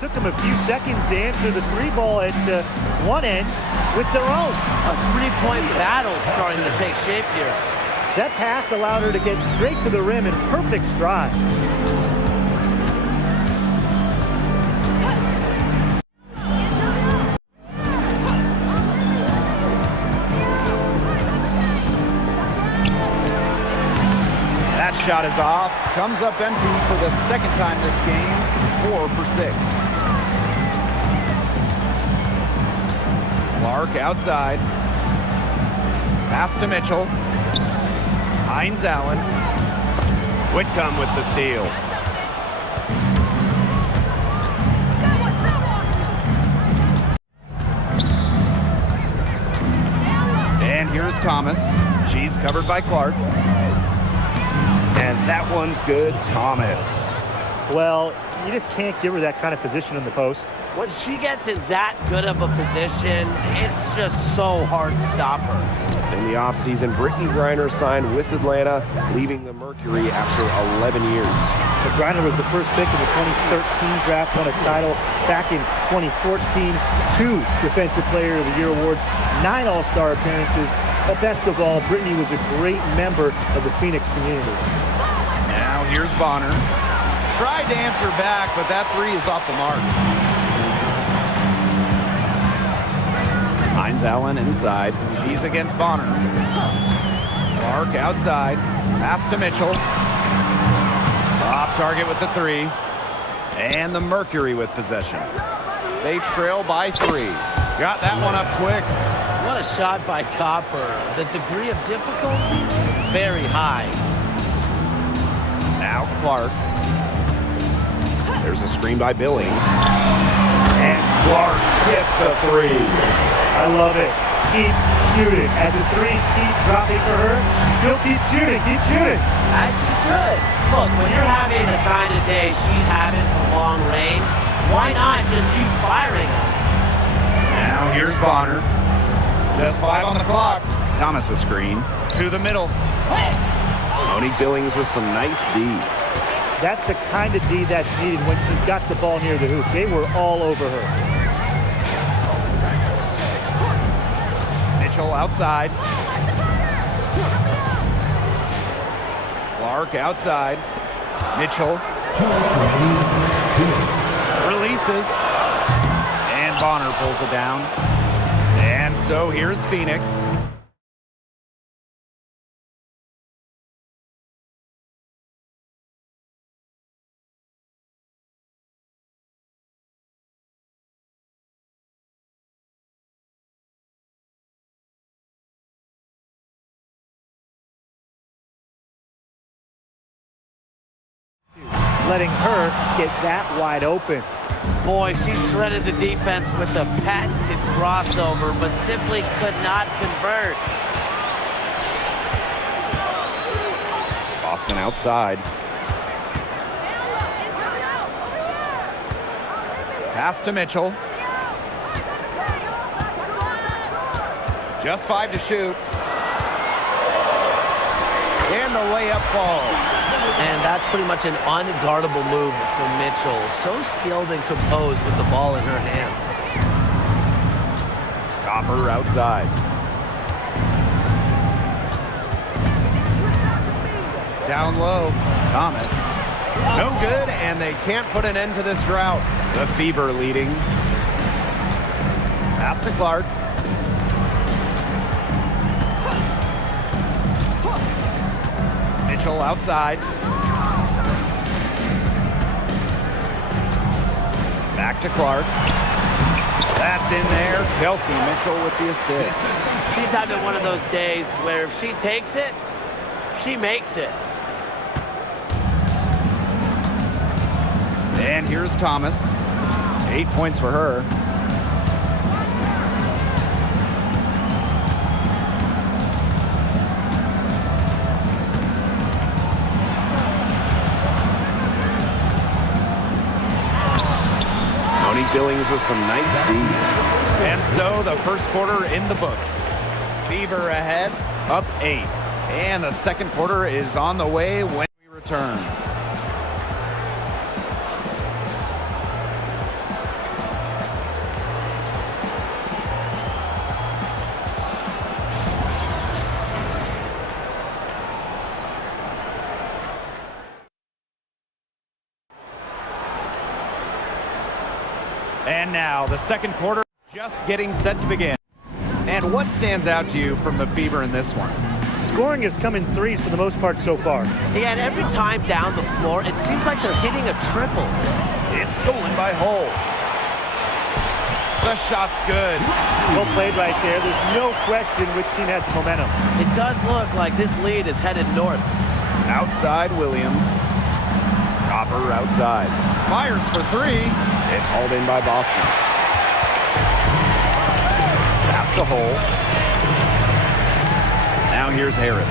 Took them a few seconds to answer the three ball at one end with their own. A three-point battle starting to take shape here. That pass allowed her to get straight to the rim in perfect stride. That shot is off. Comes up empty for the second time this game. 4 for 6. Clark outside. Pass to Mitchell. Hines Allen. Whitcomb with the steal. And here's Thomas. She's covered by Clark. And that one's good, Thomas. Well, you just can't give her that kind of position in the post. When she gets in that good of a position, it's just so hard to stop her. In the offseason, Brittany Griner signed with Atlanta, leaving the Mercury after 11 years. But Griner was the first pick in the 2013 draft, won a title back in 2014, 2 Defensive Player of the Year awards, 9 All-Star appearances. But best of all, Brittany was a great member of the Phoenix community. Now here's Bonner. Tried to answer back, but that three is off the mark. Hines Allen inside. He's against Bonner. Clark outside. Pass to Mitchell. Off target with the three. And the Mercury with possession. They trail by 3. Got that one up quick. What a shot by Copper. The degree of difficulty, very high. Now Clark. There's a screen by Billings. And Clark gets the 3. I love it. Keep shooting. As the threes keep dropping for her, she'll keep shooting, keep shooting. As she should. Look, when you're having the kind of day she's having from long range, why not just keep firing them? Now here's Bonner. Just 5 on the clock. Thomas the screen. To the middle. Monique Billings with some nice D. That's the kind of D that's needed when she's got the ball near the hoop. They were all over her. Mitchell outside. Clark outside. Mitchell. Releases. And Bonner pulls it down. And so here's Phoenix. Letting her get that wide open. Boy, she shredded the defense with a patented crossover, but simply could not convert. Boston outside. Pass to Mitchell. Just 5 to shoot. And the layup falls. And that's pretty much an unguardable move from Mitchell. So skilled and composed with the ball in her hands. Copper outside. Down low. Thomas. No good, and they can't put an end to this drought. The Fever leading. Pass to Clark. Mitchell outside. Back to Clark. That's in there. Kelsey Mitchell with the assist. She's having one of those days where if she takes it, she makes it. And here's Thomas. 8 points for her. Monique Billings with some nice D. And so the first quarter in the books. Fever ahead, up 8. And the second quarter is on the way when we return. And now the second quarter just getting set to begin. And what stands out to you from the Fever in this one? Scoring has come in threes for the most part so far. Yeah, and every time down the floor, it seems like they're hitting a triple. It's stolen by Hull. The shot's good. Well played right there. There's no question which team has the momentum. It does look like this lead is headed north. Outside Williams. Copper outside. Fires for three. It's hauled in by Boston. Pass the Hull. Now here's Harris.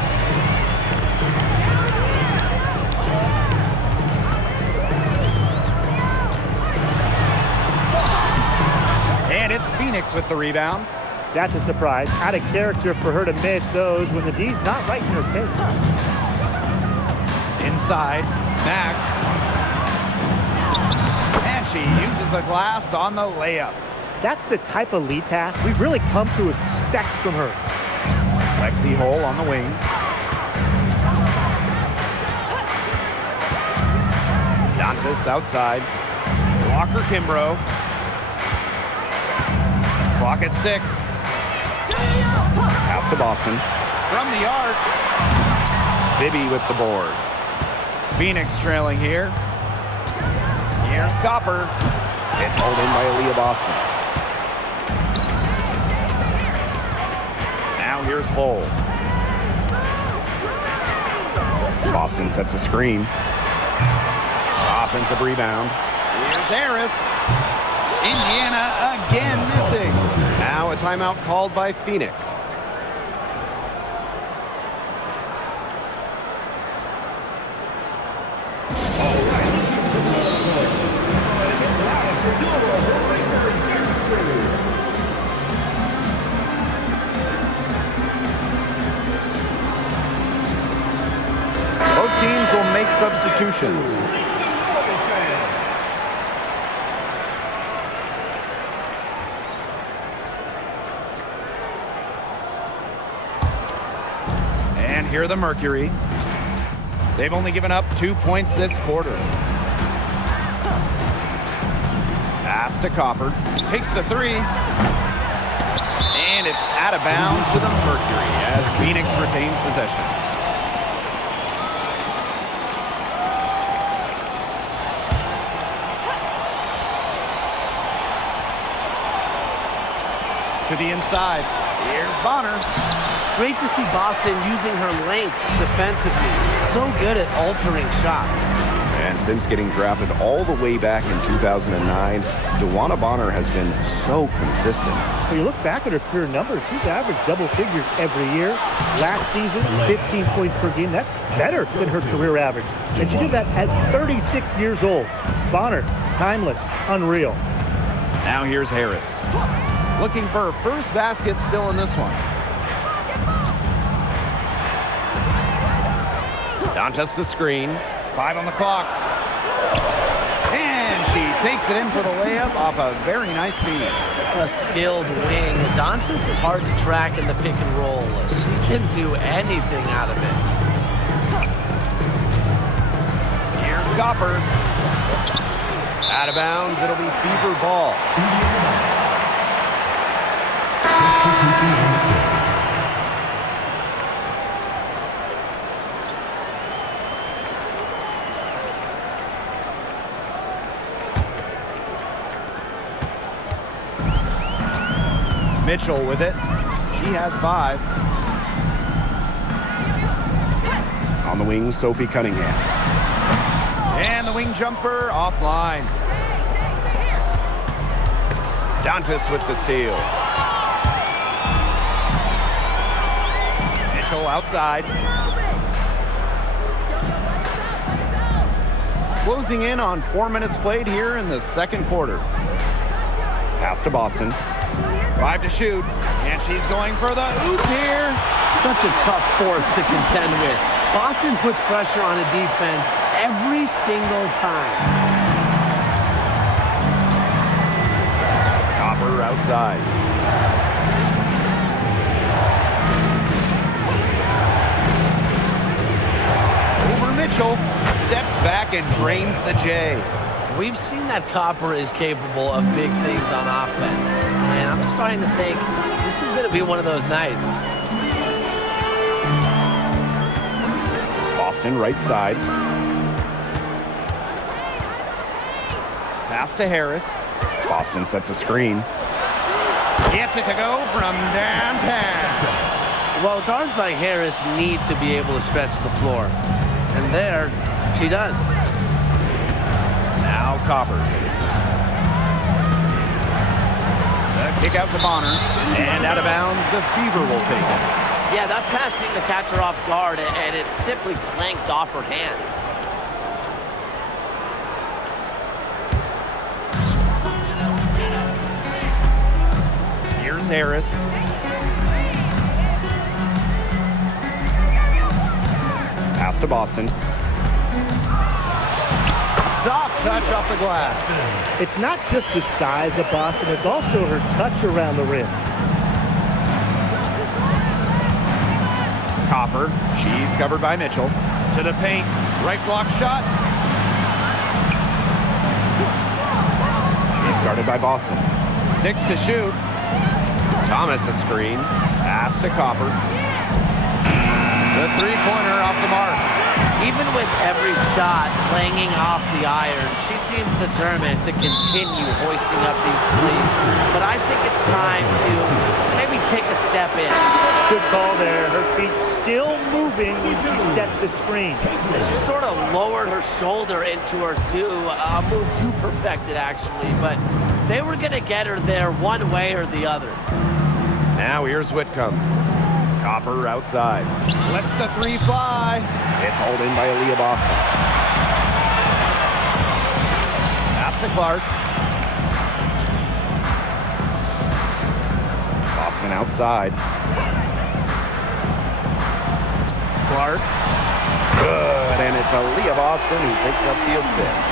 And it's Phoenix with the rebound. That's a surprise. Out of character for her to miss those when the D's not right in her face. Inside, Mack. And she uses the glass on the layup. That's the type of lead pass we've really come to expect from her. Lexi Hull on the wing. Dantas outside. Walker Kimbrough. Clock at 6. Pass to Boston. From the arc. Bibby with the board. Phoenix trailing here. Here's Copper. It's hauled in by Aaliyah Boston. Now here's Hull. Boston sets a screen. Offensive rebound. Here's Harris. Indiana again missing. Now a timeout called by Phoenix. Both teams will make substitutions. And here are the Mercury. They've only given up 2 points this quarter. Pass to Copper. Takes the three. And it's out of bounds to the Mercury as Phoenix retains possession. To the inside. Here's Bonner. Great to see Boston using her length defensively. So good at altering shots. And since getting drafted all the way back in 2009, DeWanna Bonner has been so consistent. When you look back at her career numbers, she's averaged double figures every year. Last season, 15 points per game. That's better than her career average. And she did that at 36 years old. Bonner, timeless, unreal. Now here's Harris. Looking for her first basket still in this one. Dantas the screen. 5 on the clock. And she takes it in for the layup off a very nice feed. A skilled wing. Dantas is hard to track in the pick and roll. She can do anything out of it. Here's Copper. Out of bounds. It'll be Fever ball. Mitchell with it. He has 5. On the wing, Sophie Cunningham. And the wing jumper offline. Dantas with the steal. Mitchell outside. Closing in on 4 minutes played here in the second quarter. Pass to Boston. 5 to shoot, and she's going for the oop here. Such a tough force to contend with. Boston puts pressure on a defense every single time. Copper outside. Over Mitchell, steps back and drains the J. We've seen that Copper is capable of big things on offense, and I'm starting to think this is going to be one of those nights. Boston right side. Pass to Harris. Boston sets a screen. Gets it to go from downtown. Well, guards like Harris need to be able to stretch the floor, and there she does. Now Copper. The kick out to Bonner, and out of bounds, the Fever will take it. Yeah, that pass seemed to catch her off guard, and it simply clanked off her hands. Here's Harris. Pass to Boston. Soft touch off the glass. It's not just the size of Boston, it's also her touch around the rim. Copper, she's covered by Mitchell. To the paint, right block shot. She's guarded by Boston. 6 to shoot. Thomas a screen. Pass to Copper. The three-pointer off the mark. Even with every shot clanging off the iron, she seems determined to continue hoisting up these threes. But I think it's time to maybe take a step in. Good call there. Her feet still moving when she set the screen. She sort of lowered her shoulder into her too. A move you perfected, actually. But they were going to get her there one way or the other. Now here's Whitcomb. Copper outside. Lets the three fly. It's hauled in by Aaliyah Boston. Pass to Clark. Boston outside. Clark. Good, and it's Aaliyah Boston who picks up the assist.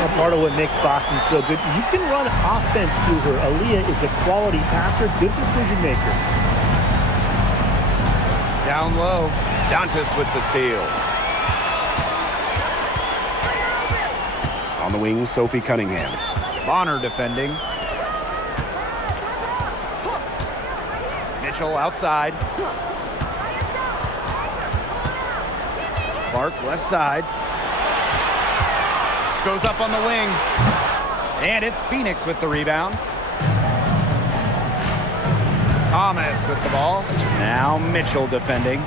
Well, part of what makes Boston so good, you can run offense through her. Aaliyah is a quality passer, good decision maker. Down low. Dantas with the steal. On the wing, Sophie Cunningham. Bonner defending. Mitchell outside. Clark left side. Goes up on the wing. And it's Phoenix with the rebound. Thomas with the ball. Now Mitchell defending.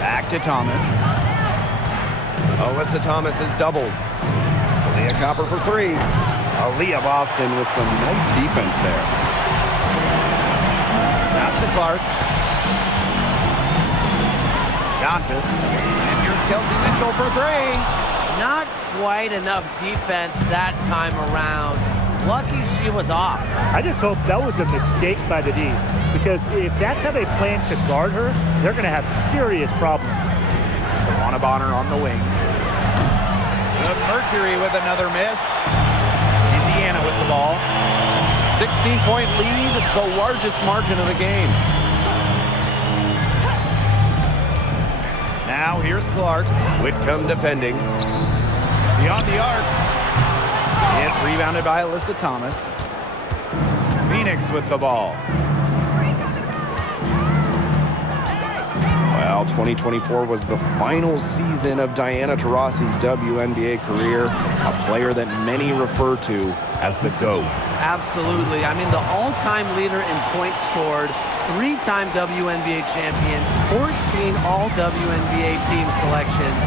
Back to Thomas. Alyssa Thomas is doubled. Aaliyah Copper for three. Aaliyah Boston with some nice defense there. Pass to Clark. Dantas. And here's Kelsey Mitchell for three. Not quite enough defense that time around. Lucky she was off. I just hope that was a mistake by the D, because if that's how they plan to guard her, they're going to have serious problems. Tawana Bonner on the wing. The Mercury with another miss. Indiana with the ball. 16-point lead, the largest margin of the game. Now here's Clark. Whitcomb defending. Beyond the arc. It's rebounded by Alyssa Thomas. Phoenix with the ball. Well, 2024 was the final season of Diana Taurasi's WNBA career, a player that many refer to as the GOAT. Absolutely. I mean, the all-time leader in points scored, 3-time WNBA champion, 14 all-WNBA team selections,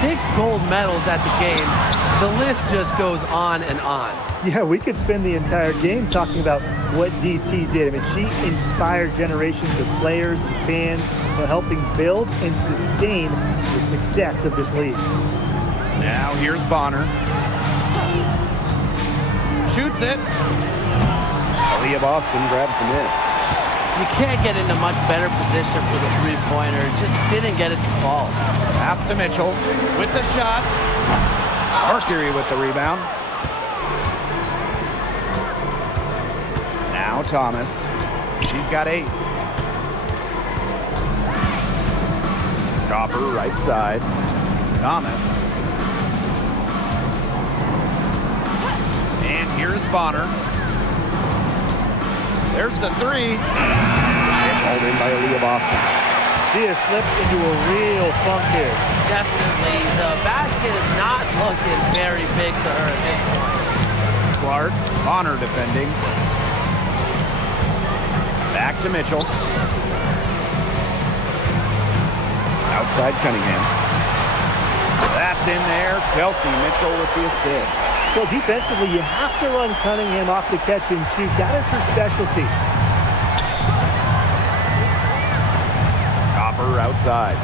6 gold medals at the games. The list just goes on and on. Yeah, we could spend the entire game talking about what DT did. I mean, she inspired generations of players and fans while helping build and sustain the success of this league. Now here's Bonner. Shoots it. Aaliyah Boston grabs the miss. You can't get into much better position for the three-pointer. Just didn't get it to fall. Pass to Mitchell with the shot. Mercury with the rebound. Now Thomas. She's got 8. Copper right side. Thomas. Bonner. There's the three. It's hauled in by Aaliyah Boston. She has slipped into a real funk here. Definitely, the basket is not looking very big to her at this point. Clark, Bonner defending. Back to Mitchell. Outside Cunningham. That's in there. Kelsey Mitchell with the assist. Well, defensively, you have to run Cunningham off the catch and shoot. That is her specialty. Copper outside.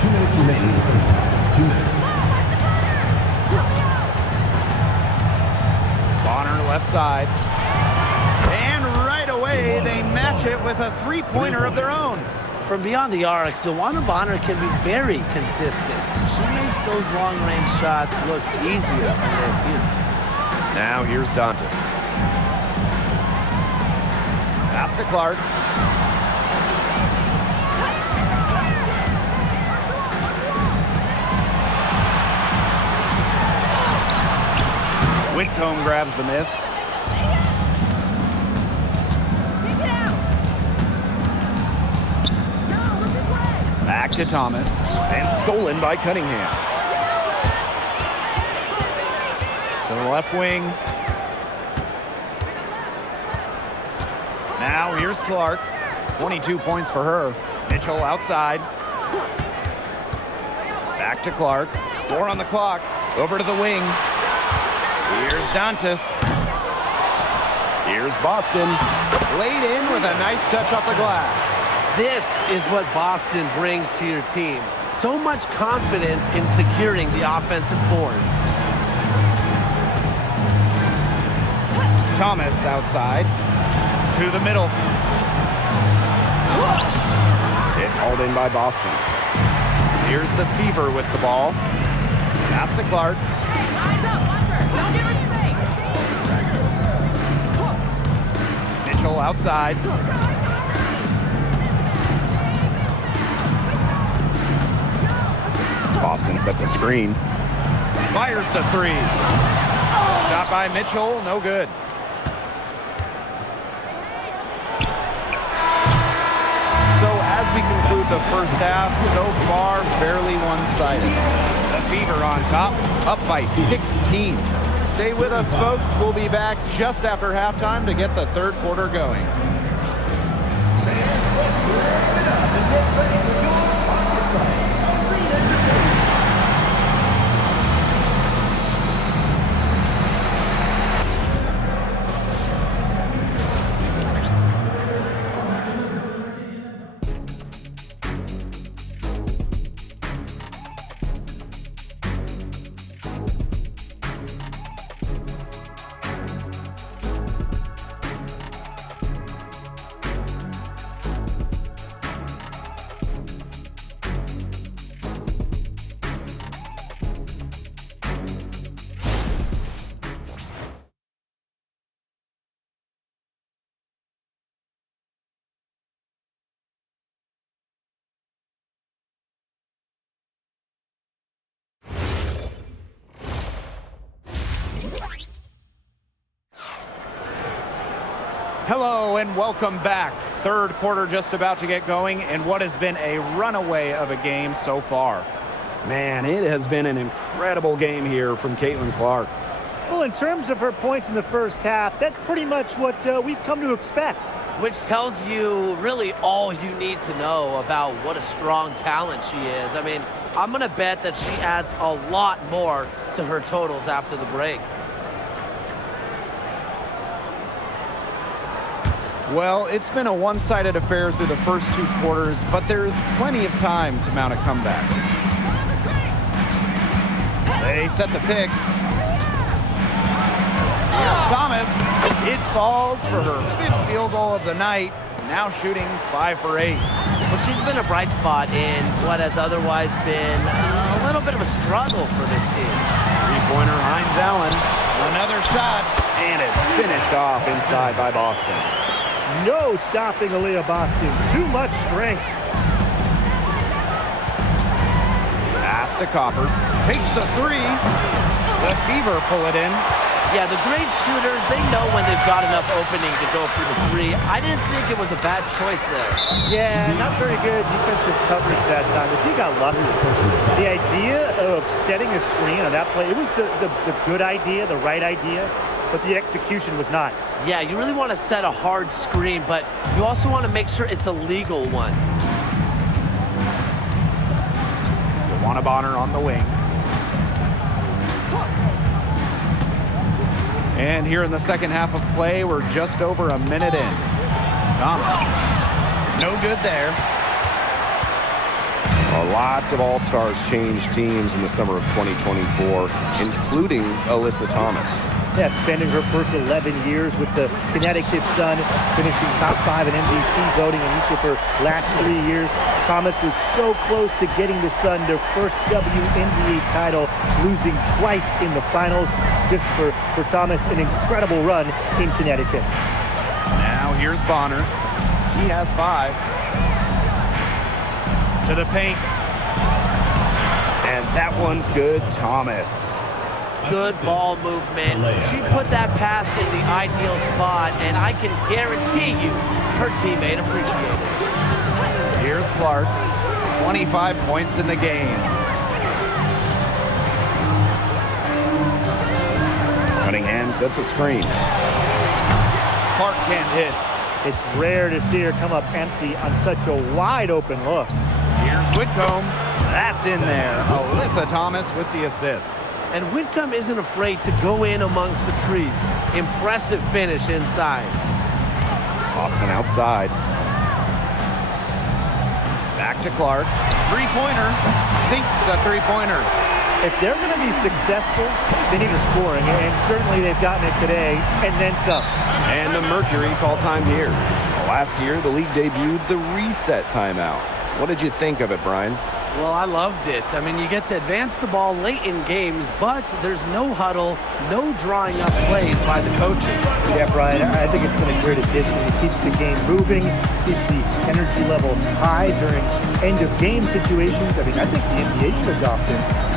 2 minutes remaining in the first half. 2 minutes. Bonner left side. And right away, they match it with a three-pointer of their own. From beyond the arc, DeWanna Bonner can be very consistent. She makes those long-range shots look easier than they appear. Now here's Dantas. Pass to Clark. Whitcomb grabs the miss. Back to Thomas. And stolen by Cunningham. To the left wing. Now here's Clark. 22 points for her. Mitchell outside. Back to Clark. 4 on the clock. Over to the wing. Here's Dantas. Here's Boston. Laid in with a nice touch off the glass. This is what Boston brings to your team. So much confidence in securing the offensive board. Thomas outside. To the middle. It's hauled in by Boston. Here's the Fever with the ball. Pass to Clark. Mitchell outside. Boston sets a screen. Fires the three. Shot by Mitchell, no good. So as we conclude the first half, so far fairly one-sided. The Fever on top, up by 16. Stay with us, folks. We'll be back just after halftime to get the third quarter going. Hello and welcome back. Third quarter just about to get going in what has been a runaway of a game so far. Man, it has been an incredible game here from Caitlin Clark. Well, in terms of her points in the first half, that's pretty much what we've come to expect. Which tells you really all you need to know about what a strong talent she is. I mean, I'm going to bet that she adds a lot more to her totals after the break. Well, it's been a one-sided affair through the first two quarters, but there is plenty of time to mount a comeback. They set the pick. Here's Thomas. It falls for her fifth field goal of the night, now shooting 5 for 8. Well, she's been a bright spot in what has otherwise been a little bit of a struggle for this team. Three-pointer, Hines Allen. Another shot. And it's finished off inside by Boston. No stopping Aaliyah Boston. Too much strength. Pass to Copper. Takes the three. The Fever pull it in. Yeah, the great shooters, they know when they've got enough opening to go for the three. I didn't think it was a bad choice there. Yeah, not very good defensive coverage that time. The team got lucky. The idea of setting a screen on that play, it was the good idea, the right idea, but the execution was not. Yeah, you really want to set a hard screen, but you also want to make sure it's a legal one. Bonner on the wing. And here in the second half of play, we're just over a minute in. Thomas, no good there. Lots of all-stars changed teams in the summer of 2024, including Alyssa Thomas. Yeah, spending her first 11 years with the Connecticut Sun, finishing top 5 in MVP voting in each of her last 3 years. Thomas was so close to getting the Sun their first WNBA title, losing twice in the finals. Just for Thomas, an incredible run in Connecticut. Now here's Bonner. He has 5. To the paint. And that one's good, Thomas. Good ball movement. She put that pass in the ideal spot, and I can guarantee you her teammate appreciated it. Here's Clark. 25 points in the game. Cunningham sets a screen. Clark can't hit. It's rare to see her come up empty on such a wide open look. Here's Whitcomb. That's in there. Alyssa Thomas with the assist. And Whitcomb isn't afraid to go in amongst the trees. Impressive finish inside. Austin outside. Back to Clark. Three-pointer. Sinks the three-pointer. If they're going to be successful, they need a scoring, and certainly they've gotten it today, and then some. And the Mercury call time here. Last year, the league debuted the reset timeout. What did you think of it, Brian? Well, I loved it. I mean, you get to advance the ball late in games, but there's no huddle, no drawing up plays by the coaches. Yeah, Brian, I think it's been a great addition. It keeps the game moving, keeps the energy level high during end-of-game situations. I mean, I think the NBA should adopt it.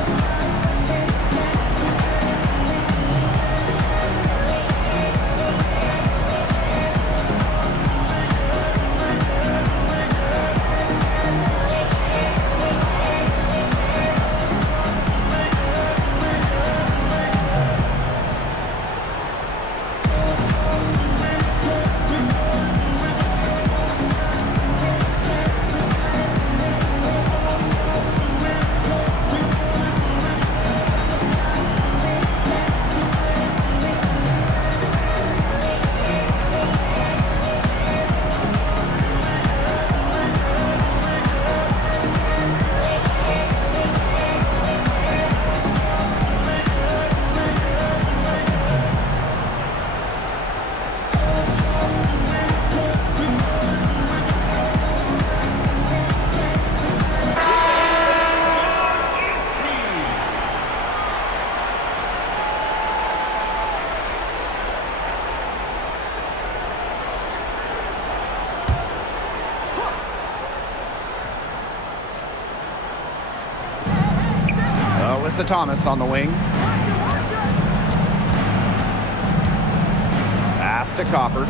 Alyssa Thomas on the wing. Pass to Copper.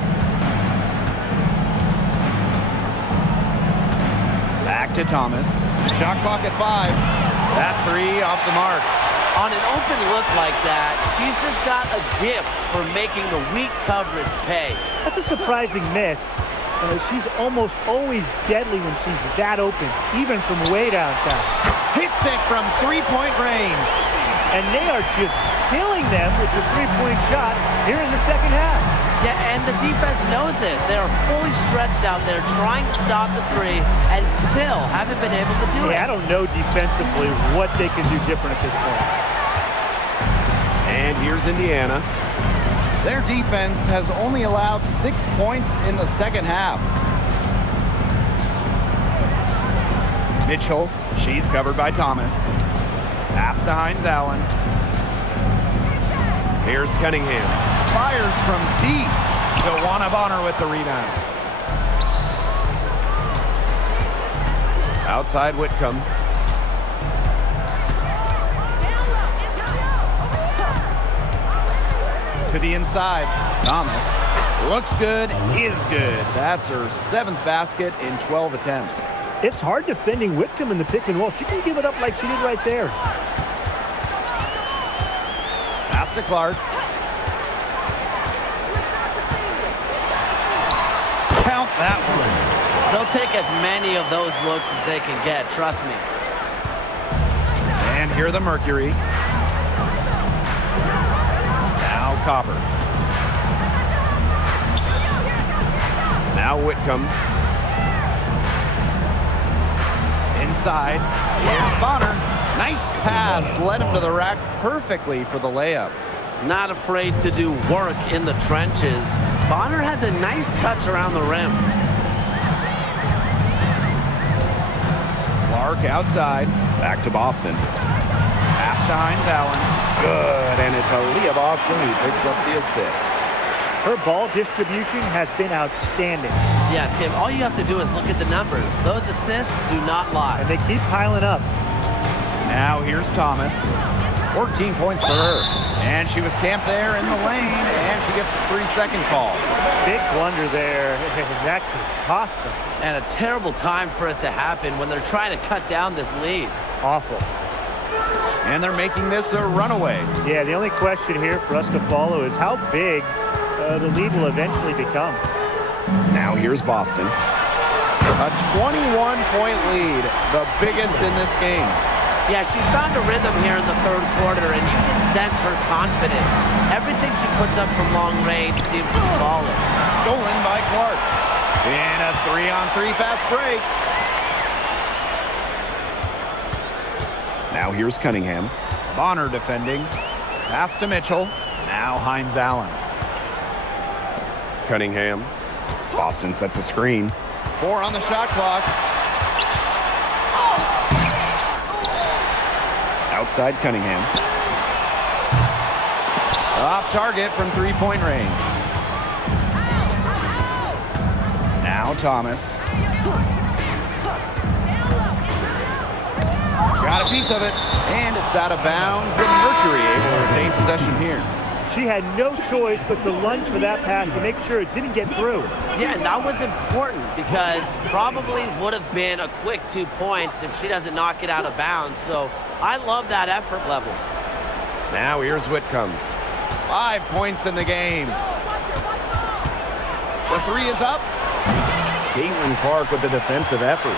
Back to Thomas. Shot clock at 5. That three off the mark. On an open look like that, she's just got a gift for making the weak coverage pay. That's a surprising miss. She's almost always deadly when she's that open, even from way downtown. Hits it from three-point range. And they are just killing them with the three-point shot here in the second half. Yeah, and the defense knows it. They're fully stretched out there trying to stop the three and still haven't been able to do it. Yeah, I don't know defensively what they can do different at this point. And here's Indiana. Their defense has only allowed 6 points in the second half. Mitchell, she's covered by Thomas. Pass to Hines Allen. Here's Cunningham. Fires from deep. Joanna Bonner with the rebound. Outside Whitcomb. to the inside. Thomas looks good, is good. That's her 7th basket in 12 attempts. It's hard defending Whitcomb in the pick and roll. She can give it up like she did right there. Pass to Clark. Count that one. They'll take as many of those looks as they can get, trust me. And here the Mercury. Now Copper. Now Whitcomb. Inside. Here's Bonner. Nice pass. Led him to the rack perfectly for the layup. Not afraid to do work in the trenches. Bonner has a nice touch around the rim. Clark outside. Back to Boston. Pass to Hines Allen. Good, and it's Aaliyah Boston who picks up the assist. Her ball distribution has been outstanding. Yeah, Tim, all you have to do is look at the numbers. Those assists do not lie. And they keep piling up. Now here's Thomas. 14 points for her. And she was camped there in the lane, and she gets a 3-second call. Big blunder there. That could cost them. And a terrible time for it to happen when they're trying to cut down this lead. Awful. And they're making this a runaway. Yeah, the only question here for us to follow is how big the lead will eventually become. Now here's Boston. A 21-point lead, the biggest in this game. Yeah, she's found a rhythm here in the third quarter, and you can sense her confidence. Everything she puts up from long range seems to be falling. Stolen by Clark. In a 3-on-3 fast break. Now here's Cunningham. Bonner defending. Pass to Mitchell. Now Hines Allen. Cunningham. Boston sets a screen. 4 on the shot clock. Outside Cunningham. Off target from 3-point range. Now Thomas. Got a piece of it, and it's out of bounds. The Mercury able to retain possession here. She had no choice but to lunge for that pass to make sure it didn't get through. Yeah, and that was important because probably would have been a quick 2 points if she doesn't knock it out of bounds. So I love that effort level. Now here's Whitcomb. 5 points in the game. The 3 is up. Caitlin Clark with the defensive effort.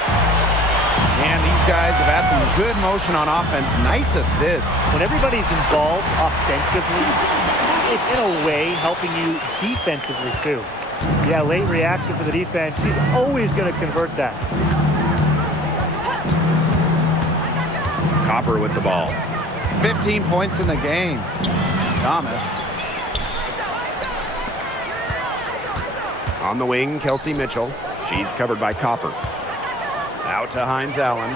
And these guys have had some good motion on offense. Nice assists. When everybody's involved offensively, it's in a way helping you defensively too. Yeah, late reaction for the defense. She's always going to convert that. Copper with the ball. 15 points in the game. Thomas. On the wing, Kelsey Mitchell. She's covered by Copper. Out to Hines Allen.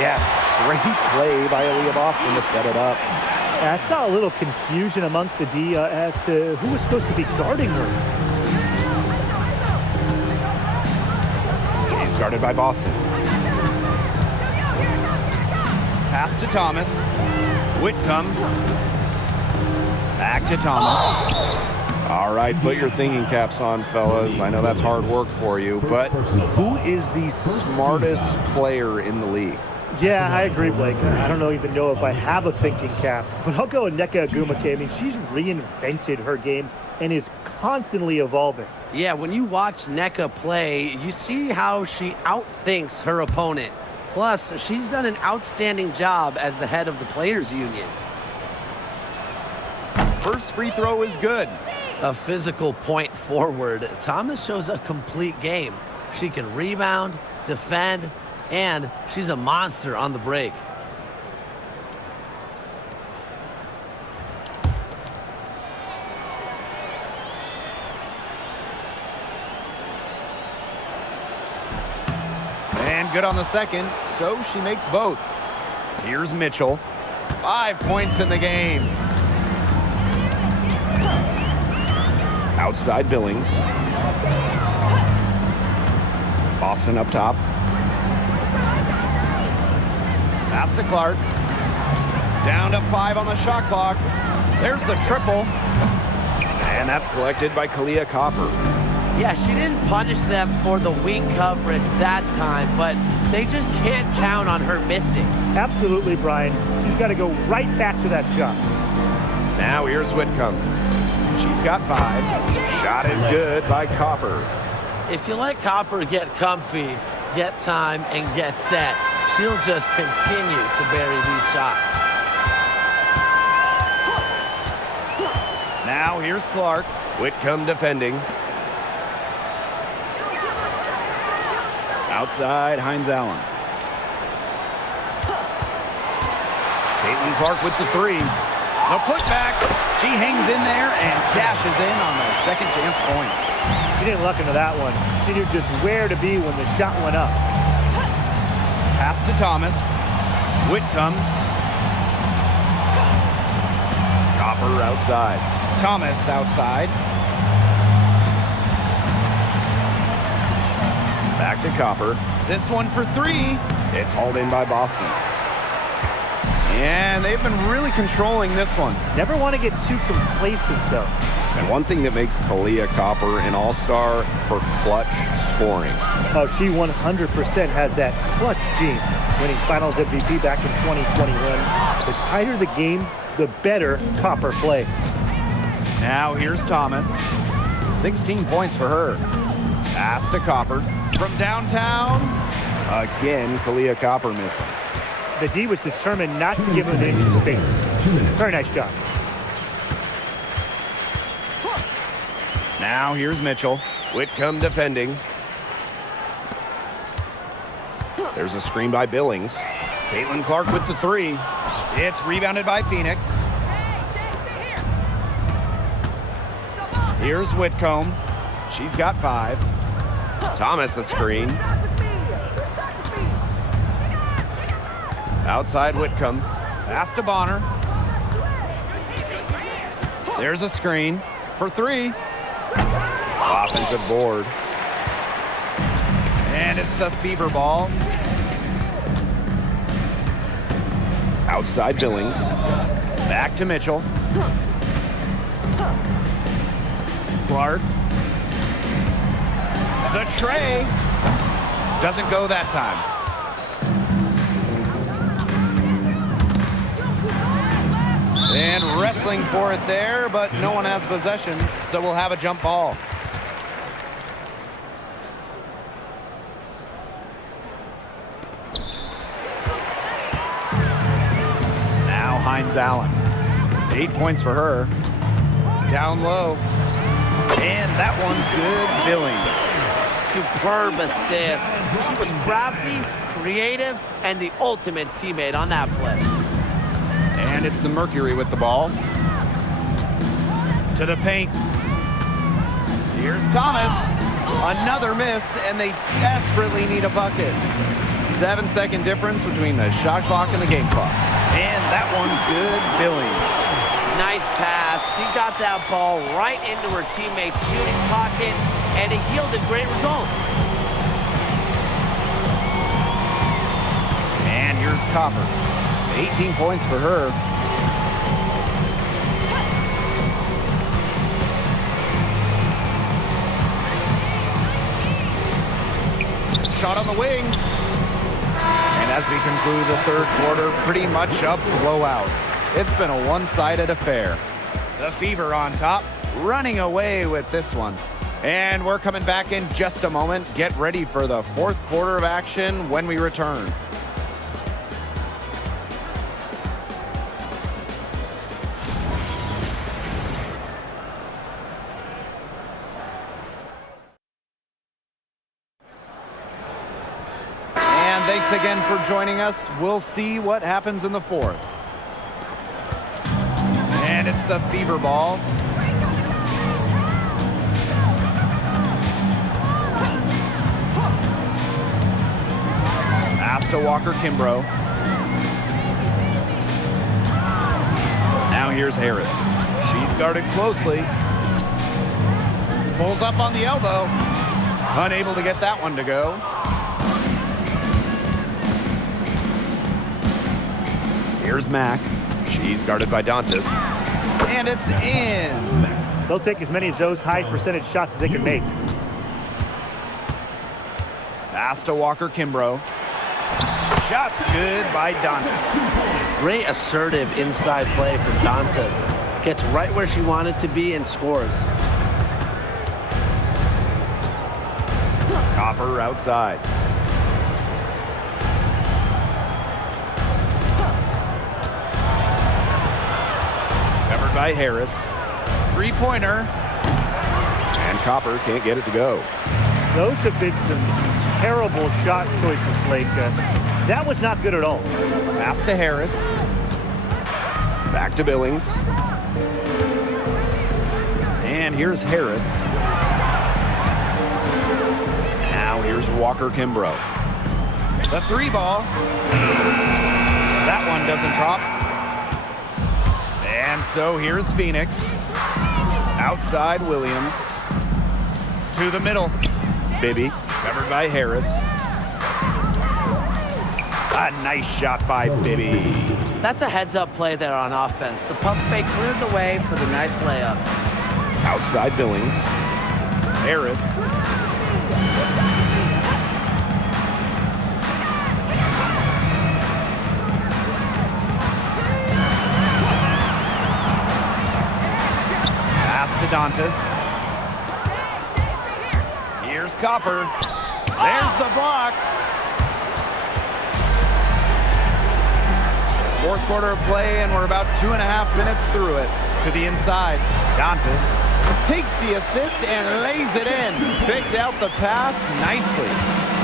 Yes, great play by Aaliyah Boston to set it up. I saw a little confusion amongst the D as to who was supposed to be guarding her. She's started by Boston. Pass to Thomas. Whitcomb. Back to Thomas. All right, put your thinking caps on, fellas. I know that's hard work for you, but who is the smartest player in the league? Yeah, I agree, Blake. I don't even know if I have a thinking cap, but I'll go with Nneka Agumake. I mean, she's reinvented her game and is constantly evolving. Yeah, when you watch Nneka play, you see how she outthinks her opponent. Plus, she's done an outstanding job as the head of the Players Union. First free throw is good. A physical point forward, Thomas shows a complete game. She can rebound, defend, and she's a monster on the break. And good on the second, so she makes both. Here's Mitchell. 5 points in the game. Outside Billings. Boston up top. Pass to Clark. Down to 5 on the shot clock. There's the triple. And that's collected by Kalia Copper. Yeah, she didn't punish them for the weak coverage that time, but they just can't count on her missing. Absolutely, Brian. She's got to go right back to that shot. Now here's Whitcomb. She's got 5. Shot is good by Copper. If you let Copper get comfy, get time, and get set, she'll just continue to bury these shots. Now here's Clark. Whitcomb defending. Outside, Hines Allen. Caitlin Clark with the 3. The putback. She hangs in there and cashes in on the second chance points. She didn't luck into that one. She knew just where to be when the shot went up. Pass to Thomas. Whitcomb. Copper outside. Thomas outside. Back to Copper. This one for 3. It's hauled in by Boston. And they've been really controlling this one. Never want to get too complacent, though. And one thing that makes Kalia Copper an all-star, her clutch scoring. Oh, she 100% has that clutch gene, winning Finals MVP back in 2021. The tighter the game, the better Copper plays. Now here's Thomas. 16 points for her. Pass to Copper. From downtown. Again, Kalia Copper missing. The D was determined not to give him an inch of space. 2 minutes. Very nice job. Now here's Mitchell. Whitcomb defending. There's a screen by Billings. Caitlin Clark with the 3. It's rebounded by Phoenix. Here's Whitcomb. She's got 5. Thomas a screen. Outside Whitcomb. Pass to Bonner. There's a screen for 3. Offensive board. And it's the fever ball. Outside Billings. Back to Mitchell. Clark. The tray. Doesn't go that time. And wrestling for it there, but no one has possession, so we'll have a jump ball. Now Hines Allen. 8 points for her. Down low. And that one's good. Billings. Superb assist. She was crafty, creative, and the ultimate teammate on that play. And it's the Mercury with the ball. To the paint. Here's Thomas. Another miss, and they desperately need a bucket. 7-second difference between the shot clock and the game clock. And that one's good. Billings. Nice pass. She got that ball right into her teammate's shooting pocket, and it yielded great results. And here's Copper. 18 points for her. Shot on the wing. And as we conclude the third quarter, pretty much a blowout. It's been a one-sided affair. The Fever on top, running away with this one. And we're coming back in just a moment. Get ready for the fourth quarter of action when we return. And thanks again for joining us. We'll see what happens in the fourth. And it's the Fever ball. Pass to Walker Kimbrough. Now here's Harris. She's guarded closely. Pulls up on the elbow. Unable to get that one to go. Here's Mack. She's guarded by Dantas. And it's in. They'll take as many of those high percentage shots as they can make. Pass to Walker-Kimbrough. Shots good by Dantas. Great assertive inside play from Dantas. Gets right where she wanted to be and scores. Copper outside. Covered by Harris. Three-pointer. And Copper can't get it to go. Those have been some terrible shot choices, Blake. That was not good at all. Pass to Harris. Back to Billings. And here's Harris. Now here's Walker-Kimbrough. The three ball. That one doesn't drop. And so here's Phoenix. Outside Williams. To the middle. Bibby. Covered by Harris. A nice shot by Bibby. That's a heads-up play there on offense. The pump fake cleared the way for the nice layup. Outside Billings. Harris. Pass to Dantas. Here's Copper. There's the block. Fourth quarter of play, and we're about 2.5 minutes through it. To the inside. Dantas takes the assist and lays it in. Picked out the pass nicely.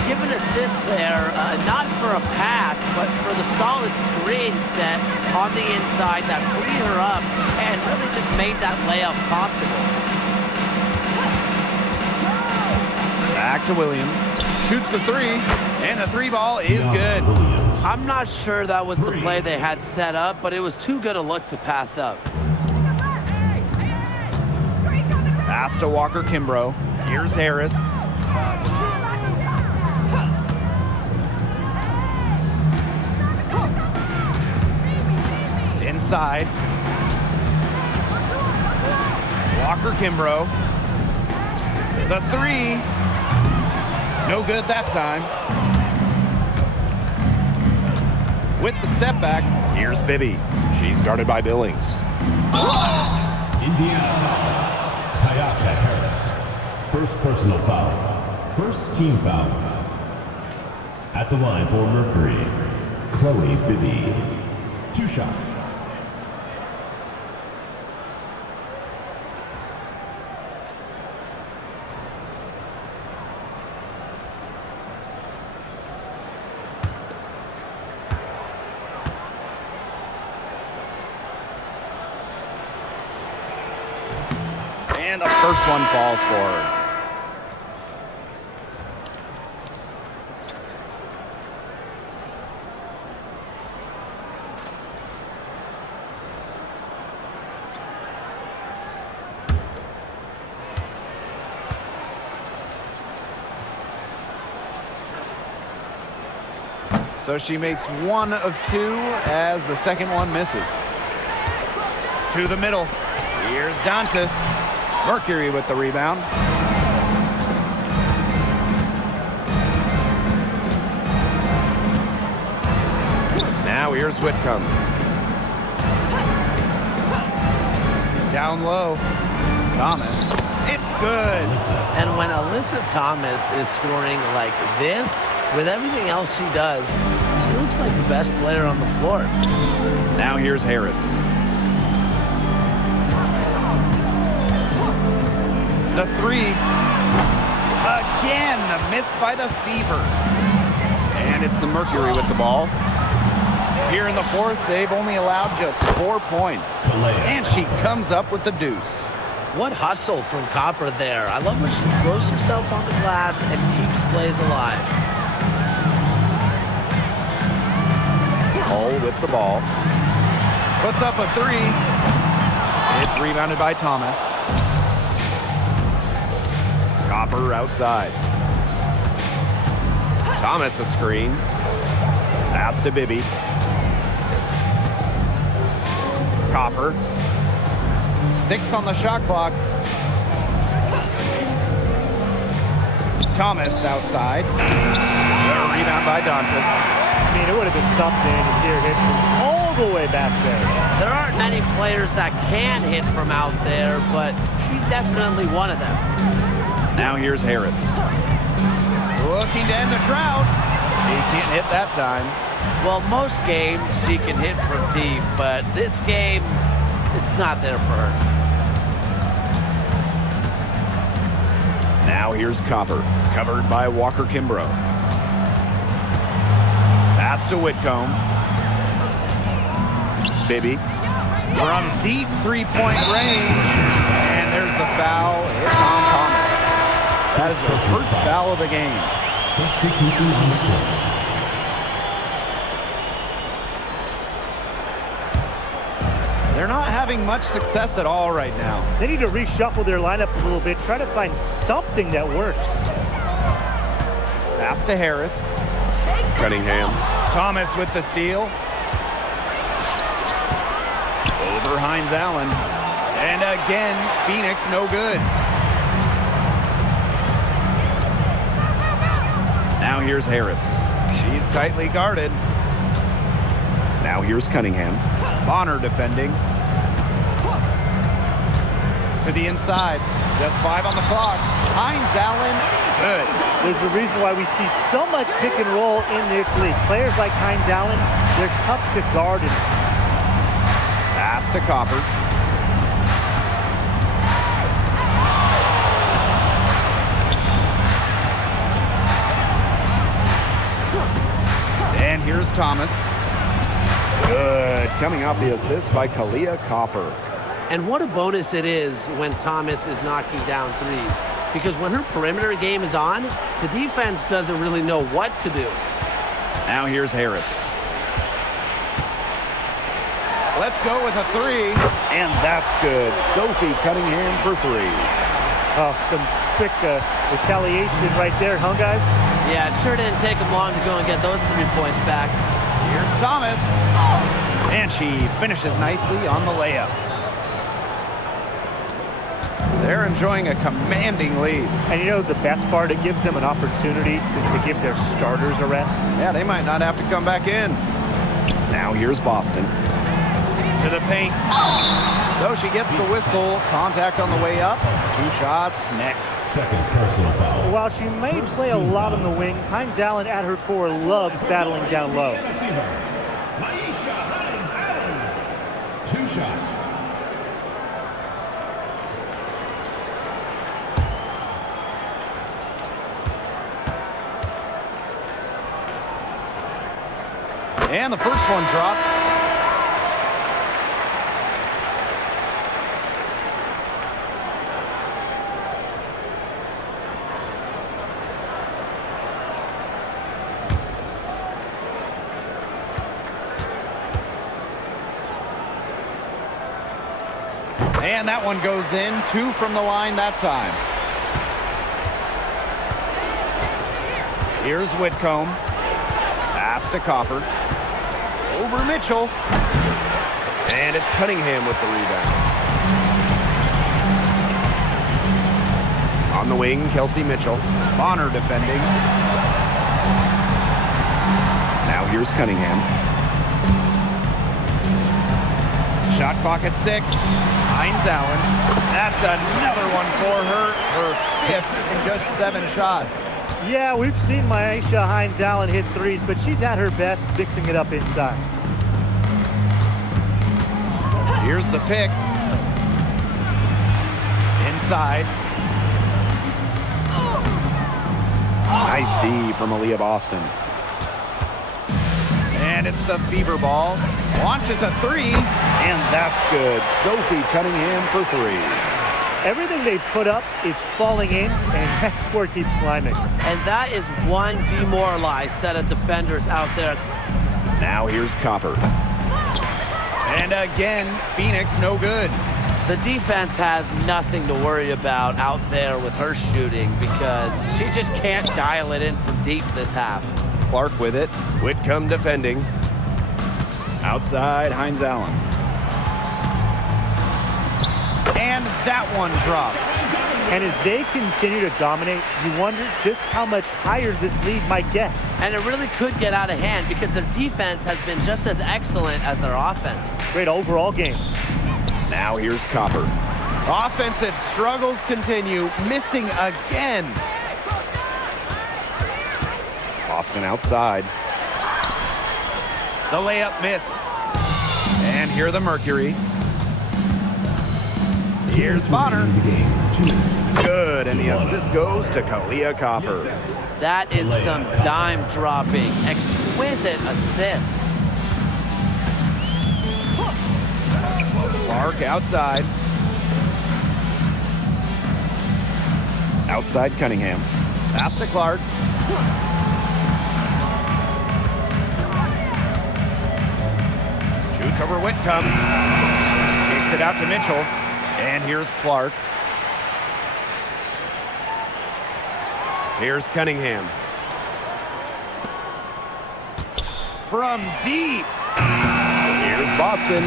Give an assist there, not for a pass, but for the solid screen set on the inside that freed her up and really just made that layup possible. Back to Williams. Shoots the three, and the three ball is good. I'm not sure that was the play they had set up, but it was too good a look to pass up. Pass to Walker-Kimbrough. Here's Harris. Inside. Walker-Kimbrough. The three. No good that time. With the step back. Here's Bibby. She's guarded by Billings. Indiana. Kayasha Harris. First personal foul. First team foul. At the line for Mercury, Chloe Bibby. 2 shots. And the first one falls for her. So she makes 1 of 2 as the second one misses. To the middle. Here's Dantas. Mercury with the rebound. Now here's Whitcomb. Down low. Thomas. It's good. And when Alyssa Thomas is scoring like this, with everything else she does, she looks like the best player on the floor. Now here's Harris. The three. Again, a miss by the Fever. And it's the Mercury with the ball. Here in the fourth, they've only allowed just 4 points. And she comes up with the deuce. What hustle from Copper there. I love when she throws herself on the glass and keeps plays alive. Hull with the ball. Puts up a three. It's rebounded by Thomas. Copper outside. Thomas a screen. Pass to Bibby. 6 on the shot clock. Thomas outside. A rebound by Dantas. I mean, it would have been something to see her hit from all the way back there. There aren't many players that can hit from out there, but she's definitely one of them. Now here's Harris. Looking to end the drought. He can't hit that time. Well, most games she can hit from deep, but this game, it's not there for her. Now here's Copper, covered by Walker Kimbrough. Pass to Whitcomb. Bibby. From deep three-point range. And there's the foul. It's on Thomas. That is her first foul of the game. Substitution on the court. They're not having much success at all right now. They need to reshuffle their lineup a little bit, try to find something that works. Pass to Harris. Cunningham. Thomas with the steal. Over Hines Allen. And again, Phoenix no good. Now here's Harris. She's tightly guarded. Now here's Cunningham. Bonner defending. To the inside. Just 5 on the clock. Hines Allen, good. There's a reason why we see so much pick and roll in this league. Players like Hines Allen, they're tough to guard. Pass to Copper. And here's Thomas. Good. Coming off the assist by Kalia Copper. And what a bonus it is when Thomas is knocking down threes. Because when her perimeter game is on, the defense doesn't really know what to do. Now here's Harris. Let's go with a 3. And that's good. Sophie Cunningham for 3. Oh, some quick retaliation right there, huh, guys? Yeah, it sure didn't take them long to go and get those 3 points back. Here's Thomas. And she finishes nicely on the layup. They're enjoying a commanding lead. And you know the best part, it gives them an opportunity to give their starters a rest. Yeah, they might not have to come back in. Now here's Boston. To the paint. So she gets the whistle. Contact on the way up. 2 shots next. Second personal foul. While she may play a lot on the wings, Hines Allen at her core loves battling down low. Maisha Hines Allen. 2 shots. And the first one drops. And that one goes in. 2 from the line that time. Here's Whitcomb. Pass to Copper. Over Mitchell. And it's Cunningham with the rebound. On the wing, Kelsey Mitchell. Bonner defending. Now here's Cunningham. Shot clock at 6. Hines Allen. That's another one for her. Her 5th in just 7 shots. Yeah, we've seen Maisha Hines Allen hit threes, but she's at her best mixing it up inside. Here's the pick. Inside. Nice D from Aaliyah Boston. And it's the fever ball. Launches a 3. And that's good. Sophie Cunningham for 3. Everything they put up is falling in, and that score keeps climbing. And that is one demoralized set of defenders out there. Now here's Copper. And again, Phoenix no good. The defense has nothing to worry about out there with her shooting because she just can't dial it in from deep this half. Clark with it. Whitcomb defending. Outside, Hines Allen. And that one drops. And as they continue to dominate, you wonder just how much higher this lead might get. And it really could get out of hand because their defense has been just as excellent as their offense. Great overall game. Now here's Copper. Offensive struggles continue, missing again. Boston outside. The layup missed. And here the Mercury. Here's Bonner. Good, and the assist goes to Kalia Copper. That is some dime-dropping, exquisite assist. Clark outside. Outside Cunningham. Pass to Clark. Shoots over Whitcomb. Takes it out to Mitchell. And here's Clark. Here's Cunningham. From deep. Here's Boston.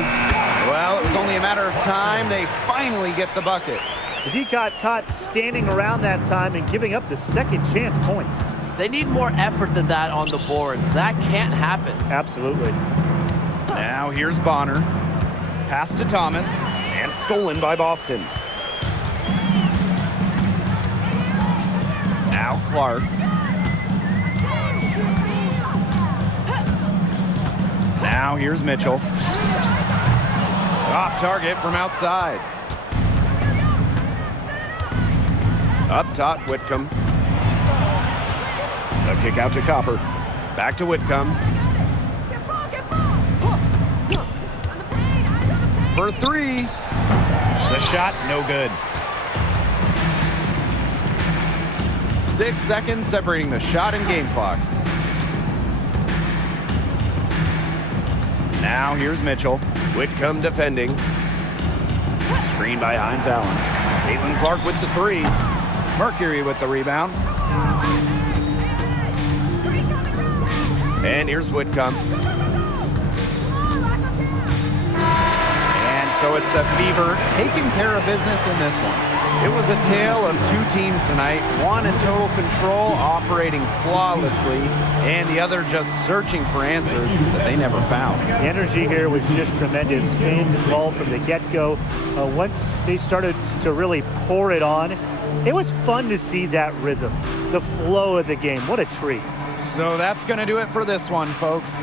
Well, it was only a matter of time. They finally get the bucket. The D got caught standing around that time and giving up the second chance points. They need more effort than that on the boards. That can't happen. Absolutely. Now here's Bonner. Pass to Thomas. And stolen by Boston. Now Clark. Now here's Mitchell. Off target from outside. Up top, Whitcomb. The kick out to Copper. Back to Whitcomb. For three. The shot, no good. 6 seconds separating the shot and game clocks. Now here's Mitchell. Whitcomb defending. Screen by Hines Allen. Caitlin Clark with the three. Mercury with the rebound. And here's Whitcomb. And so it's the Fever taking care of business in this one. It was a tale of two teams tonight, one in total control, operating flawlessly, and the other just searching for answers that they never found. The energy here was just tremendous. Fans involved from the get-go. Once they started to really pour it on, it was fun to see that rhythm, the flow of the game. What a treat. So that's going to do it for this one, folks.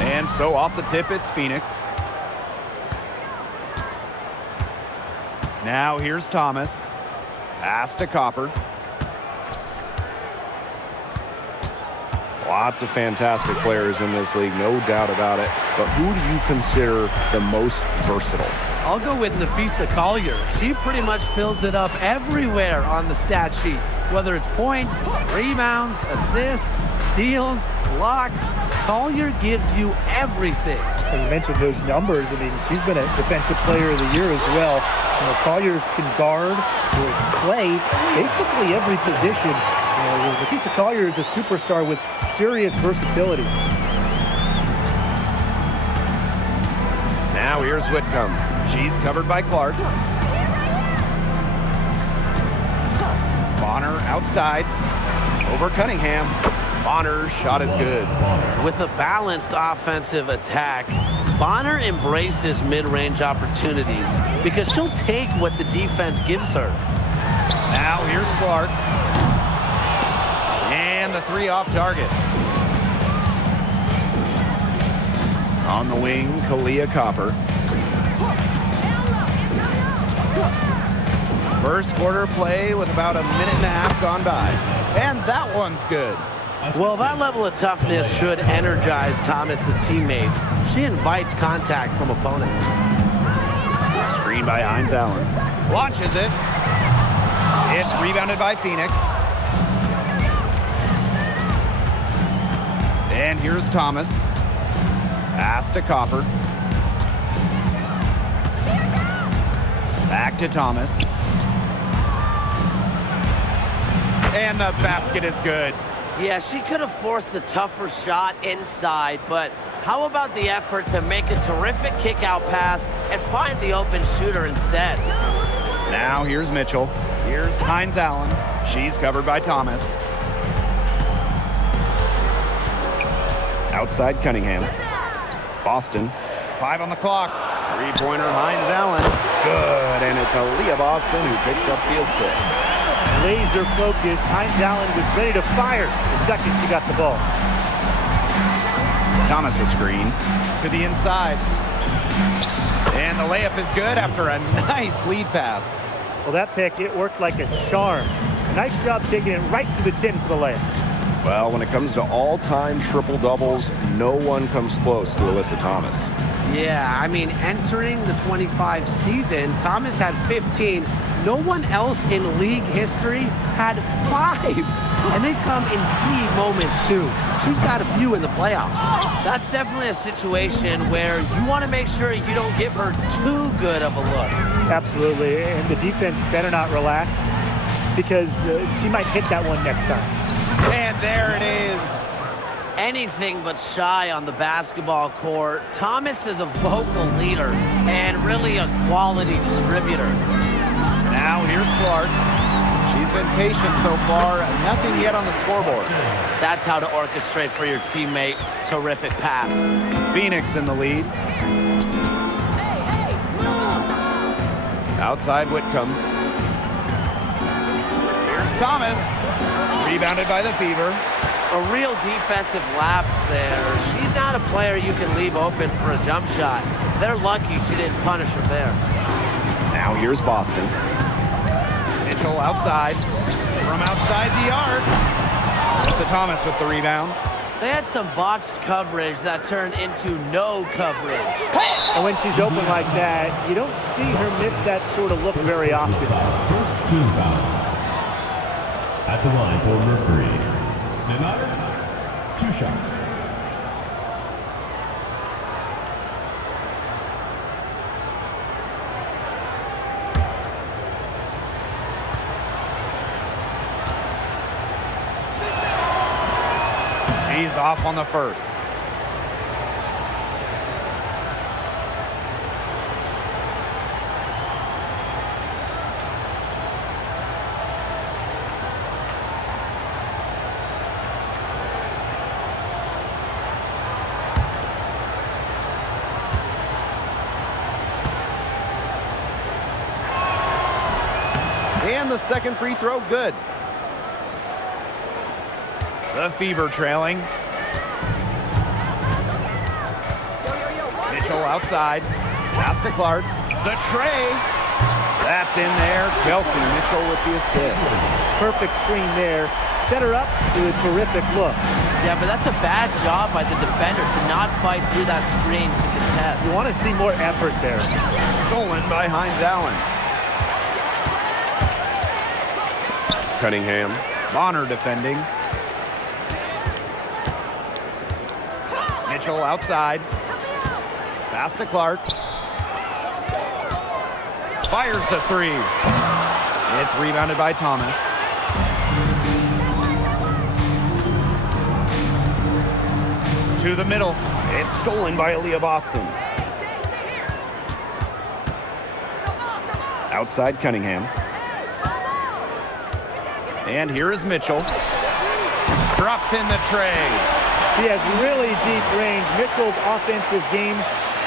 And so off the tip, it's Phoenix. Now here's Thomas. Pass to Copper. Lots of fantastic players in this league, no doubt about it. But who do you consider the most versatile? I'll go with Nafisa Collier. She pretty much fills it up everywhere on the stat sheet, whether it's points, rebounds, assists, steals, blocks. Collier gives you everything. And you mentioned those numbers. I mean, she's been a defensive player of the year as well. You know, Collier can guard or play basically every position. You know, Nafisa Collier is a superstar with serious versatility. Now here's Whitcomb. She's covered by Clark. Bonner outside. Over Cunningham. Bonner's shot is good. With a balanced offensive attack, Bonner embraces mid-range opportunities because she'll take what the defense gives her. Now here's Clark. And the three off target. On the wing, Kalia Copper. First quarter play with about a minute and a half gone by. And that one's good. Well, that level of toughness should energize Thomas's teammates. She invites contact from opponents. Screen by Hines Allen. Launches it. It's rebounded by Phoenix. And here's Thomas. Pass to Copper. Back to Thomas. And the basket is good. Yeah, she could have forced the tougher shot inside, but how about the effort to make a terrific kick-out pass and find the open shooter instead? Now here's Mitchell. Here's Hines Allen. She's covered by Thomas. Outside Cunningham. Boston. 5 on the clock. Three-pointer Hines Allen. Good, and it's Aaliyah Boston who picks up the assist. Laser focus. Hines Allen was ready to fire the second she got the ball. Thomas a screen to the inside. And the layup is good after a nice lead pass. Well, that pick, it worked like a charm. Nice job taking it right to the tin for the layup. Well, when it comes to all-time triple-doubles, no one comes close to Alyssa Thomas. Yeah, I mean, entering the 25 season, Thomas had 15. No one else in league history had 5. And they come in key moments, too. She's got a few in the playoffs. That's definitely a situation where you want to make sure you don't give her too good of a look. Absolutely, and the defense better not relax because she might hit that one next time. And there it is. Anything but shy on the basketball court. Thomas is a vocal leader and really a quality distributor. Now here's Clark. She's been patient so far. Nothing yet on the scoreboard. That's how to orchestrate for your teammate. Terrific pass. Phoenix in the lead. Outside Whitcomb. Here's Thomas. Rebounded by the Fever. A real defensive lapse there. She's not a player you can leave open for a jump shot. They're lucky she didn't punish her there. Now here's Boston. Mitchell outside. From outside the arc. Alyssa Thomas with the rebound. They had some botched coverage that turned into no coverage. And when she's open like that, you don't see her miss that sort of look very often. First team foul. At the line for Mercury. Denies 2 shots. He's off on the first. And the second free throw, good. The Fever trailing. Mitchell outside. Pass to Clark. The tray. That's in there. Kelsey Mitchell with the assist. Perfect screen there. set her up with a terrific look. Yeah, but that's a bad job by the defender to not fight through that screen to contest. You want to see more effort there. Stolen by Hines Allen. Cunningham. Bonner defending. Mitchell outside. Pass to Clark. Fires the three. It's rebounded by Thomas. To the middle. It's stolen by Aaliyah Boston. Outside Cunningham. And here is Mitchell. Drops in the tray. He has really deep range. Mitchell's offensive game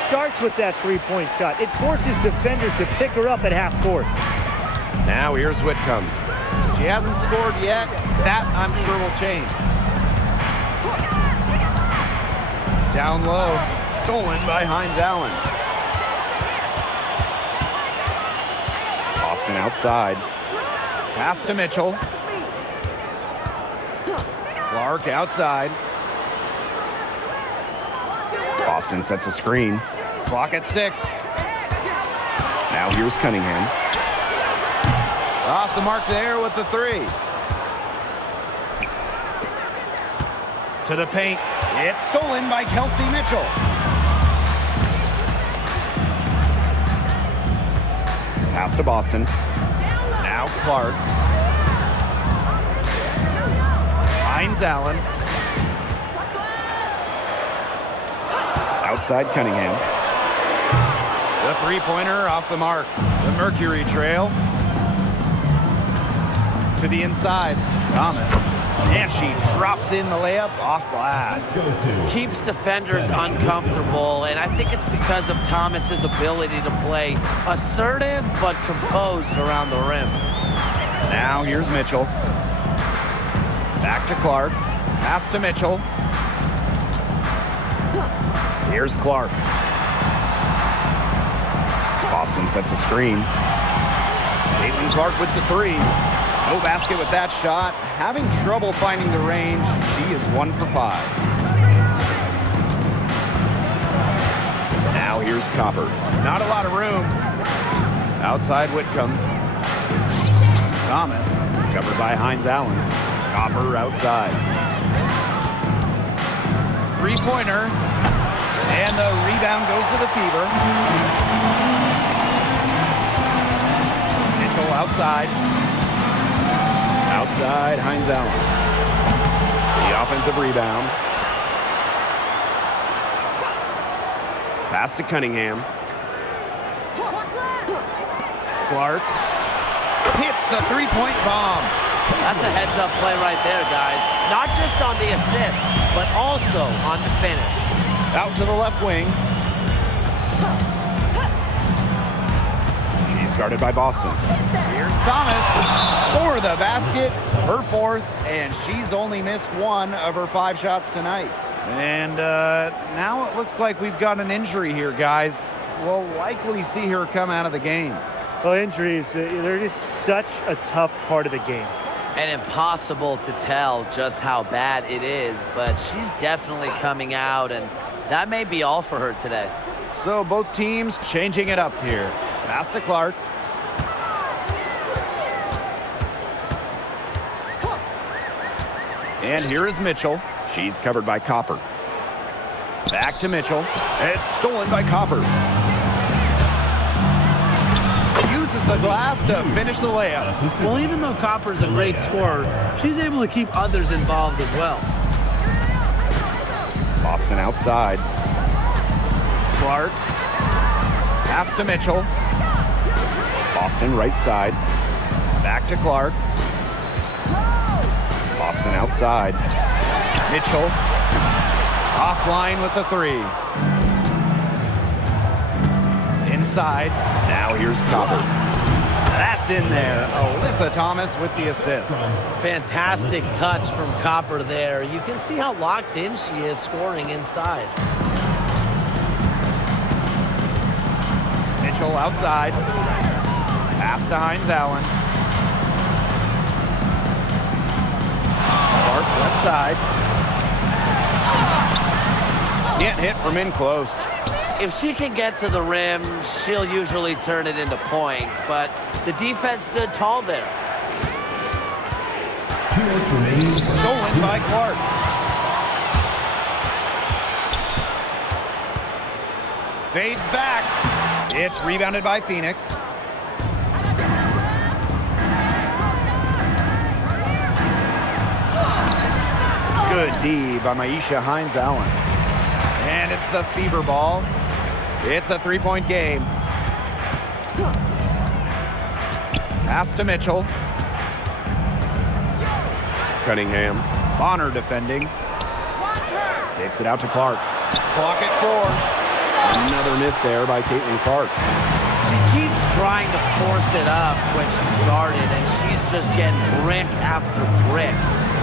starts with that three-point shot. It forces defenders to pick her up at half court. Now here's Whitcomb. She hasn't scored yet. That, I'm sure, will change. Down low. Stolen by Hines Allen. Boston outside. Pass to Mitchell. Clark outside. Boston sets a screen. Clock at 6. Now here's Cunningham. Off the mark there with the 3. To the paint. It's stolen by Kelsey Mitchell. Pass to Boston. Now Clark. Hines Allen. Outside Cunningham. The three-pointer off the mark. The Mercury trail. To the inside. Thomas. And she drops in the layup off glass. Keeps defenders uncomfortable, and I think it's because of Thomas's ability to play assertive but composed around the rim. Now here's Mitchell. Back to Clark. Pass to Mitchell. Here's Clark. Boston sets a screen. Caitlin Clark with the 3. No basket with that shot. Having trouble finding the range. She is 1 for 5. Now here's Copper. Not a lot of room. Outside Whitcomb. Thomas. Covered by Hines Allen. Copper outside. Three-pointer. And the rebound goes to the Fever. Mitchell outside. Outside Hines Allen. The offensive rebound. Pass to Cunningham. Clark hits the three-point bomb. That's a heads-up play right there, guys. Not just on the assist, but also on the finish. Out to the left wing. She's guarded by Boston. Here's Thomas. Score the basket. Her 4th, and she's only missed 1 of her 5 shots tonight. And now it looks like we've got an injury here, guys. We'll likely see her come out of the game. Well, injuries, they're just such a tough part of the game. And impossible to tell just how bad it is, but she's definitely coming out, and that may be all for her today. So both teams changing it up here. Pass to Clark. And here is Mitchell. She's covered by Copper. Back to Mitchell. It's stolen by Copper. Uses the glass to finish the layup. Well, even though Copper's a great scorer, she's able to keep others involved as well. Boston outside. Clark. Pass to Mitchell. Boston right side. Back to Clark. Boston outside. Mitchell. Offline with the 3. Inside. Now here's Copper. That's in there. Alyssa Thomas with the assist. Fantastic touch from Copper there. You can see how locked in she is scoring inside. Mitchell outside. Pass to Hines Allen. Clark, left side. Can't hit from in close. If she can get to the rim, she'll usually turn it into points, but the defense stood tall there. 2 minutes remaining. Stolen by Clark. Fades back. It's rebounded by Phoenix. Good D by Maisha Hines-Allen. And it's the fever ball. It's a three-point game. Pass to Mitchell. Cunningham. Bonner defending. Takes it out to Clark. Clock at 4. Another miss there by Caitlin Clark. She keeps trying to force it up when she's guarded, and she's just getting brick after brick.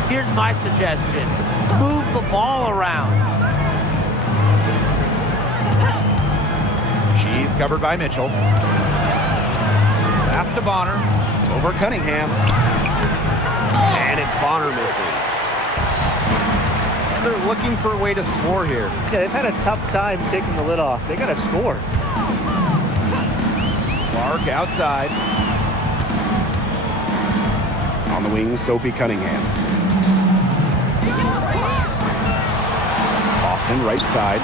Here's my suggestion. Move the ball around. She's covered by Mitchell. Pass to Bonner. Over Cunningham. And it's Bonner missing. And they're looking for a way to score here. Yeah, they've had a tough time taking the lid off. They got to score. Clark outside. On the wing, Sophie Cunningham. Boston right side.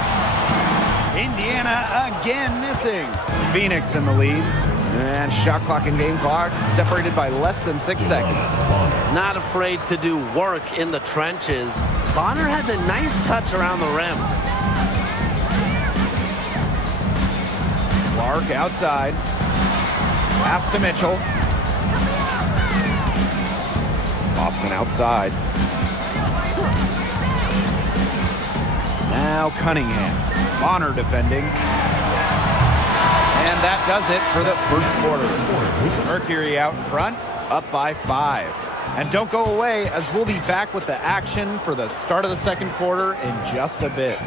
Indiana again missing. Phoenix in the lead. And shot clock and game clock separated by less than 6 seconds. Not afraid to do work in the trenches. Bonner has a nice touch around the rim. Clark outside. Pass to Mitchell. Boston outside. Now Cunningham. Bonner defending. And that does it for the first quarter. Mercury out in front, up by 5. And don't go away, as we'll be back with the action for the start of the second quarter in just a bit.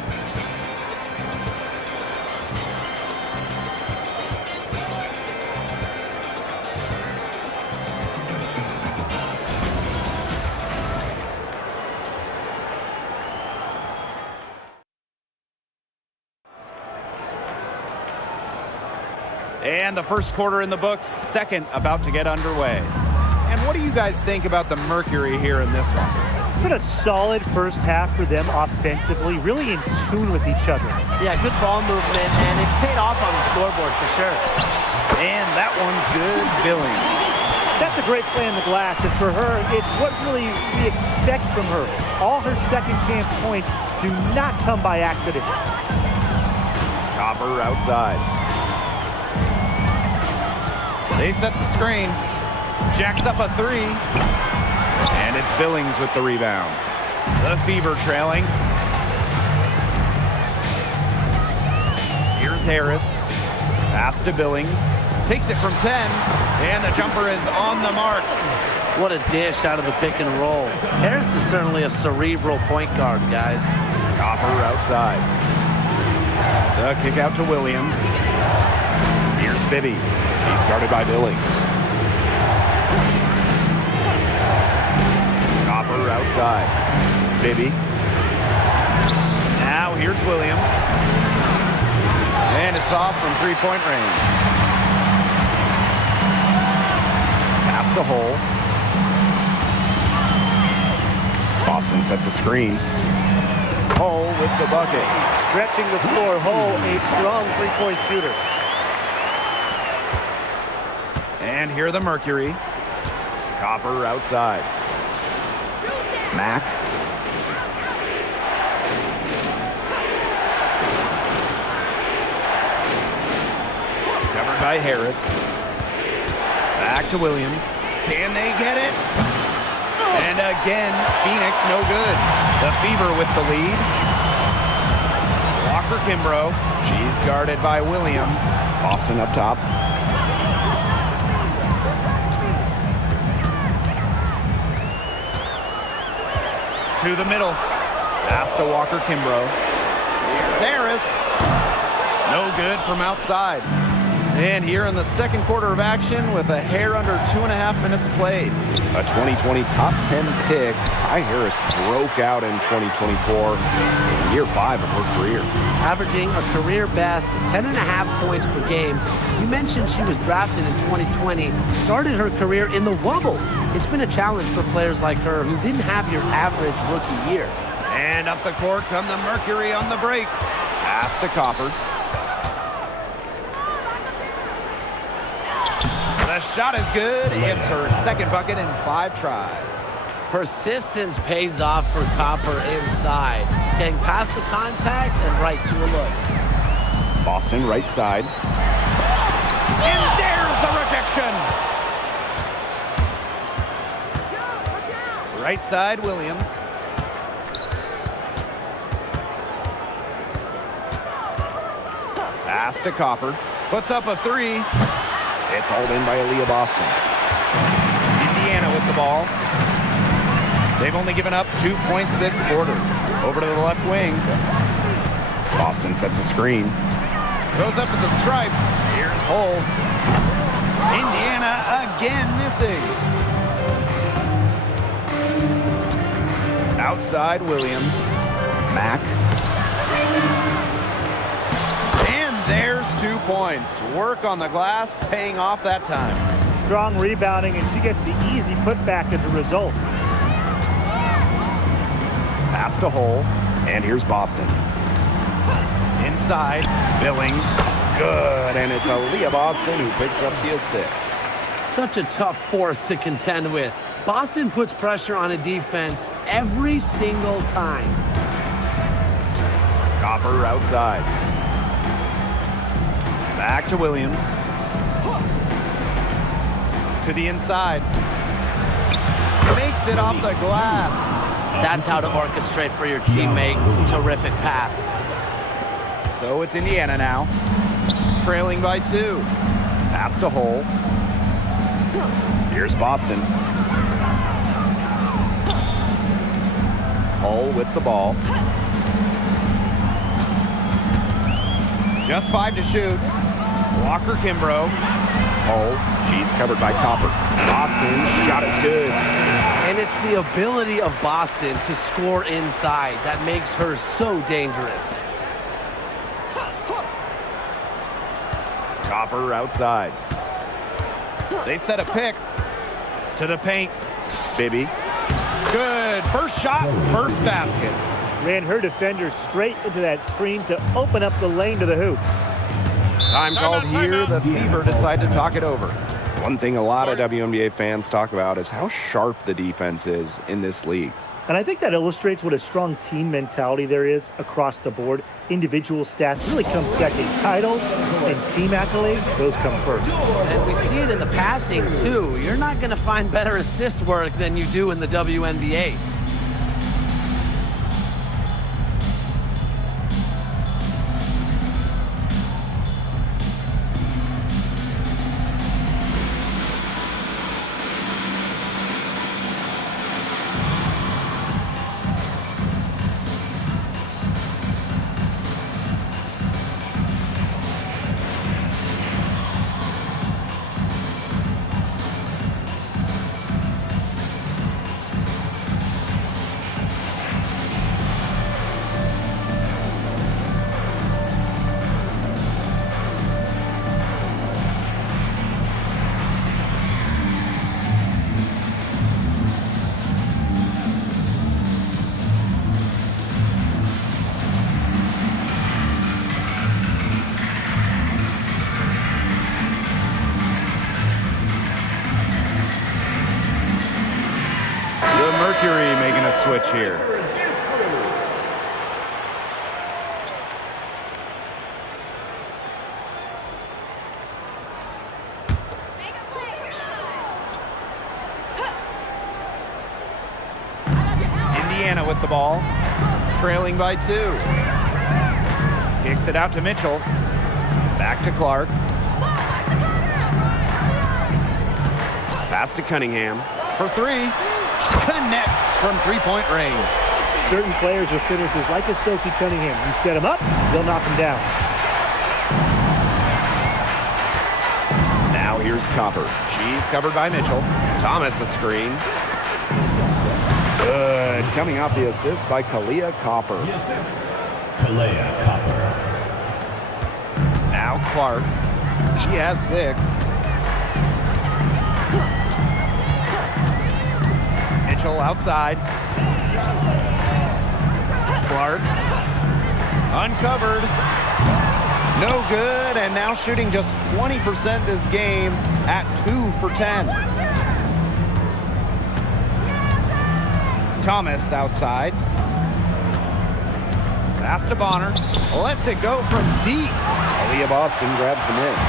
And the first quarter in the books, second about to get underway. And what do you guys think about the Mercury here in this one? It's been a solid first half for them offensively, really in tune with each other. Yeah, good ball movement, and it's paid off on the scoreboard for sure. And that one's good. Billings. That's a great play on the glass, and for her, it's what really we expect from her. All her second chance points do not come by accident. Copper outside. They set the screen. Jacks up a 3. And it's Billings with the rebound. The Fever trailing. Here's Harris. Pass to Billings. Takes it from 10. And the jumper is on the mark. What a dish out of the pick and roll. Harris is certainly a cerebral point guard, guys. Copper outside. The kick out to Williams. Here's Bibby. She's guarded by Billings. Copper outside. Bibby. Now here's Williams. And it's off from three-point range. Pass to Hole. Boston sets a screen. Hole with the bucket. Stretching the floor, Hull, a strong three-point shooter. And here the Mercury. Copper outside. Mack. Covered by Harris. Back to Williams. Can they get it? And again, Phoenix no good. The Fever with the lead. Walker Kimbrough. She's guarded by Williams. Boston up top. To the middle. Pass to Walker Kimbrough. Here's Harris. No good from outside. And here in the second quarter of action with a hair under 2.5 minutes played. A 2020 top 10 pick, Ty Harris broke out in 2024 in year 5 of her career. Averaging a career best 10.5 points per game. You mentioned she was drafted in 2020, started her career in the Wubble. It's been a challenge for players like her who didn't have your average rookie year. And up the court come the Mercury on the break. Pass to Copper. The shot is good. It's her second bucket in 5 tries. Persistence pays off for Copper inside. Getting past the contact and right to a look. Boston right side. And there's the rejection. Right side, Williams. Pass to Copper. Puts up a 3. It's hauled in by Aaliyah Boston. Indiana with the ball. They've only given up 2 points this quarter. Over to the left wing. Boston sets a screen. Goes up at the stripe. Here's Hull. Indiana again missing. Outside Williams. Mack. And there's 2 points. Work on the glass paying off that time. Strong rebounding, and she gets the easy putback as a result. Pass to Hull. And here's Boston. Inside, Billings. Good. And it's Aaliyah Boston who picks up the assist. Such a tough force to contend with. Boston puts pressure on a defense every single time. Copper outside. Back to Williams. To the inside. Makes it off the glass. That's how to orchestrate for your teammate. Terrific pass. So it's Indiana now. Trailing by 2. Pass to Hull. Here's Boston. Hull with the ball. Just 5 to shoot. Walker Kimbrough. Hull. She's covered by Copper. Boston. Shot is good. And it's the ability of Boston to score inside that makes her so dangerous. Copper outside. They set a pick. To the paint. Bibby. Good. First shot, first basket. Ran her defender straight into that screen to open up the lane to the hoop. Time called here. The Fever decide to talk it over. One thing a lot of WNBA fans talk about is how sharp the defense is in this league. And I think that illustrates what a strong team mentality there is across the board. Individual stats really come second. Titles and team accolades, those come first. And we see it in the passing, too. You're not going to find better assist work than you do in the WNBA. Mercury making a switch here. Indiana with the ball, trailing by 2. Kicks it out to Mitchell. Back to Clark. Pass to Cunningham. For 3. Connects from 3-point range. Certain players are finishers like a Sophie Cunningham. You set them up, they'll knock them down. here's Copper. She's covered by Mitchell. Thomas a screen. Good. Coming off the assist by Kalia Copper. The assist, Kalia Copper. Now Clark. She has 6. Mitchell outside. Clark. Uncovered. No good, and now shooting just 20% this game at 2 for 10. Thomas outside. Pass to Bonner. Lets it go from deep. Aaliyah Boston grabs the miss.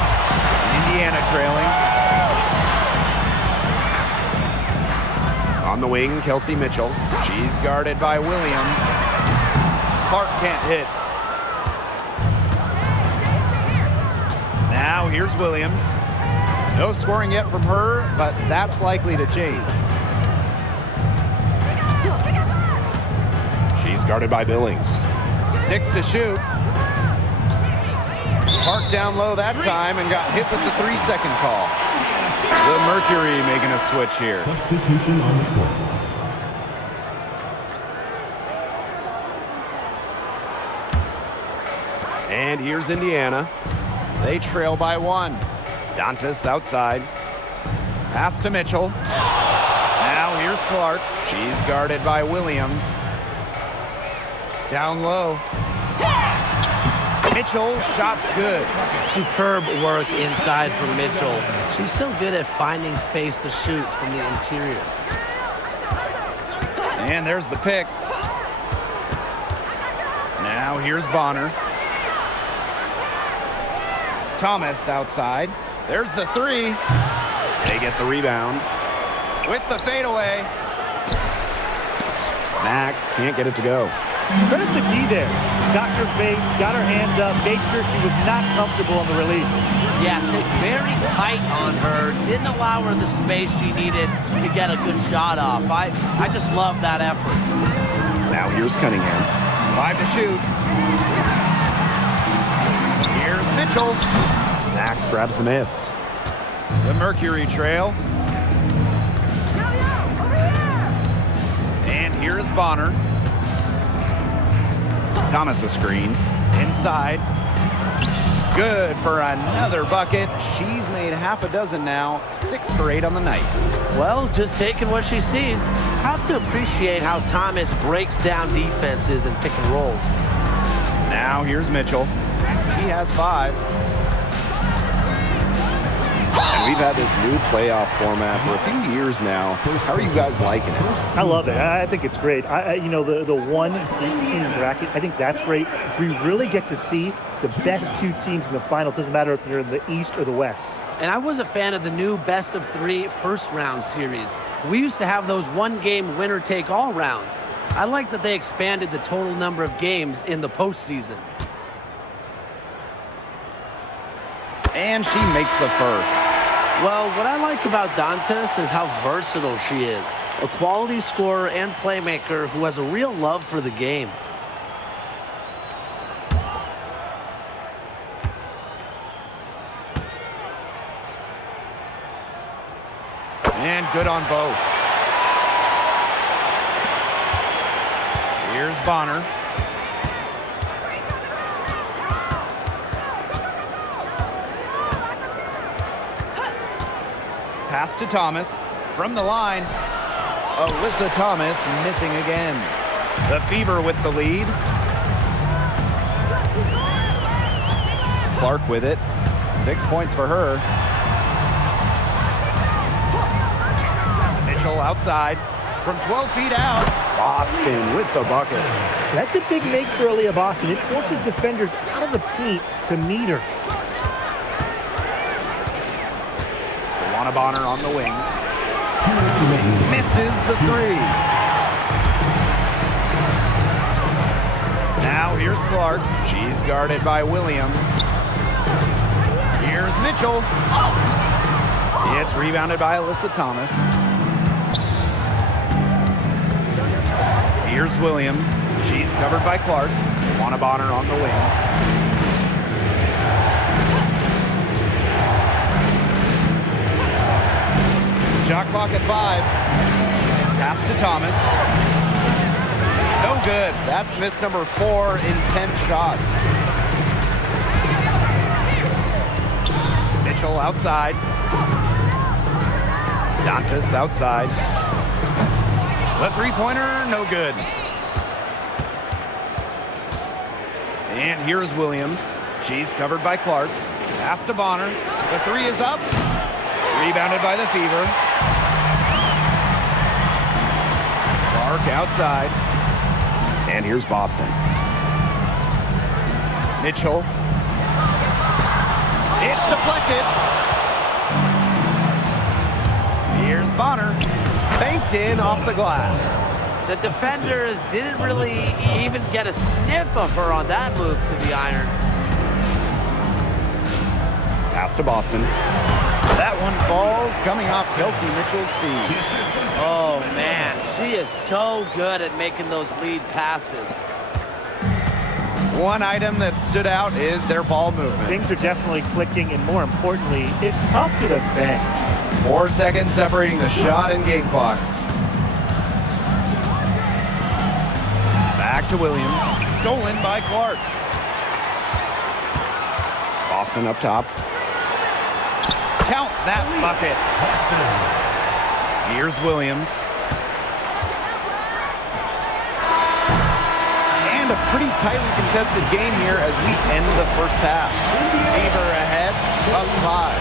Indiana trailing. On the wing, Kelsey Mitchell. She's guarded by Williams. Clark can't hit. Now here's Williams. No scoring yet from her, but that's likely to change. She's guarded by Billings. 6 to shoot. Clark down low that time and got hit with the 3-second call. The Mercury making a switch here. Substitution on the court. And here's Indiana. They trail by 1. Dantas outside. Pass to Mitchell. Now here's Clark. She's guarded by Williams. Down low. Mitchell, shot's good. Superb work inside from Mitchell. She's so good at finding space to shoot from the interior. And there's the pick. Now here's Bonner. Thomas outside. There's the 3. They get the rebound. With the fadeaway. Mack can't get it to go. Credit the D there. Got her face, got her hands up, made sure she was not comfortable on the release. Yeah, stayed very tight on her. Didn't allow her the space she needed to get a good shot off. I just love that effort. Now here's Cunningham. 5 to shoot. Here's Mitchell. Mack grabs the miss. The Mercury trail. And here's Bonner. Thomas the screen. Inside. Good for another bucket. She's made half a dozen now. 6 for 8 on the night. Well, just taking what she sees. Have to appreciate how Thomas breaks down defenses and pick and rolls. Now here's Mitchell. He has 5. And we've had this new playoff format for a few years now. How are you guys liking it? I love it. I think it's great. You know, the 1-18 bracket, I think that's great. We really get to see the best 2 teams in the final. It doesn't matter if they're in the East or the West. And I was a fan of the new best-of-3 first-round series. We used to have those one-game winner-take-all rounds. I like that they expanded the total number of games in the postseason. And she makes the first. Well, what I like about Dantas is how versatile she is. A quality scorer and playmaker who has a real love for the game. And good on both. Here's Bonner. Pass to Thomas. From the line, Alyssa Thomas missing again. The Fever with the lead. Clark with it. 6 points for her. Mitchell outside. From 12 feet out. Boston with the bucket. That's a big make for Aaliyah Boston. It forces defenders out of the paint to meet her. Bonner on the wing. Misses the 3. Now here's Clark. She's guarded by Williams. Here's Mitchell. It's rebounded by Alyssa Thomas. Here's Williams. She's covered by Clark. Bonner on the wing. Shot clock at 5. Pass to Thomas. No good. That's miss number 4 in 10 shots. Mitchell outside. Dantas outside. The three-pointer, no good. And here's Williams. She's covered by Clark. Pass to Bonner. The 3 is up. Rebounded by the Fever. Clark outside. And here's Boston. Mitchell. It's deflected. Here's Bonner. Banked in off the glass. The defenders didn't really even get a sniff of her on that move to the iron. Pass to Boston. That one falls, coming off Kelsey Mitchell's feet. Oh, man. She is so good at making those lead passes. One item that stood out is their ball movement. Things are definitely clicking, and more importantly, it's tough to defend. 4 seconds separating the shot and game clocks. Back to Williams. Stolen by Clark. Boston up top. Count that bucket. Here's Williams. And a pretty tightly contested game here as we end the first half. Fever ahead of 5.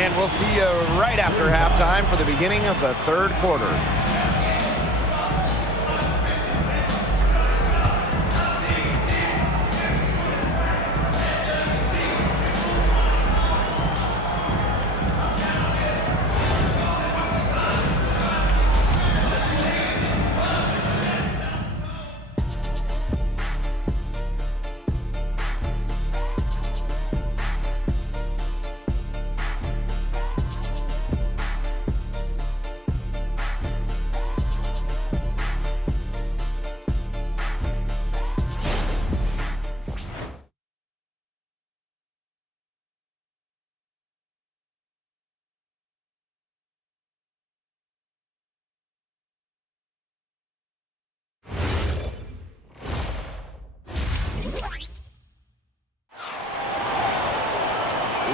And we'll see you right after halftime for the beginning of the third quarter.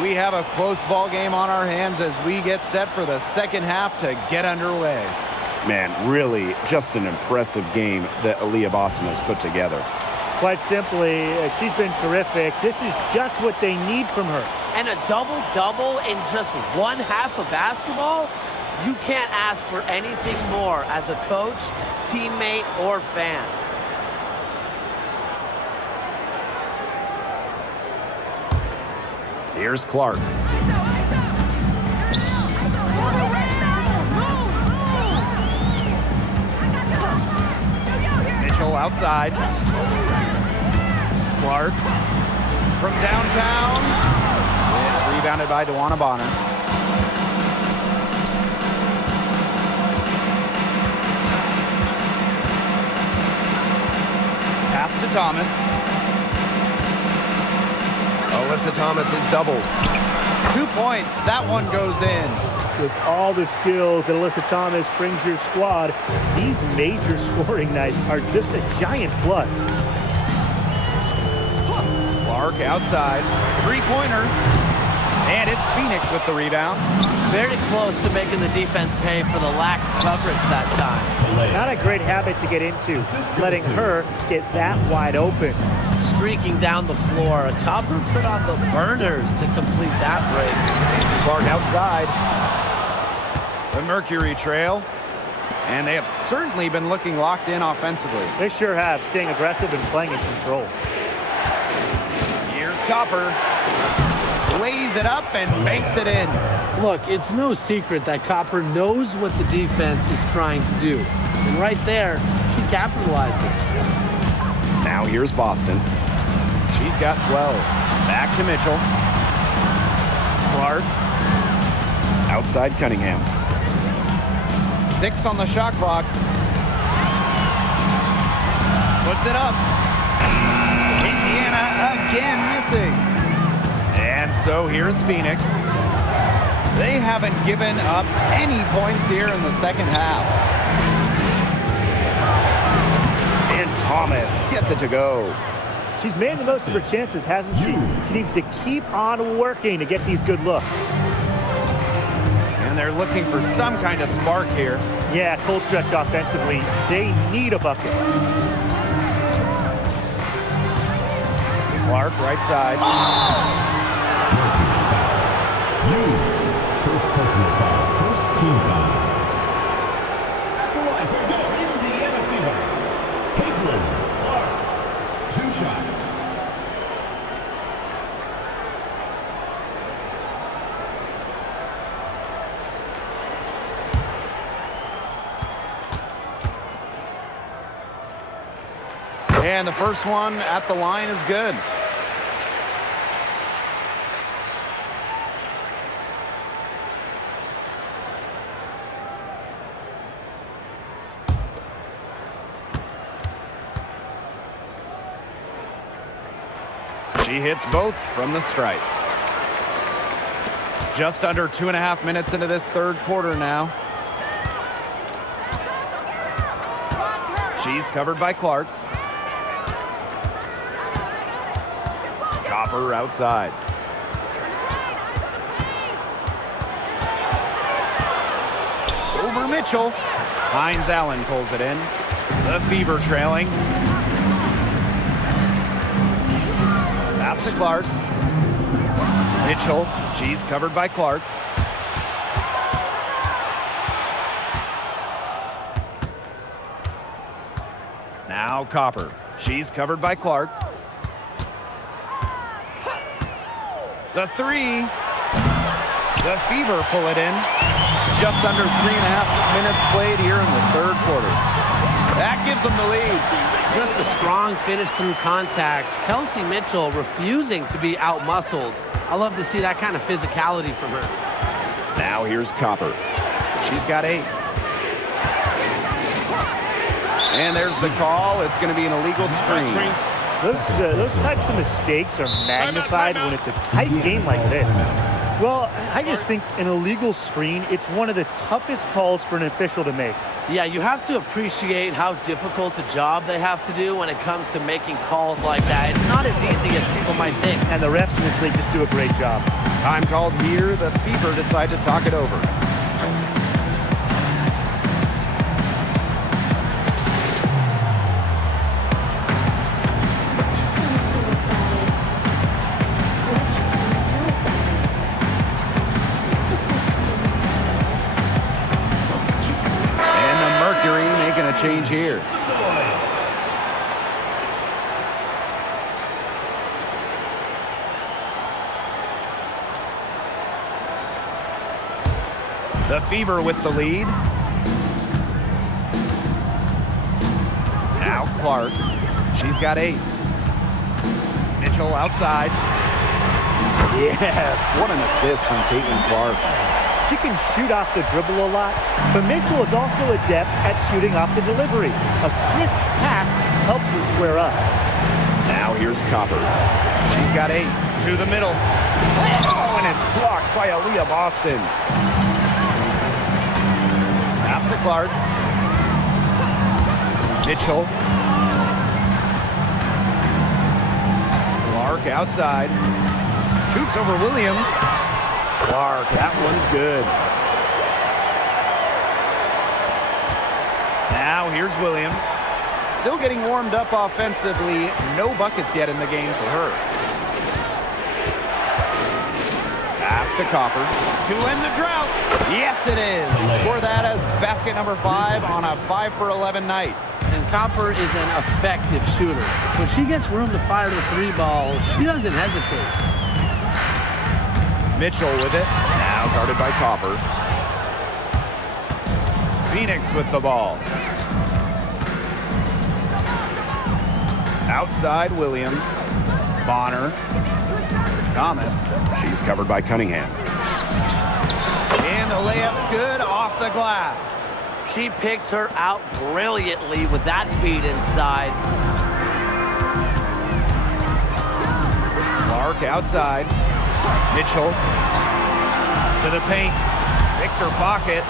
We have a close ball game on our hands as we get set for the second half to get underway. Man, really just an impressive game that Aaliyah Boston has put together. Quite simply, she's been terrific. This is just what they need from her. And a double-double in just one half of basketball? You can't ask for anything more as a coach, teammate, or fan. Here's Clark. Mitchell outside. Clark from downtown. It's rebounded by DeWanna Bonner. Pass to Thomas. Alyssa Thomas is doubled. 2 points. That one goes in. With all the skills that Alyssa Thomas brings your squad, these major scoring nights are just a giant plus. Clark outside. Three-pointer. And it's Phoenix with the rebound. Very close to making the defense pay for the lax coverage that time. Not a great habit to get into, letting her get that wide open. Streaking down the floor. Copper put on the burners to complete that break. Clark outside. The Mercury trail. And they have certainly been looking locked in offensively. They sure have, staying aggressive and playing in control. Here's Copper. Lays it up and banks it in. Look, it's no secret that Copper knows what the defense is trying to do. And right there, she capitalizes. Now here's Boston. She's got 12. Back to Mitchell. Clark. Outside Cunningham. 6 on the shot clock. Puts it up. Indiana again missing. And so here's Phoenix. They haven't given up any points here in the second half. And Thomas gets it to go. She's made the most of her chances, hasn't she? She needs to keep on working to get these good looks. And they're looking for some kind of spark here. Yeah, cold stretch offensively. They need a bucket. Clark, right side. First personal foul. First team foul. At the line for your Indiana Fever. Caitlin Clark. 2 shots. And the first one at the line is good. She hits both from the stripe. Just under 2.5 minutes into this third quarter now. She's covered by Clark. Copper outside. Over Mitchell. Hines Allen pulls it in. The Fever trailing. Pass to Clark. Mitchell. She's covered by Clark. Now Copper. She's covered by Clark. The three. The Fever pull it in. Just under 3.5 minutes played here in the third quarter. That gives them the lead. Just a strong finish through contact. Kelsey Mitchell refusing to be out-muscled. I love to see that kind of physicality from her. Now here's Copper. She's got 8. And there's the call. It's going to be an illegal screen. Those types of mistakes are magnified when it's a tight game like this. Well, I just think an illegal screen, it's one of the toughest calls for an official to make. Yeah, you have to appreciate how difficult a job they have to do when it comes to making calls like that. It's not as easy as people might think. And the refs in this league just do a great job. Time called here. The Fever decide to talk it over. Change here. The Fever with the lead. Now Clark. She's got 8. Mitchell outside. Yes, what an assist from Caitlin Clark. She can shoot off the dribble a lot, but Mitchell is also adept at shooting off the delivery. A crisp pass helps her square up. Now here's Copper. She's got 8. To the middle. Oh, and it's blocked by Aaliyah Boston. Pass to Clark. Mitchell. Clark outside. Shoots over Williams. Clark, that one's good. Now here's Williams. Still getting warmed up offensively. No buckets yet in the game for her. Pass to Copper. To end the drought. Yes, it is. Score that as basket number 5 on a 5 for 11 night. And Copper is an effective shooter. When she gets room to fire the 3 ball, she doesn't hesitate. Mitchell with it. Now guarded by Copper. Phoenix with the ball. Outside Williams. Bonner. Thomas. She's covered by Cunningham. And the layup's good off the glass. She picked her out brilliantly with that feed inside. Clark outside. Mitchell. To the paint. Victor pocket.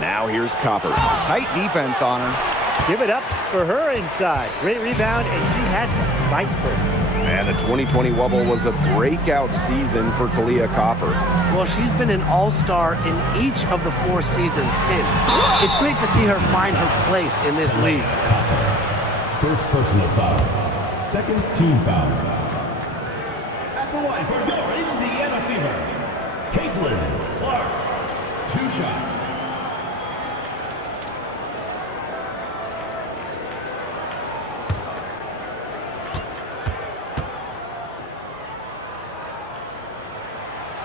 Now here's Copper. Tight defense on her. Give it up for her inside. Great rebound, and she had to fight for it. And the 2020 Wubble was a breakout season for Kalia Copper. Well, she's been an all-star in each of the 4 seasons since. It's great to see her find her place in this league. First personal foul. Second team foul. At the line for your Indiana Fever, Caitlin Clark. 2 shots.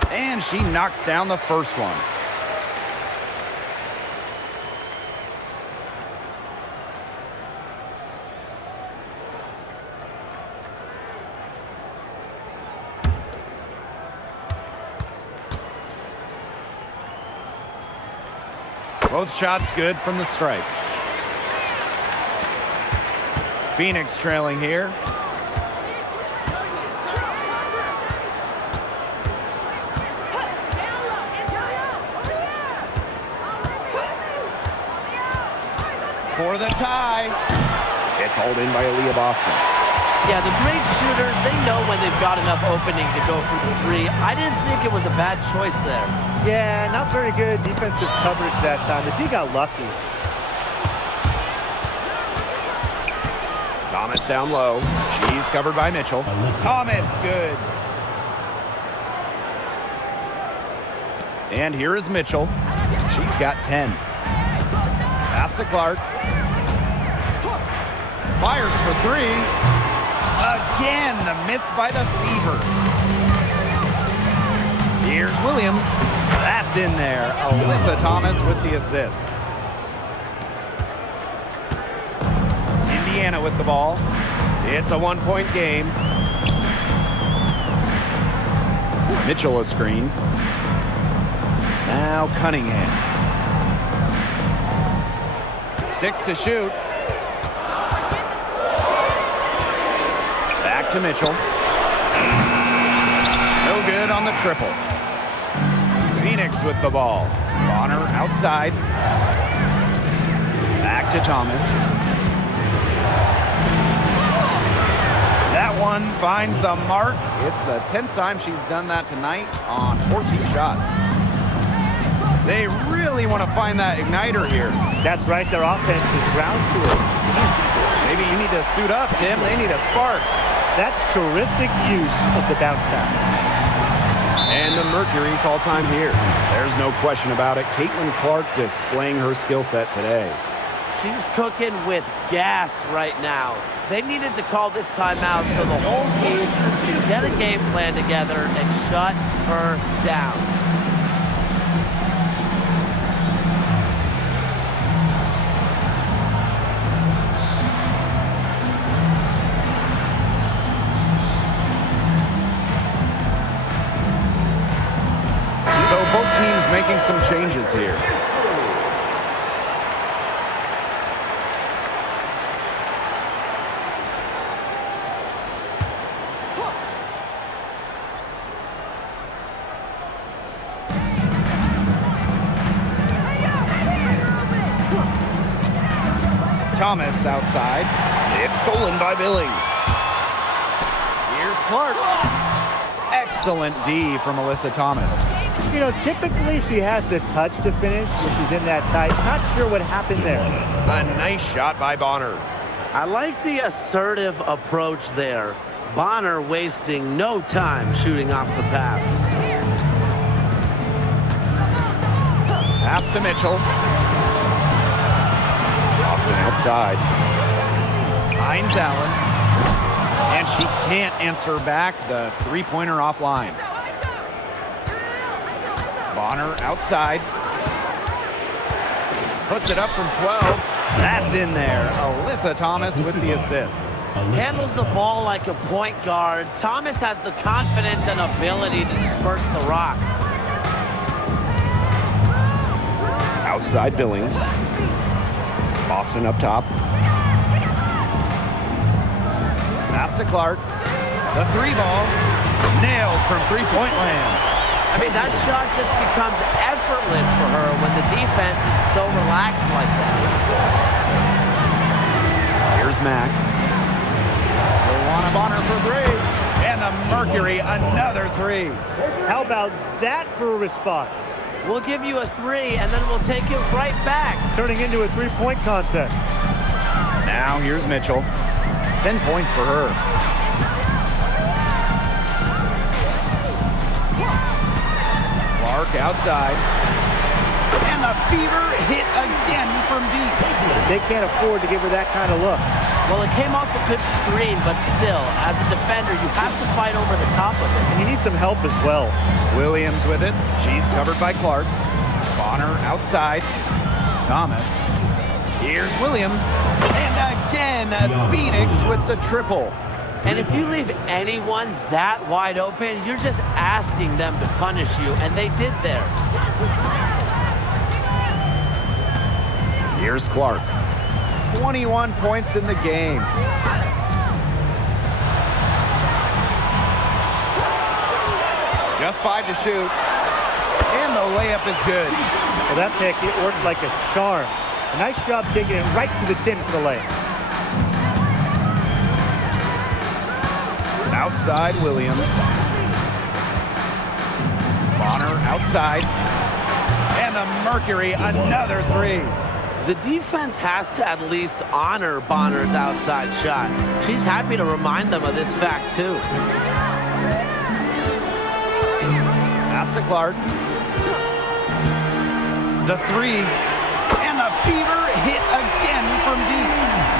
And she knocks down the first one. Both shots good from the stripe. Phoenix trailing here. For the tie. It's hauled in by Aaliyah Boston. Yeah, the great shooters, they know when they've got enough opening to go for the 3. I didn't think it was a bad choice there. Yeah, not very good defensive coverage that time. The team got lucky. Thomas down low. She's covered by Mitchell. Thomas, good. And here is Mitchell. She's got 10. Pass to Clark. Fires for 3. Again, the miss by the Fever. Here's Williams. That's in there. Alyssa Thomas with the assist. Indiana with the ball. It's a 1-point game. Mitchell a screen. Now Cunningham. 6 to shoot. Back to Mitchell. No good on the triple. Phoenix with the ball. Bonner outside. Back to Thomas. That one finds the mark. It's the 10th time she's done that tonight on 14 shots. They really want to find that igniter here. That's right, their offense is ground to a standstill. Maybe you need to suit up, Tim. They need a spark. That's terrific use of the bounce pass. And the Mercury call time here. There's no question about it. Caitlin Clark displaying her skill set today. She's cooking with gas right now. They needed to call this timeout so the whole team can get a game plan together and shut her down. So both teams making some changes here. Thomas outside. It's stolen by Billings. Here's Clark. Excellent D from Alyssa Thomas. You know, typically she has the touch to finish when she's in that tight. Not sure what happened there. A nice shot by Bonner. I like the assertive approach there. Bonner wasting no time shooting off the pass. Pass to Mitchell. Austin outside. Hines Allen. And she can't answer back the three-pointer offline. Bonner outside. Puts it up from 12. That's in there. Alyssa Thomas with the assist. Handles the ball like a point guard. Thomas has the confidence and ability to disperse the rock. Outside Billings. Boston up top. Pass to Clark. The 3 ball. Nailed from three-point land. I mean, that shot just becomes effortless for her when the defense is so relaxed like that. Here's Mac. Bonner for three. And the Mercury, another three. How about that for a response? We'll give you a 3, and then we'll take it right back. Turning into a three-point contest. Now here's Mitchell. 10 points for her. Clark outside. And the fever hit again from deep. They can't afford to give her that kind of look. Well, it came off a good screen, but still, as a defender, you have to fight over the top of it. And you need some help as well. Williams with it. She's covered by Clark. Bonner outside. Thomas. Here's Williams. And again, Phoenix with the triple. And if you leave anyone that wide open, you're just asking them to punish you, and they did there. Here's Clark. 21 points in the game. Just 5 to shoot. And the layup is good. Well, that pick, it worked like a charm. A nice job taking it right to the tin for the layup. Outside Williams. Bonner outside. And the Mercury, another three. The defense has to at least honor Bonner's outside shot. She's happy to remind them of this fact, too. Pass to Clark. The three. And the fever hit again from deep.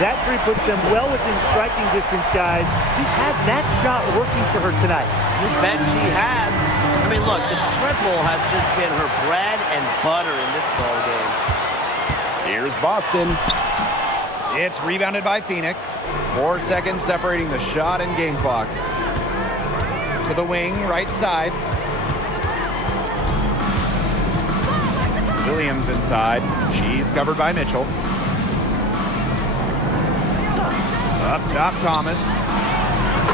That three puts them well within striking distance, guys. She's had that shot working for her tonight. You bet she has. I mean, look, the triple has just been her bread and butter in this ball game. Here's Boston. It's rebounded by Phoenix. 4 seconds separating the shot and game clocks. To the wing, right side. Williams inside. She's covered by Mitchell. Up top, Thomas.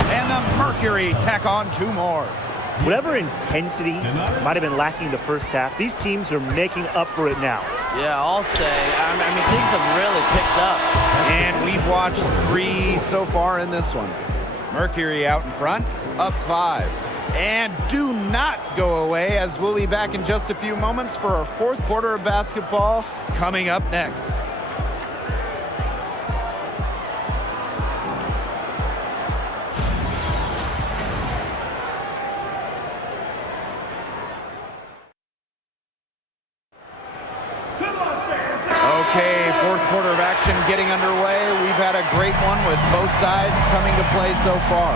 And the Mercury tack on 2 more. Whatever intensity might have been lacking the first half, these teams are making up for it now. Yeah, I'll say. I mean, things have really picked up. And we've watched 3 so far in this one. Mercury out in front, up 5. And do not go away, as we'll be back in just a few moments for our 4th quarter of basketball coming up next. Okay, 4th quarter of action getting underway. We've had a great one with both sides coming to play so far.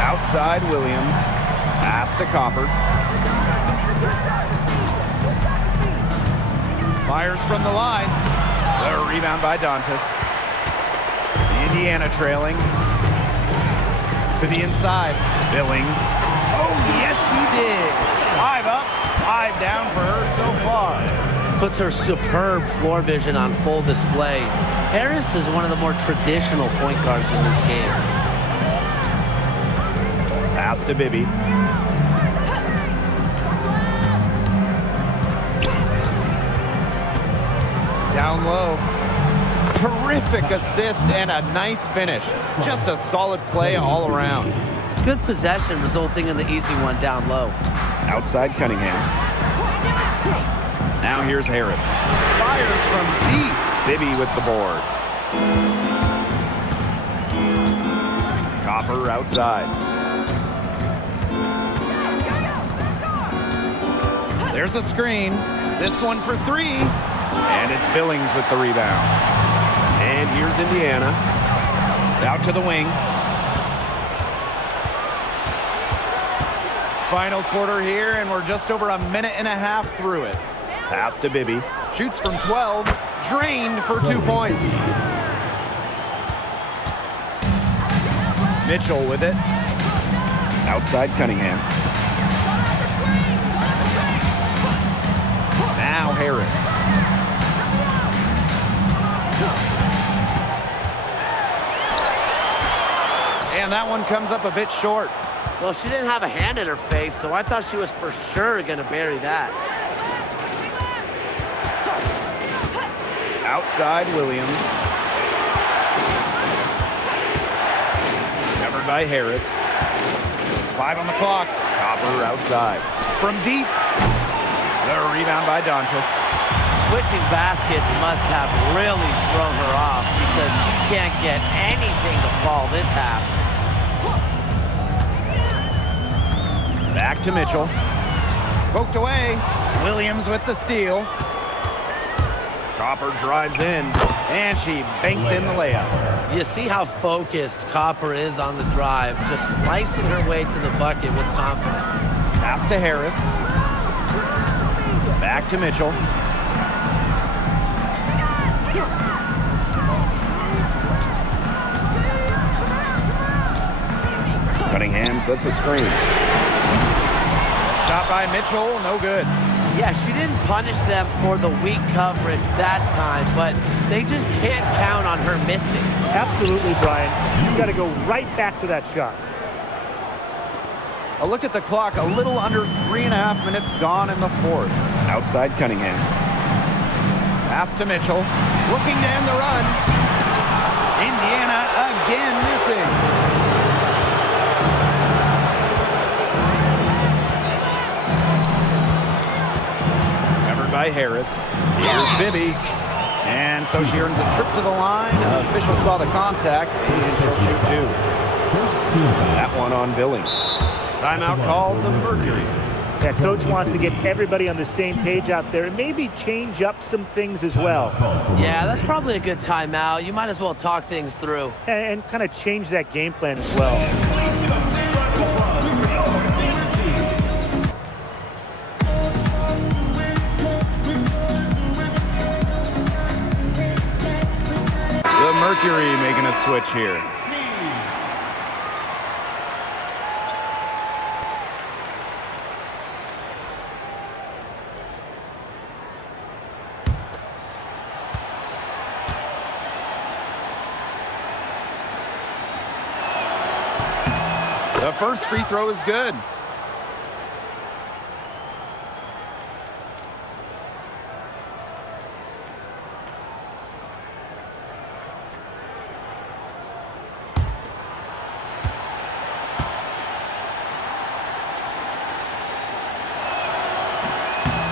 Outside Williams, pass to Copper. Fires from the line. The rebound by Dantas. Indiana trailing. To the inside, Billings. Oh, yes, she did. 5 up, 5 down for her so far. Puts her superb floor vision on full display. Harris is one of the more traditional point guards in this game. Pass to Bibby. Down low. Terrific assist and a nice finish. Just a solid play all around. Good possession resulting in the easy one down low. Outside Cunningham. Now here's Harris. Fires from deep. Bibby with the board. Copper outside. There's a screen. This one for 3. And it's Billings with the rebound. And here's Indiana. Out to the wing. Final quarter here, and we're just over a minute and a half through it. Pass to Bibby. Shoots from 12. Drained for 2 points. Mitchell with it. Outside Cunningham. Now Harris. And And that one comes up a bit short. Well, she didn't have a hand in her face, so I thought she was for sure going to bury that. Outside Williams. Covered by Harris. 5 on the clock. Copper outside. From deep. The rebound by Dantas. Switching baskets must have really thrown her off because she can't get anything to fall this half. Back to Mitchell. Poked away. Williams with the steal. Copper drives in, and she banks in the layup. You see how focused Copper is on the drive, just slicing her way to the bucket with confidence. Pass to Harris. Back to Mitchell. Cunningham sets a screen. Shot by Mitchell, no good. Yeah, she didn't punish them for the weak coverage that time, but they just can't count on her missing. Absolutely, Brian. You got to go right back to that shot. A look at the clock, a little under 3.5 minutes gone in the fourth. Outside Cunningham. Pass to Mitchell. Looking to end the run. Indiana again missing. By Harris. Here's Bibby. And so she earns a trip to the line. Official saw the contact, and she'll shoot two. First team foul. That one on Billings. Timeout called the Mercury. Yeah, coach wants to get everybody on the same page out there and maybe change up some things as well. Yeah, that's probably a good timeout. You might as well talk things through. And kind of change that game plan as well. The Mercury making a switch here. The first free throw is good.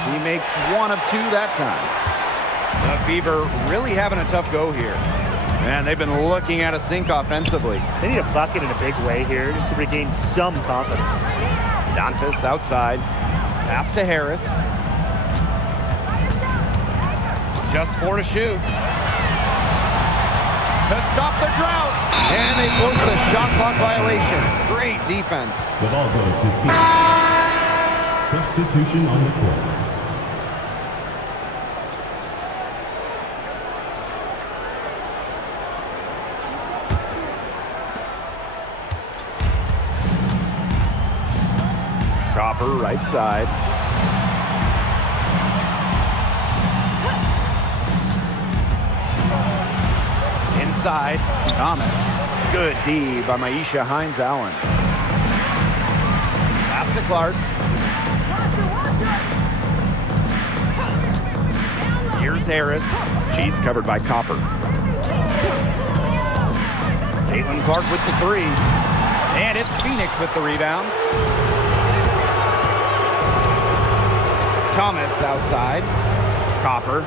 He makes 1 of 2 that time. The Fever really having a tough go here. Man, they've been looking at a sink offensively. They need a bucket in a big way here to regain some confidence. Dantas outside. Pass to Harris. Just 4 to shoot. To stop the drought. And they force the shot clock violation. Great defense. The ball goes to Phoenix. Substitution on the court. Copper right side. Inside, Thomas. Good D by Maisha Hines-Allen. Pass to Clark. Here's Harris. She's covered by Copper. Caitlin Clark with the 3. And it's Phoenix with the rebound. Thomas outside. Copper.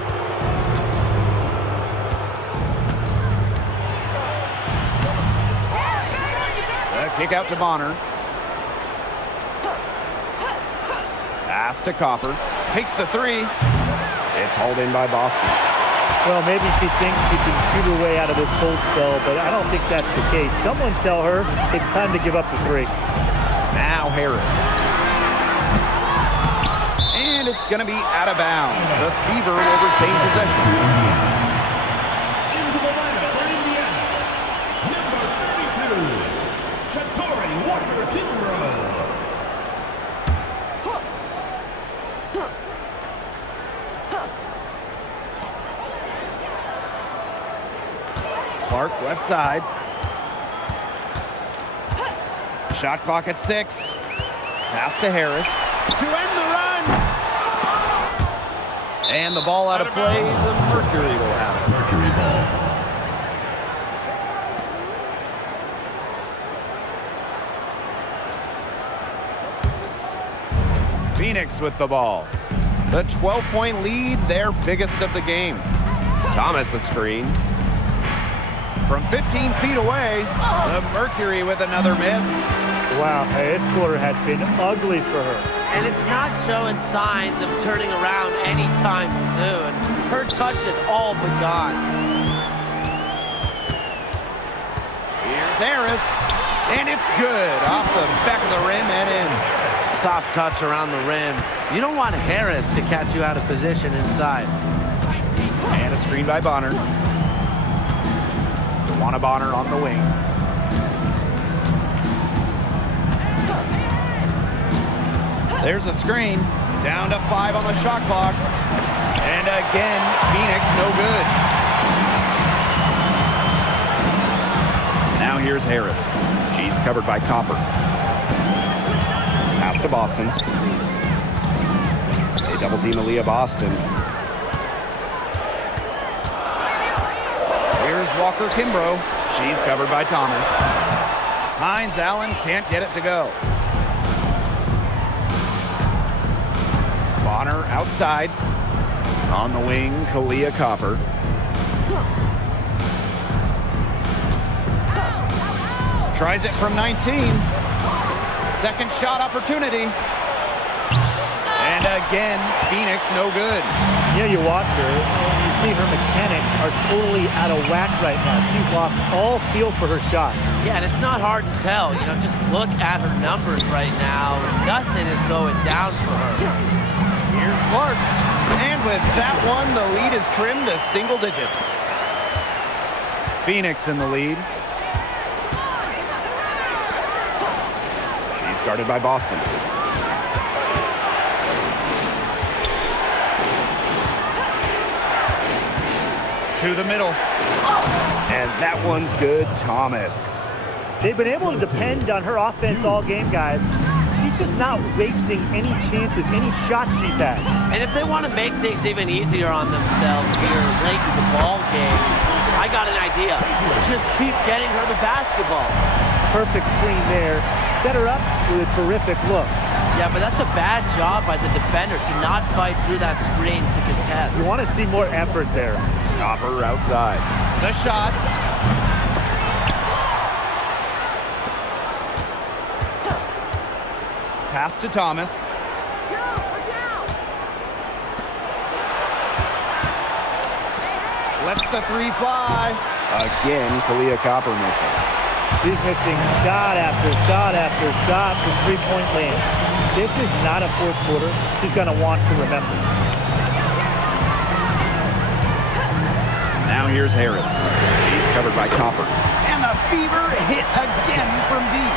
Kick out to Bonner. Pass to Copper. Takes the 3. It's hauled in by Boston. Well, maybe she thinks she can shoot her way out of this cold spell, but I don't think that's the case. Someone tell her it's time to give up the 3. Now Harris. And it's going to be out of bounds. The Fever will retain possession. Into the lineup for Indiana, number 32, Shatori Walker-Kimbrough. Clark left side. Shot clock at 6. Pass to Harris to end the run. And the ball out of play. The Mercury will have it. Mercury ball. Phoenix with the ball. The 12-point lead, their biggest of the game. Thomas a screen. From 15 feet away, the Mercury with another miss. Wow, hey, this quarter has been ugly for her. And it's not showing signs of turning around anytime soon. Her touch is all but gone. Here's Harris, and it's good. Off the back of the rim and in. Soft touch around the rim. You don't want Harris to catch you out of position inside. And a screen by Bonner. Juana Bonner on the wing. There's a screen. Down to 5 on the shot clock. And again, Phoenix no good. Now here's Harris. She's covered by Copper. Pass to Boston. They double team Aaliyah Boston. Here's Walker Kimbrough. She's covered by Thomas. Hines Allen can't get it to go. Bonner outside. On the wing, Kalia Copper. Tries it from 19. Second shot opportunity. And again, Phoenix no good. Yeah, you watch her, and you see her mechanics are totally out of whack right now. She's lost all feel for her shot. Yeah, and it's not hard to tell. You know, just look at her numbers right now. Nothing is going down for her. Here's Clark. And with that one, the lead is trimmed to single digits. Phoenix in the lead. She's guarded by Boston. To the middle. And that one's good, Thomas. They've been able to depend on her offense all game, guys. She's just not wasting any chances, any shots she's had. And if they want to make things even easier on themselves here late in the ball game, I got an idea. Just keep getting her the basketball. Perfect screen there. Set her up with a terrific look. Yeah, but that's a bad job by the defender to not fight through that screen to contest. You want to see more effort there. Copper outside. The shot. Pass to Thomas. Lets the 3 fly. Again, Kalia Copper missing. She's missing shot after shot after shot from three-point land. This is not a fourth quarter she's going to want to remember. Now here's Harris. She's covered by Copper. And the fever hit again from deep.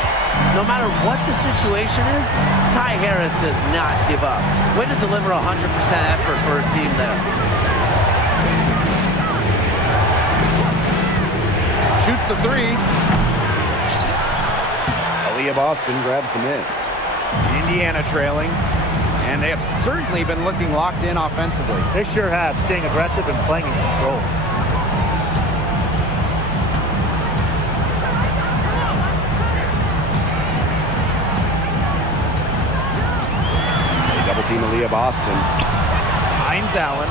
No matter what the situation is, Ty Harris does not give up. Way to deliver 100% effort for her team there. Shoots the 3. Aaliyah Boston grabs the miss. Indiana trailing. And they have certainly been looking locked in offensively. They sure have, staying aggressive and playing in control. Double team Aaliyah Boston. Hines Allen.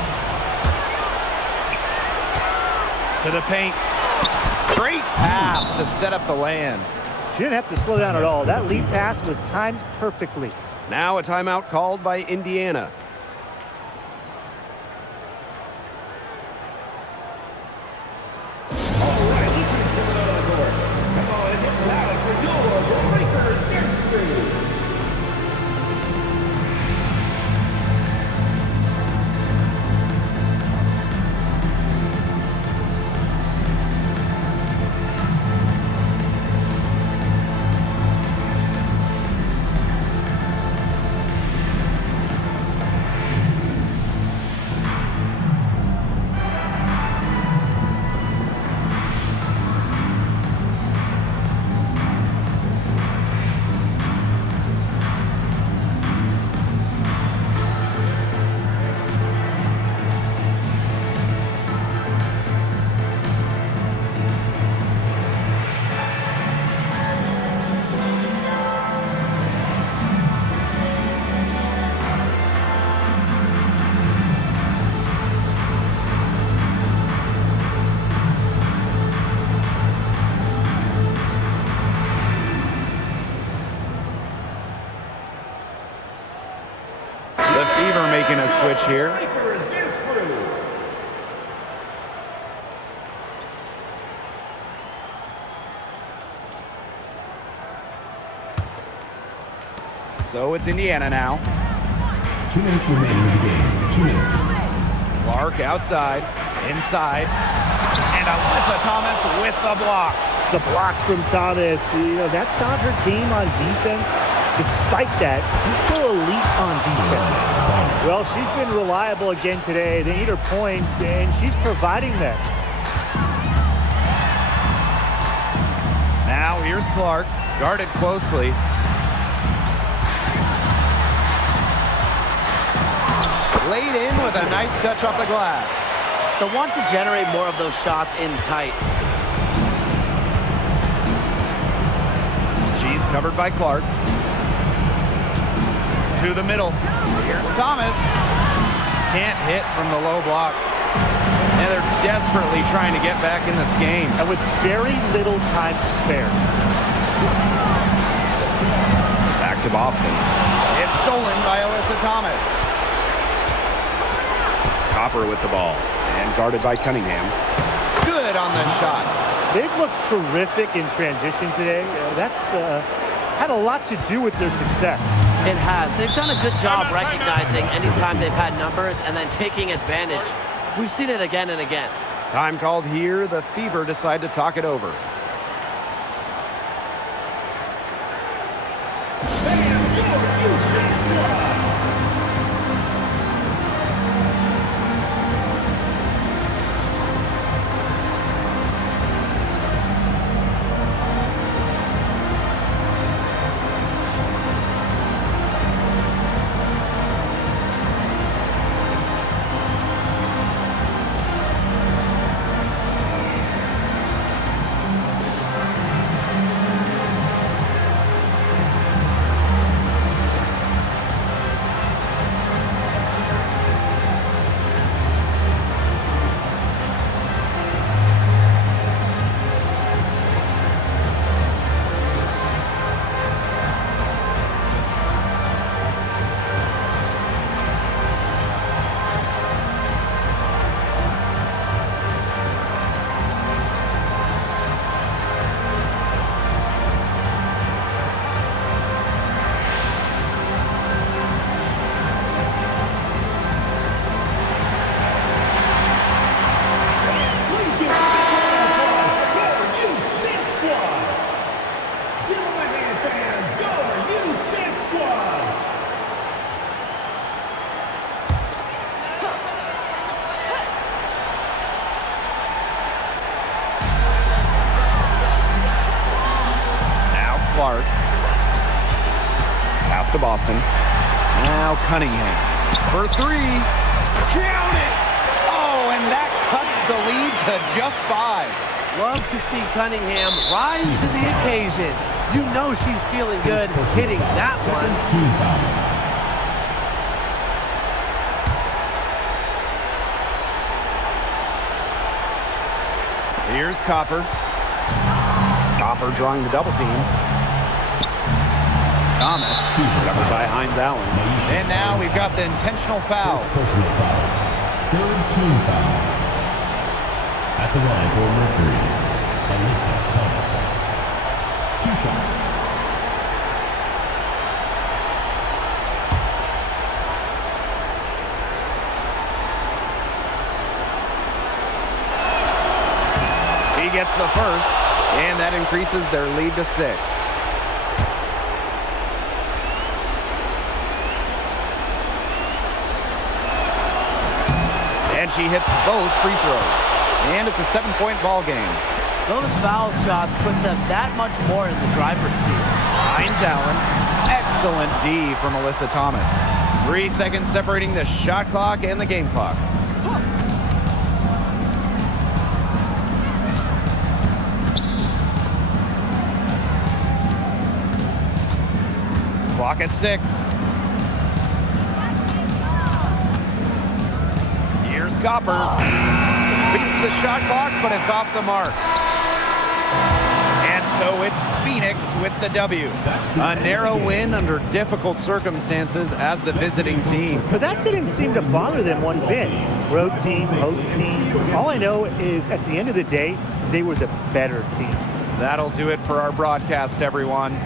To the paint. Great pass to set up the land. She didn't have to slow down at all. That lead pass was timed perfectly. Now a timeout called by Indiana. Weaver making a switch here. So it's Indiana now. 2 minutes remaining in the game. 2 minutes. Clark outside, inside, and Alyssa Thomas with the block. The block from Thomas, that's not her game on defense. Despite that, she's still elite on defense. Well, she's been reliable again today. They need her points, and she's providing them. Now here's Clark, guarded closely. Laid in with a nice touch off the glass. They'll want to generate more of those shots in tight. She's covered by Clark. To the middle. Here's Thomas. Can't hit from the low block. And they're desperately trying to get back in this game. And with very little time to spare. Back to Boston. It's stolen by Alyssa Thomas. Copper with the ball. And guarded by Cunningham. Good on the shot. They've looked terrific in transition today. That's had a lot to do with their success. It has. They've done a good job recognizing anytime they've had numbers and then taking advantage. We've seen it again and again. Time called here. The Fever decide to talk it over. Clark. Pass to Boston. Now Cunningham for three. Count it! Oh, and that cuts the lead to just 5. Love to see Cunningham rise to the occasion. You know she's feeling good hitting that one. Team foul. Here's Copper. Copper drawing the double team. Thomas. Covered by Hines Allen. And now we've got the intentional foul. Personal foul. Third team foul. At the line for Mercury, Alyssa Thomas. 2 shots. He gets the first, and that increases their lead to 6. And she hits both free throws. And it's a 7-point ball game. Those foul shots put them that much more in the driver's seat. Hines Allen. Excellent D from Alyssa Thomas. 3 seconds separating the shot clock and the game clock. Clock at 6. Here's Copper. Beats the shot clock, but it's off the mark. And so it's Phoenix with the W. A narrow win under difficult circumstances as the visiting team. But that didn't seem to bother them one bit. Road team, home team. All I know is at the end of the day, they were the better team. That'll do it for our broadcast, everyone.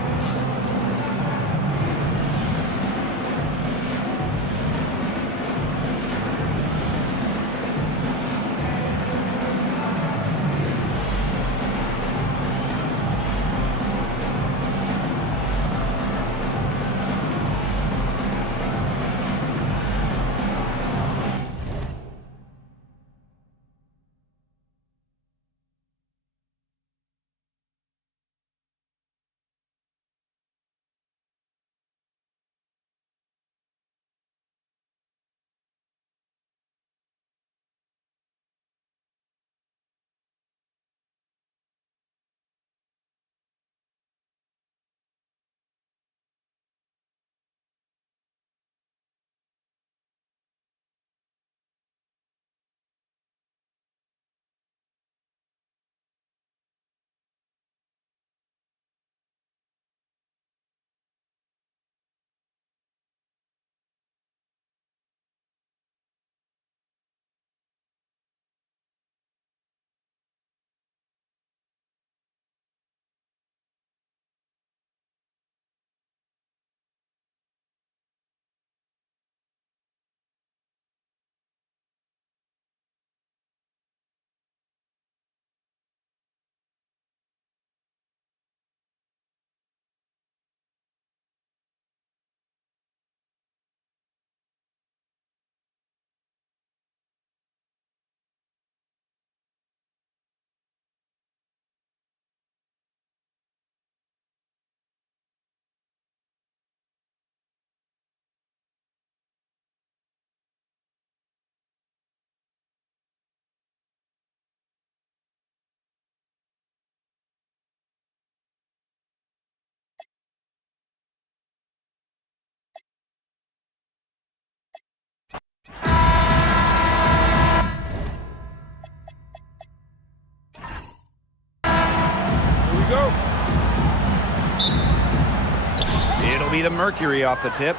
It'll be the Mercury off the tip.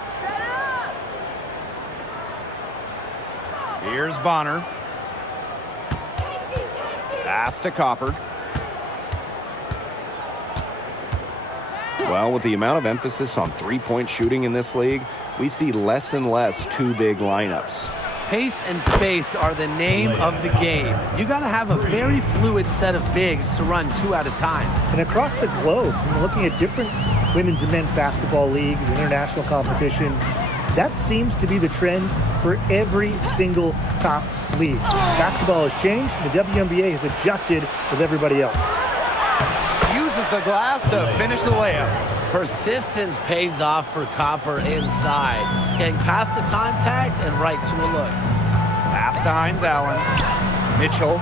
Here's Bonner. Pass to Copper. Well, with the amount of emphasis on three-point shooting in this league, we see less and less two-big lineups. Pace and space are the name of the game. You got to have a very fluid set of bigs to run two at a time. And across the globe, looking at different women's and men's basketball leagues, international competitions, that seems to be the trend for every single top league. Basketball has changed. The WNBA has adjusted with everybody else. Uses the glass to finish the layup. Persistence pays off for Copper inside. Getting past the contact and right to a look. Pass to Hines Allen. Mitchell.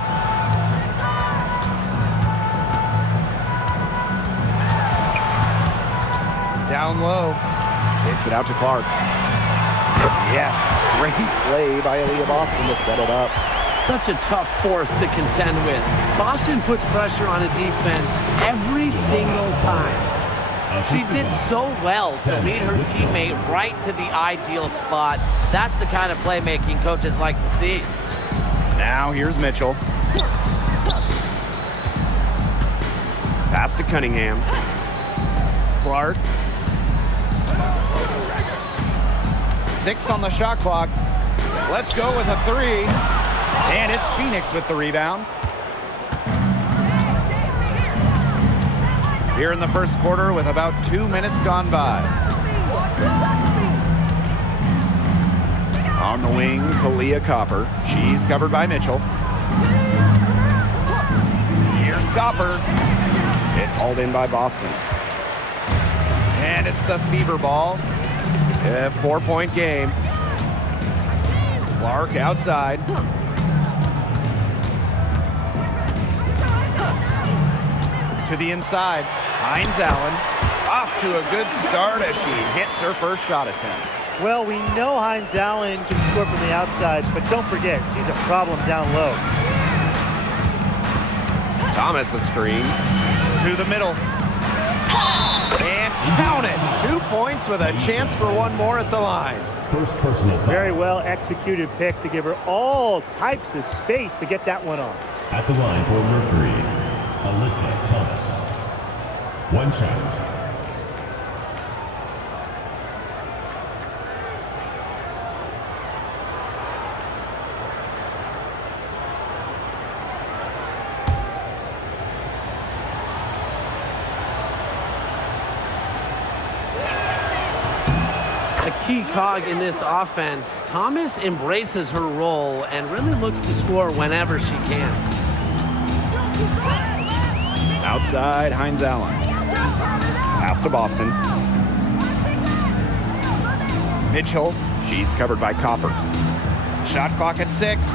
Down low. Kicks it out to Clark. Yes, great play by Aaliyah Boston to set it up. Such a tough force to contend with. Boston puts pressure on a defense every single time. She did so well to lead her teammate right to the ideal spot. That's the kind of playmaking coaches like to see. Now here's Mitchell. Pass to Cunningham. Clark. 6 on the shot clock. Let's go with a 3. And it's Phoenix with the rebound. Here in the first quarter with about 2 minutes gone by. On the wing, Kalia Copper. She's covered by Mitchell. Here's Copper. It's hauled in by Boston. And it's the Fever ball. A 4-point game. Clark outside. To the inside. Hines Allen off to a good start as she hits her first shot attempt. Well, we know Hines Allen can score from the outside, but don't forget, she's a problem down low. Thomas the screen. To the middle. Count it. 2 points with a chance for one more at the line. First personal foul. Very well executed pick to give her all types of space to get that one off. At the line for Mercury, Alyssa Thomas. One shot. Key cog in this offense, Thomas embraces her role and really looks to score whenever she can. Outside, Hines Allen. Pass to Boston. Mitchell, she's covered by Copper. Shot clock at 6.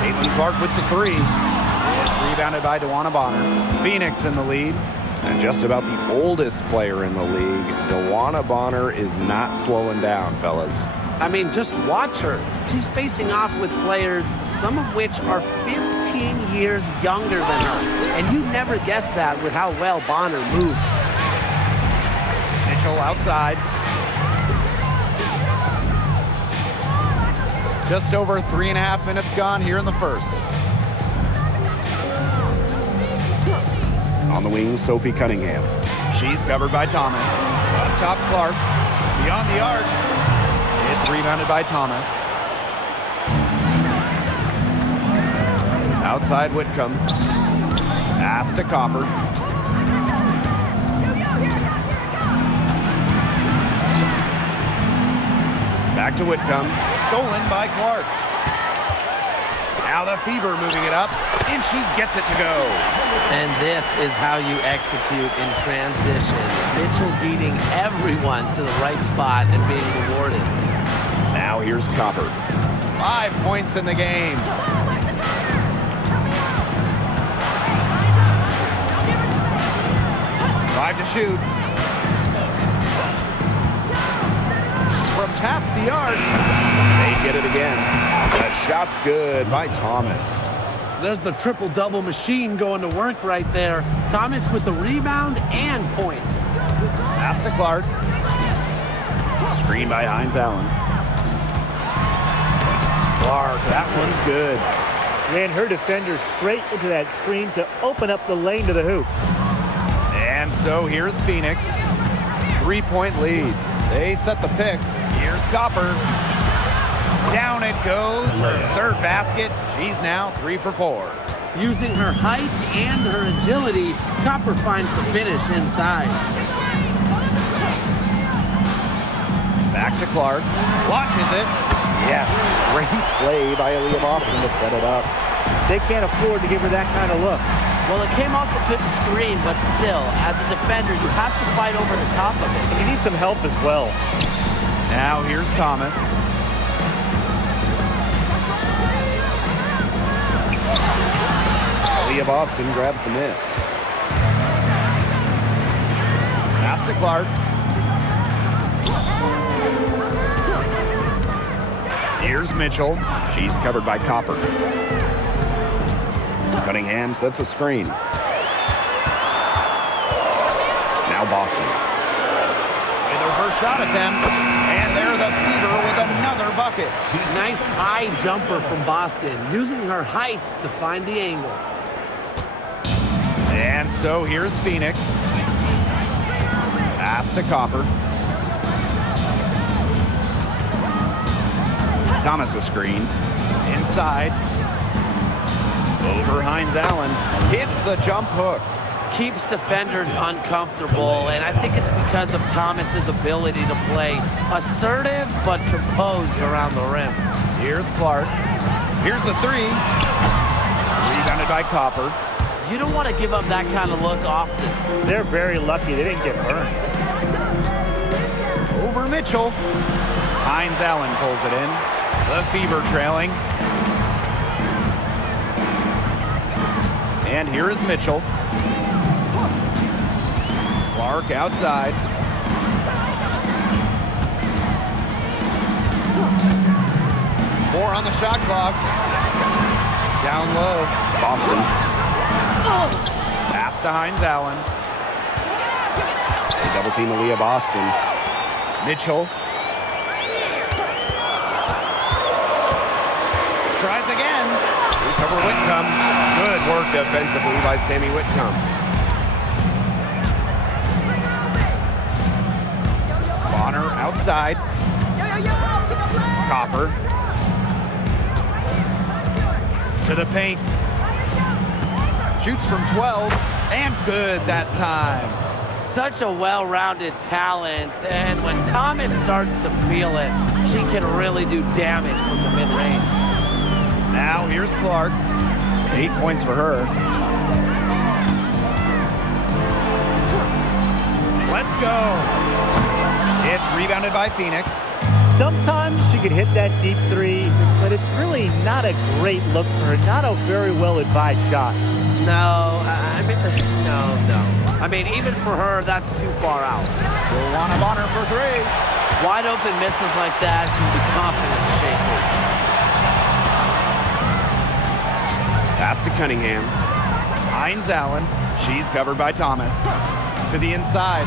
Caitlin Clark with the 3. It's rebounded by DeWanna Bonner. Phoenix in the lead. And just about the oldest player in the league, DeWanna Bonner is not slowing down, fellas. I mean, just watch her. She's facing off with players, some of which are 15 years younger than her. And you never guess that with how well Bonner moves. Mitchell outside. Just over 3.5 minutes gone here in the first. On the wing, Sophie Cunningham. She's covered by Thomas. Up top, Clark. Beyond the arc. It's rebounded by Thomas. Outside Whitcomb. Pass to Copper. Back to Whitcomb. Stolen by Clark. Now the Fever moving it up, and she gets it to go. And this is how you execute in transition. Mitchell beating everyone to the right spot and being rewarded. Now here's Copper. 5 points in the game. Five to shoot. From past the arc. They get it again. The shot's good by Thomas. There's the triple-double machine going to work right there. Thomas with the rebound and points. Pass to Clark. Screen by Hines Allen. Clark, that one's good. Ran her defender straight into that screen to open up the lane to the hoop. And so here's Phoenix. 3-point lead. They set the pick. Here's Copper. Down it goes. Her third basket. She's now 3 for 4. Using her height and her agility, Copper finds the finish inside. Back to Clark. Launches it. Yes, great play by Aaliyah Boston to set it up. They can't afford to give her that kind of look. Well, it came off a good screen, but still, as a defender, you have to fight over the top of it. And you need some help as well. Now here's Thomas. Aaliyah Boston grabs the miss. Pass to Clark. Here's Mitchell. She's covered by Copper. Cunningham sets a screen. Now Boston. With her first shot attempt. And there the Fever with another bucket. Nice high jumper from Boston, using her height to find the angle. And so here's Phoenix. Pass to Copper. Thomas a screen. Inside. Over Hines Allen. Hits the jump hook. Keeps defenders uncomfortable, and I think it's because of Thomas's ability to play assertive but composed around the rim. Here's Clark. Here's the 3. Rebounded by Copper. You don't want to give up that kind of look often. They're very lucky they didn't get burned. Over Mitchell. Hines Allen pulls it in. The Fever trailing. And here is Mitchell. Clark outside. Four on the shot clock. Down low. Boston. Pass to Hines Allen. Double team Aaliyah Boston. Mitchell. Tries again. Recover Whitcomb. Good work defensively by Sammy Whitcomb. Bonner outside. Copper. To the paint. Shoots from 12. And good that time. Such a well-rounded talent, and when Thomas starts to feel it, she can really do damage from the mid-range. Now here's Clark. 8 points for her. Let's go. It's rebounded by Phoenix. Sometimes she could hit that deep three, but it's really not a great look for her. Not a very well-advised shot. No, I mean, even for her, that's too far out. Luana Bonner for 3. Wide open misses like that can be confident shakers. Pass to Cunningham. Hines Allen. She's covered by Thomas. To the inside.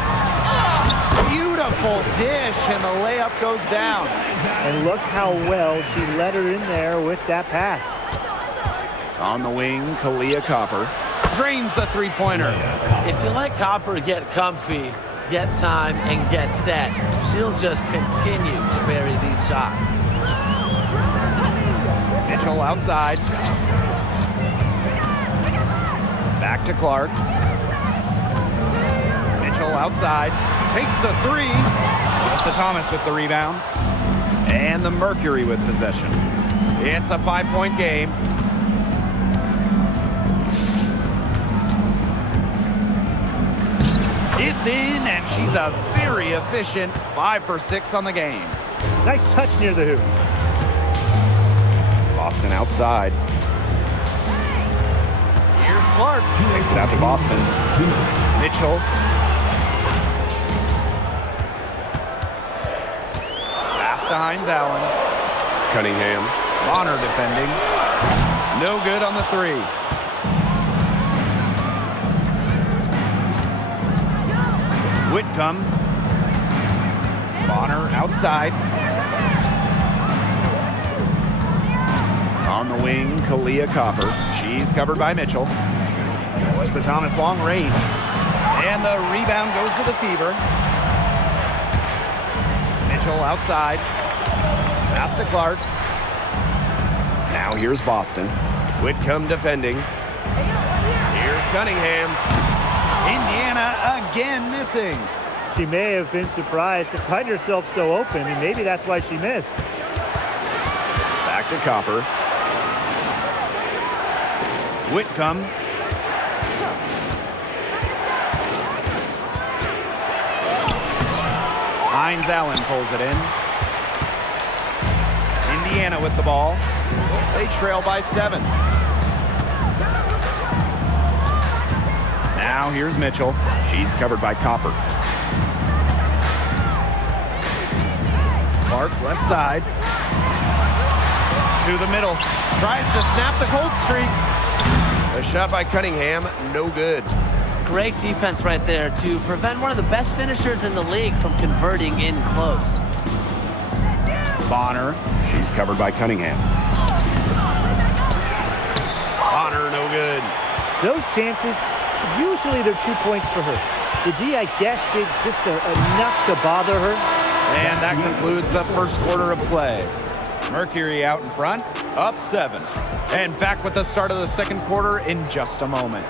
Beautiful dish, and the layup goes down. And look how well she let her in there with that pass. On the wing, Kalia Copper. Drains the three-pointer. If you let Copper get comfy, get time, and get set, she'll just continue to bury these shots. Mitchell outside. Back to Clark. Mitchell outside. Takes the 3. Melissa Thomas with the rebound. And the Mercury with possession. It's a 5-point game. It's in, and she's a very efficient 5 for 6 on the game. Nice touch near the hoop. Boston outside. Here's Clark. Takes it out to Boston. Mitchell. Pass to Hines Allen. Cunningham. Bonner defending. No good on the 3. Whitcomb. Bonner outside. On the wing, Kalia Copper. She's covered by Mitchell. Melissa Thomas long range. And the rebound goes to the Fever. Mitchell outside. Pass to Clark. Now here's Boston. Whitcomb defending. Here's Cunningham. Indiana again missing. She may have been surprised to find herself so open, and maybe that's why she missed. Back to Copper. Whitcomb. Hines Allen pulls it in. Indiana with the ball. They trail by 7. Now here's Mitchell. She's covered by Copper. Clark left side. To the middle. Tries to snap the cold streak. A shot by Cunningham, no good. Great defense right there to prevent one of the best finishers in the league from converting in close. Bonner. She's covered by Cunningham. Bonner, no good. Those chances, usually they're 2 points for her. The D, I guess, did just enough to bother her. And that concludes the first quarter of play. Mercury out in front, up 7. And back with the start of the second quarter in just a moment.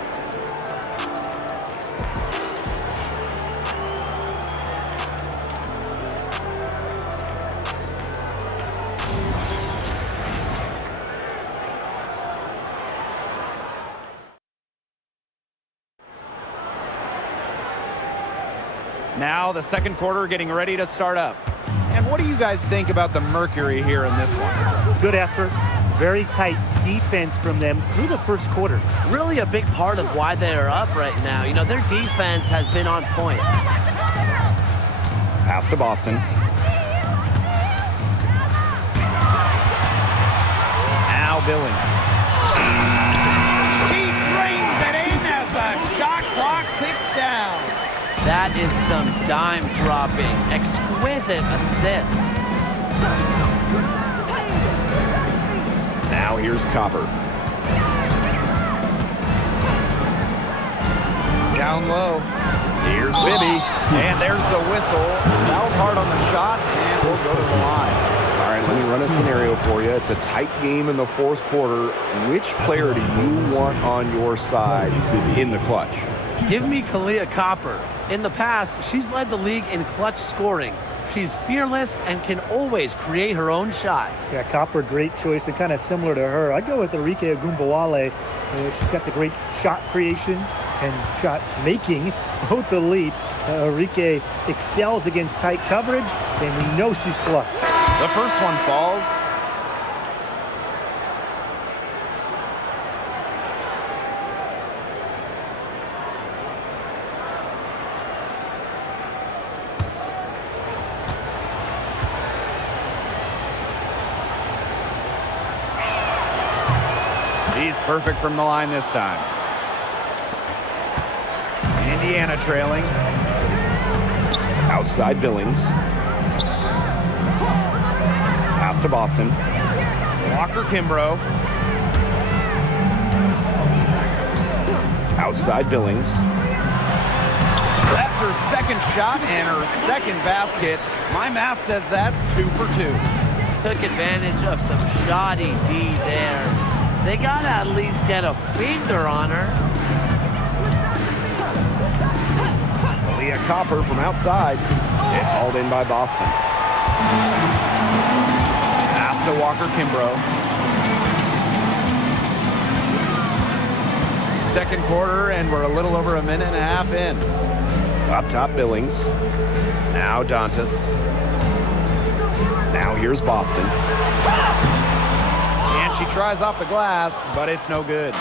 Now the second quarter getting ready to start up. And what do you guys think about the Mercury here in this one? Good effort. Very tight defense from them through the first quarter. Really a big part of why they are up right now. You know, their defense has been on point. Pass to Boston. Now Billing. He drains it in as the shot clock ticks down. That is some dime dropping. Exquisite assist. Now here's Copper. Down low. Here's Bibby. And there's the whistle. Fouled hard on the shot, and we'll go to the line. All right, let me run a scenario for you. It's a tight game in the fourth quarter. Which player do you want on your side in the clutch? Give me Kalia Copper. In the past, she's led the league in clutch scoring. She's fearless and can always create her own shot. Yeah, Copper, great choice and kind of similar to her. I'd go with Enrique Agumbawale. She's got the great shot creation and shot making, both elite. Enrique excels against tight coverage, and we know she's clutch. The first one falls. He's perfect from the line this time. Indiana trailing. Outside Billings. Pass to Boston. Walker Kimbrough. Outside Billings. That's her second shot and her second basket. My math says that's 2 for 2. Took advantage of some shoddy D there. They gotta at least get a finger on her. Leah Copper from outside. It's hauled in by Boston. Pass to Walker Kimbrough. Second quarter, and we're a little over a minute and a half in. Up top Billings. Now Dantas. Now here's Boston. And she tries off the glass, but it's no good.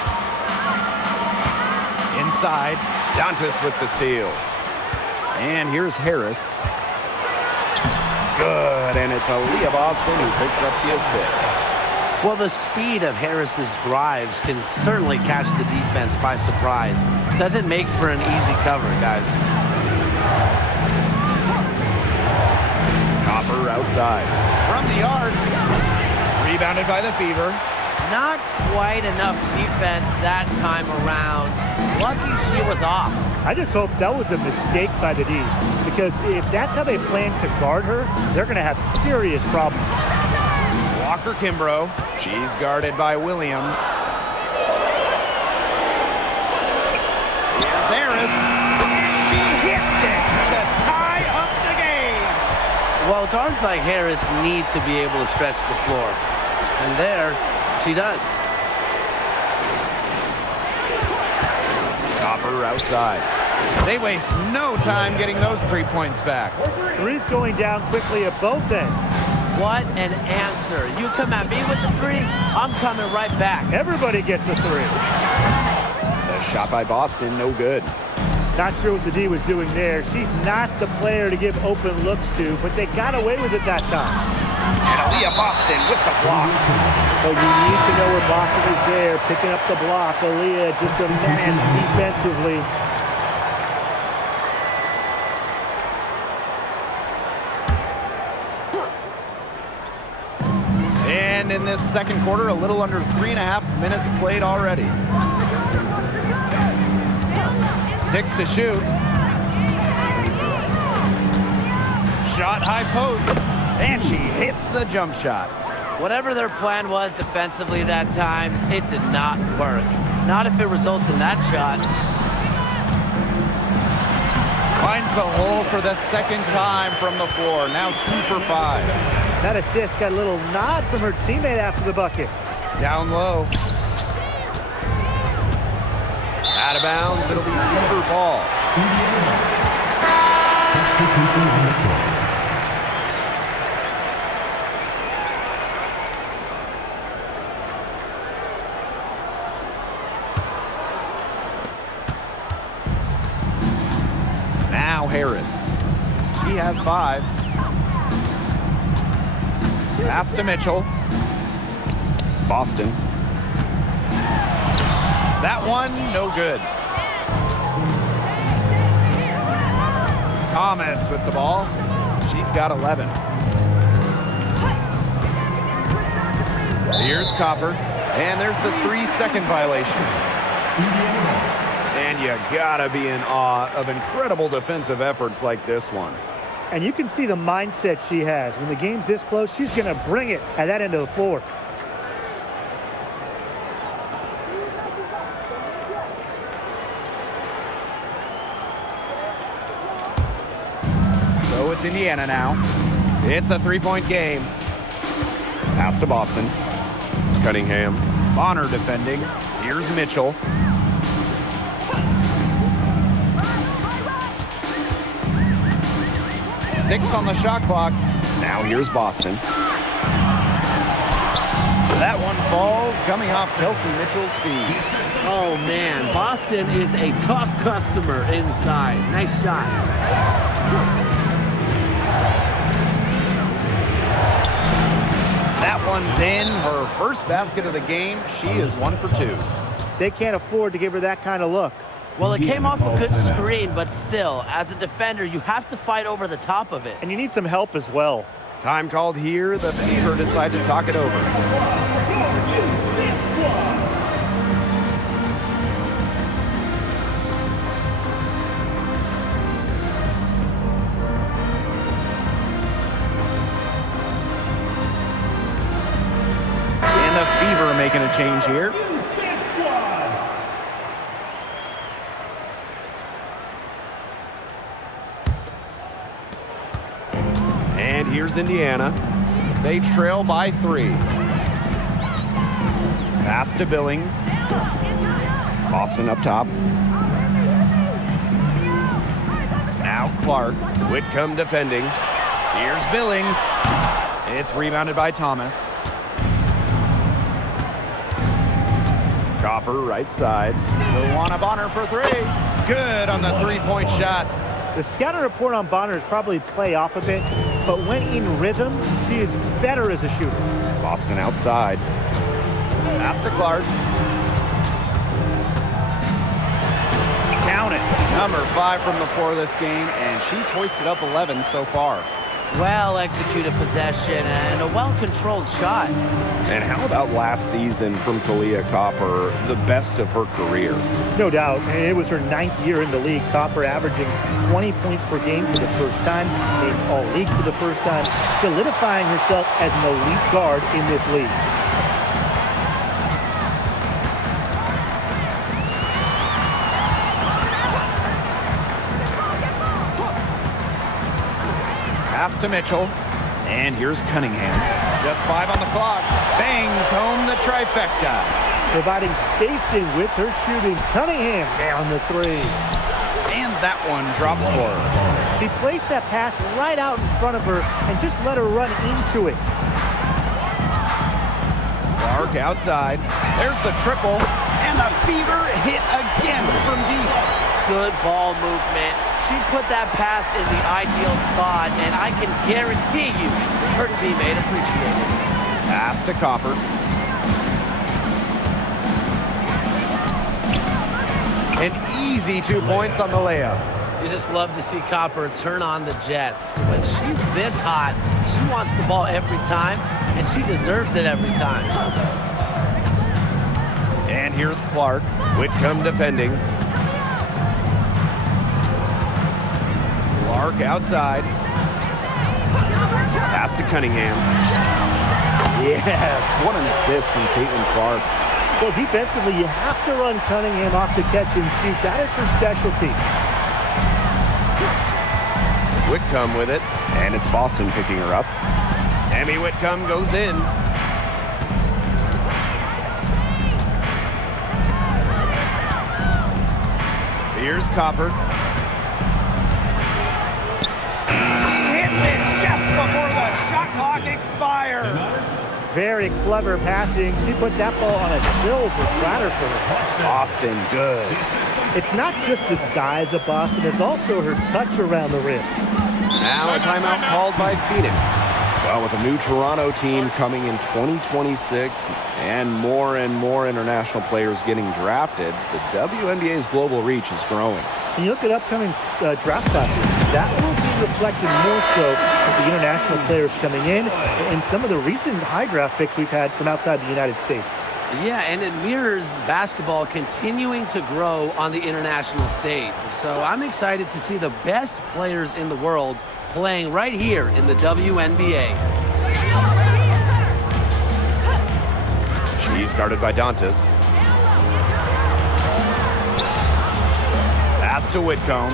Inside, Dantas with the steal. And here's Harris. Good, and it's Aaliyah Boston who picks up the assist. Well, the speed of Harris's drives can certainly catch the defense by surprise. Doesn't make for an easy cover, guys. Copper outside. From the arc. Rebounded by the Fever. Not quite enough defense that time around. Lucky she was off. I just hope that was a mistake by the D, because if that's how they plan to guard her, they're going to have serious problems. Walker Kimbrough. She's guarded by Williams. Here's Harris. She hits it to tie up the game. Well, guards like Harris need to be able to stretch the floor. And there, she does. Copper outside. They waste no time getting those 3 points back. Three's going down quickly at both ends. What an answer. You come at me with the three, I'm coming right back. Everybody gets a three. The shot by Boston, no good. Not sure what the D was doing there. She's not the player to give open looks to, but they got away with it that time. And Aaliyah Boston with the block. So you need to know where Boston is there, picking up the block. Aaliyah just a menace defensively. And in this second quarter, a little under 3.5 minutes played already. 6 to shoot. Shot high post, and she hits the jump shot. Whatever their plan was defensively that time, it did not work. Not if it results in that shot. Finds the hole for the second time from the floor. Now 2 for 5. That assist got a little nod from her teammate after the bucket. Down low. Out of bounds, it'll be Fever ball. Now Harris. She has 5. Pass to Mitchell. Boston. That one, no good. Thomas with the ball. She's got 11. Here's Copper. And there's the 3-second violation. And you gotta be in awe of incredible defensive efforts like this one. And you can see the mindset she has. When the game's this close, she's going to bring it at that end of the floor. So it's Indiana now. It's a 3-point game. Pass to Boston. Cunningham. Bonner defending. Here's Mitchell. Six on the shot clock. Now here's Boston. That one falls, coming off Kelsey Mitchell's feet. Oh, man. Boston is a tough customer inside. Nice shot. That one's in. Her first basket of the game. She is 1 for 2. They can't afford to give her that kind of look. Well, it came off a good screen, but still, as a defender, you have to fight over the top of it. And you need some help as well. Time called here. The Fever decide to talk it over. And the Fever making a change here. And here's Indiana. They trail by 3. Pass to Billings. Boston up top. Now Clark. Whitcomb defending. Here's Billings. It's rebounded by Thomas. Copper right side. Luana Bonner for 3. Good on the 3-point shot. The scouting report on Bonner is probably play off a bit, but when in rhythm, she is better as a shooter. Boston outside. Pass to Clark. Count it. Number 5 from the floor this game, and she's hoisted up 11 so far. Well-executed possession and a well-controlled shot. And how about last season from Kalia Copper, the best of her career? No doubt, and it was her 9th year in the league. Copper averaging 20 points per game for the first time, named All-League for the first time, solidifying herself as an elite guard in this league. Pass to Mitchell. And here's Cunningham. Just 5 on the clock. Bangs home the trifecta. Providing spacing with her shooting. Cunningham down the 3. And that one drops for her. She placed that pass right out in front of her and just let her run into it. Clark outside. There's the triple. And the Fever hit again from deep. Good ball movement. She put that pass in the ideal spot, and I can guarantee you her teammate appreciated it. Pass to Copper. An easy 2 points on the layup. You just love to see Copper turn on the Jets. When she's this hot, she wants the ball every time, and she deserves it every time. And here's Clark. Whitcomb defending. Clark outside. Pass to Cunningham. Yes, what an assist from Caitlin Clark. Well, defensively, you have to run Cunningham off the catch and shoot. That is her specialty. Whitcomb with it, and it's Boston picking her up. Sammy Whitcomb goes in. Here's Copper. Hits it just before the shot clock expires. Very clever passing. She put that ball on a silver platter for her. Boston, good. It's not just the size of Boston, it's also her touch around the rim. Now a timeout called by Phoenix. Well, with a new Toronto team coming in 2026 and more international players getting drafted, the WNBA's global reach is growing. And you look at upcoming draft classes. that will be reflected more so with the international players coming in and some of the recent high draft picks we've had from outside the United States. Yeah, and it mirrors basketball continuing to grow on the international stage. So I'm excited to see the best players in the world playing right here in the WNBA. She's guarded by Dantas. Pass to Whitcomb.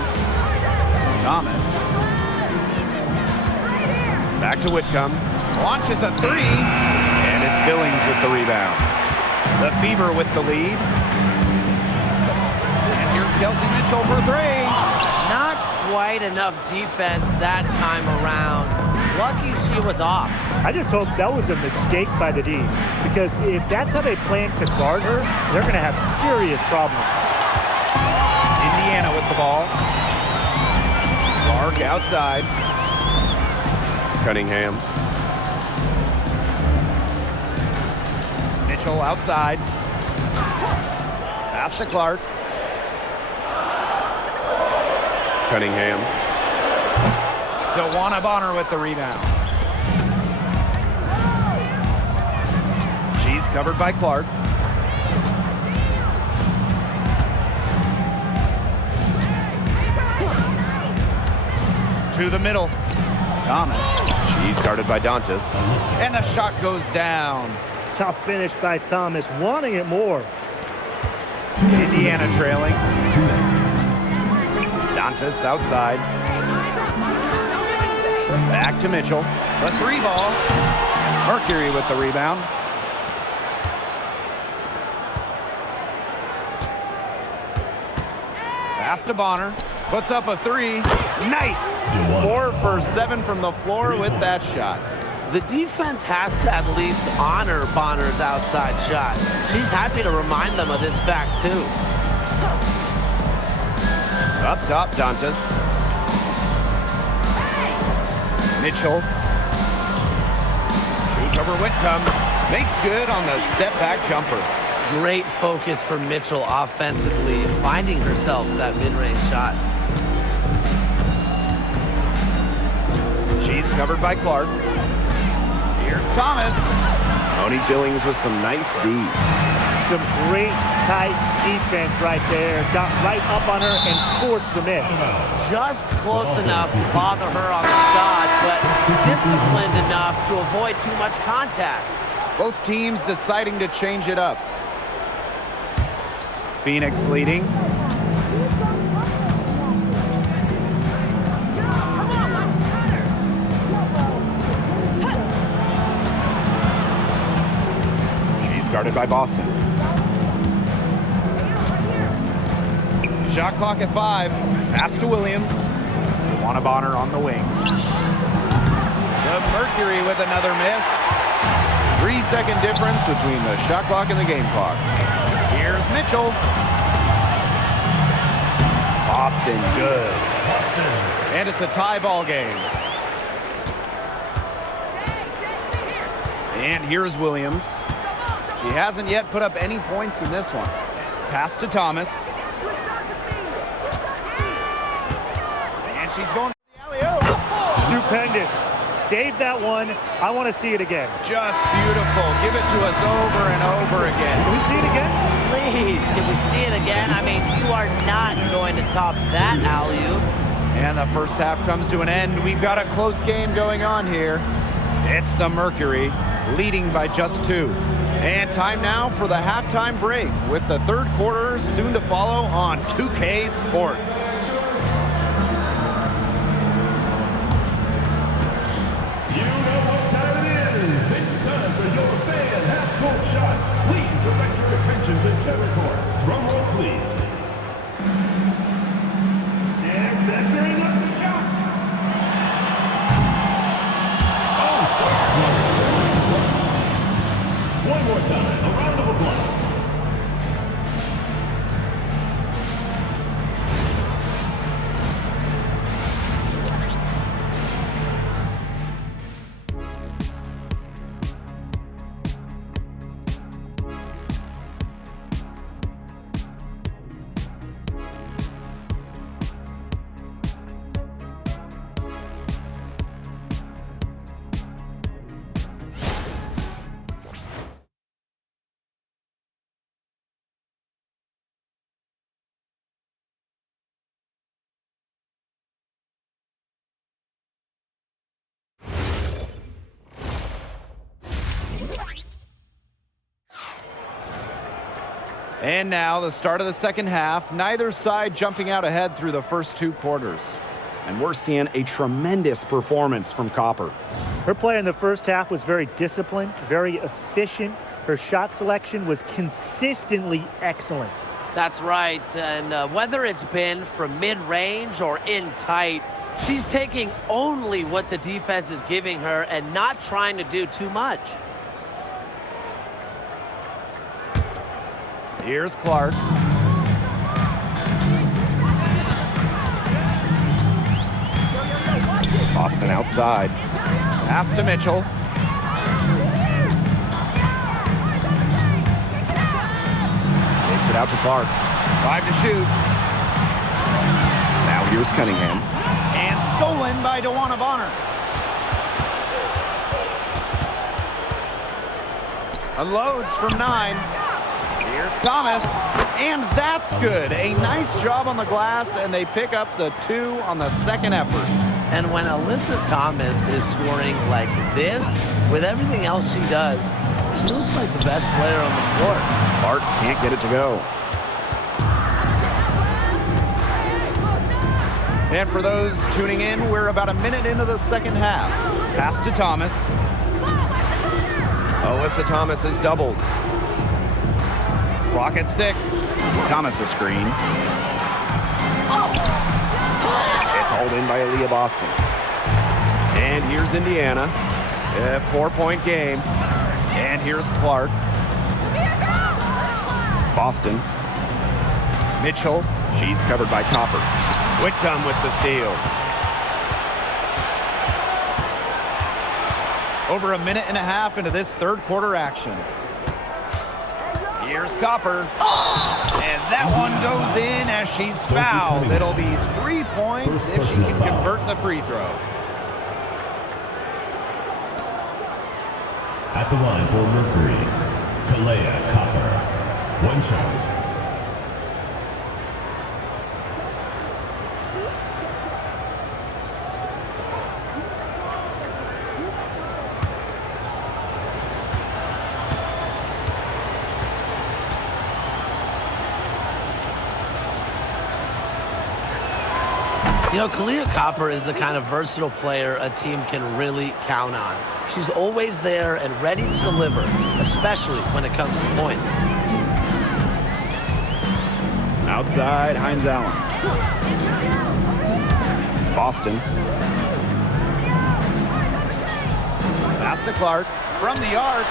Thomas. Back to Whitcomb. Launches a three. And it's Billings with the rebound. The Fever with the lead. And here's Kelsey Mitchell for three. Not quite enough defense that time around. Lucky she was off. I just hope that was a mistake by the D, because if that's how they plan to guard her, they're going to have serious problems. Indiana with the ball. Clark outside. Cunningham. Mitchell outside. Pass to Clark. Cunningham. DeWanna Bonner with the rebound. She's covered by Clark. To the middle. Thomas. She's guarded by Dantas. And the shot goes down. Tough finish by Thomas, wanting it more. Indiana trailing. 2 minutes. Dantas outside. Back to Mitchell. The three ball. Mercury with the rebound. Pass to Bonner. Puts up a three. Nice! 4 for 7 from the floor with that shot. The defense has to at least honor Bonner's outside shot. She's happy to remind them of this fact, too. Up top, Dantas. Mitchell. Shoots over Whitcomb. Makes good on the step-back jumper. Great focus for Mitchell offensively, finding herself that mid-range shot. She's covered by Clark. Here's Thomas. Moni Billings with some nice D. Some great tight defense right there. Got right up on her and forced the miss. Just close enough to bother her on the shot, but disciplined enough to avoid too much contact. Both teams deciding to change it up. Phoenix leading. She's guarded by Boston. Shot clock at 5. Pass to Williams. DeWanna Bonner on the wing. The Mercury with another miss. 3-second difference between the shot clock and the game clock. Here's Mitchell. Boston, good. And it's a tie ball game. And here's Williams. She hasn't yet put up any points in this one. Pass to Thomas. And she's going for the alley-oop. Stupendous. Save that one. I want to see it again. Just beautiful. Give it to us over and over again. Can we see it again? Please, can we see it again? I mean, you are not going to top that alley-oop. And the first half comes to an end. We've got a close game going on here. It's the Mercury leading by just 2. And time now for the halftime break with the third quarter soon to follow on 2K Sports. You know what time it is. It's time for your fan half-court shots. Please direct your attention to center court. Drum roll, please. And measuring up the shot. Oh, so close. One more time. A round of applause. And now the start of the second half. Neither side jumping out ahead through the first 2 quarters. And we're seeing a tremendous performance from Copper. Her play in the first half was very disciplined, very efficient. Her shot selection was consistently excellent. That's right, and whether it's been from mid-range or in tight, she's taking only what the defense is giving her and not trying to do too much. Here's Clark. Boston outside. Pass to Mitchell. Takes it out to Clark. 5 to shoot. Now here's Cunningham. And stolen by DeWanna Bonner. Unloads from 9. Here's Thomas. And that's good. A nice job on the glass, and they pick up the 2 on the second effort. And when Alyssa Thomas is scoring like this, with everything else she does, she looks like the best player on the floor. Clark can't get it to go. And for those tuning in, we're about a minute into the second half. Pass to Thomas. Alyssa Thomas is doubled. Clock at 6. Thomas the screen. It's hauled in by Aaliyah Boston. And here's Indiana. A 4-point game. And here's Clark. Boston. Mitchell. She's covered by Copper. Whitcomb with the steal. Over a minute and a half into this third quarter action. Here's Copper. And that one goes in as she's fouled. It'll be 3 points if she can convert the free throw. At the line for Mercury, Kalea Copper. 1 shot. You know, Kalea Copper is the kind of versatile player a team can really count on. She's always there and ready to deliver, especially when it comes to points. Outside, Hines Allen. Boston. Pass to Clark from the arc.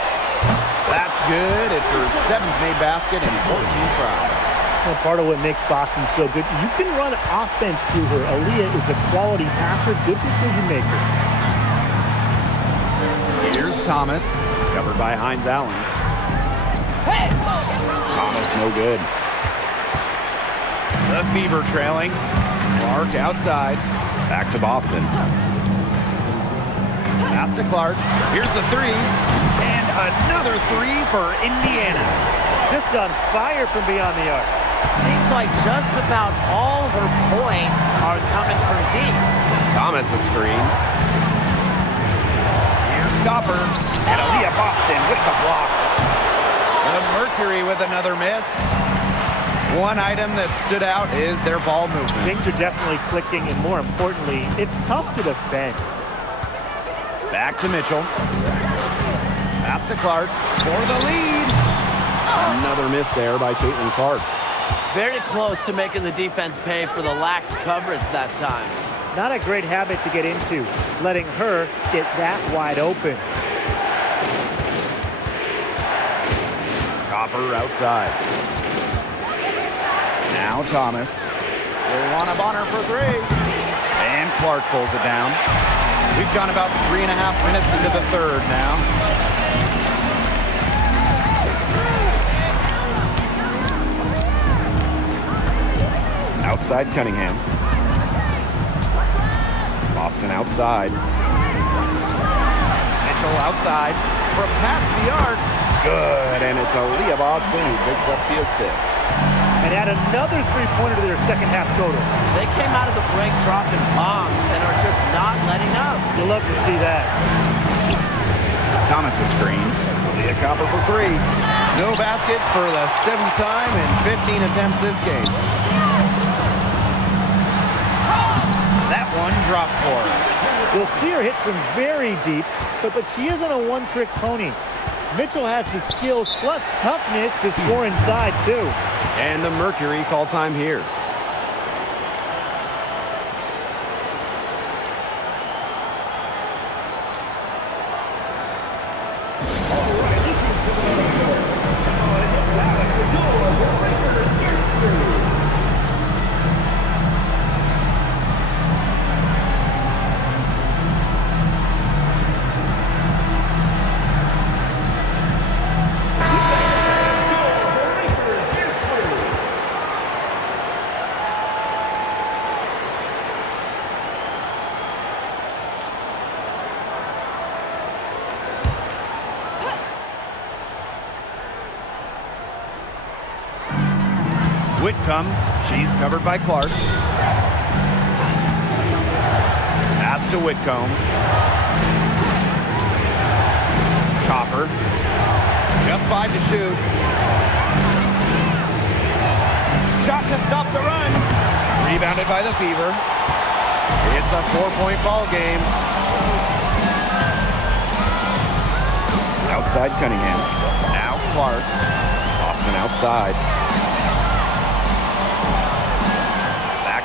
That's good. It's her 7th made basket and 14 tries. Well, part of what makes Boston so good, you can run offense through her. Aaliyah is a quality passer, good decision maker. Here's Thomas. Covered by Hines Allen. Thomas no good. The Fever trailing. Clark outside. Back to Boston. Pass to Clark. Here's the 3. And another 3 for Indiana. Just on fire from beyond the arc. Seems like just about all her points are coming from deep. Thomas a screen. Here's Copper. And Aaliyah Boston with the block. The Mercury with another miss. One item that stood out is their ball movement. Things are definitely clicking, and more importantly, it's tough to defend. Back to Mitchell. Pass to Clark for the lead. Another miss there by Caitlin Clark. Very close to making the defense pay for the lax coverage that time. Not a great habit to get into, letting her get that wide open. Copper outside. Now Thomas. DeWanna Bonner for 3. And Clark pulls it down. We've gone about 3.5 minutes into the third now. Outside Cunningham. Boston outside. Mitchell outside from past the arc. Good, and it's Aaliyah Boston who picks up the assist. And add another three-pointer to their second half total. They came out of the break dropping bombs and are just not letting up. You'll love to see that. Thomas the screen. Aaliyah Copper for 3. No basket for the 7th time in 15 attempts this game. That one drops for her. You'll see her hit from very deep, but she isn't a one-trick pony. Mitchell has the skills plus toughness to score inside, too. And the Mercury call time here. Whitcomb, she's covered by Clark. Pass to Whitcomb. Copper. Just 5 to shoot. Shot to stop the run. Rebounded by the Fever. It's a 4-point ball game. Outside Cunningham. Now Clark. Boston outside.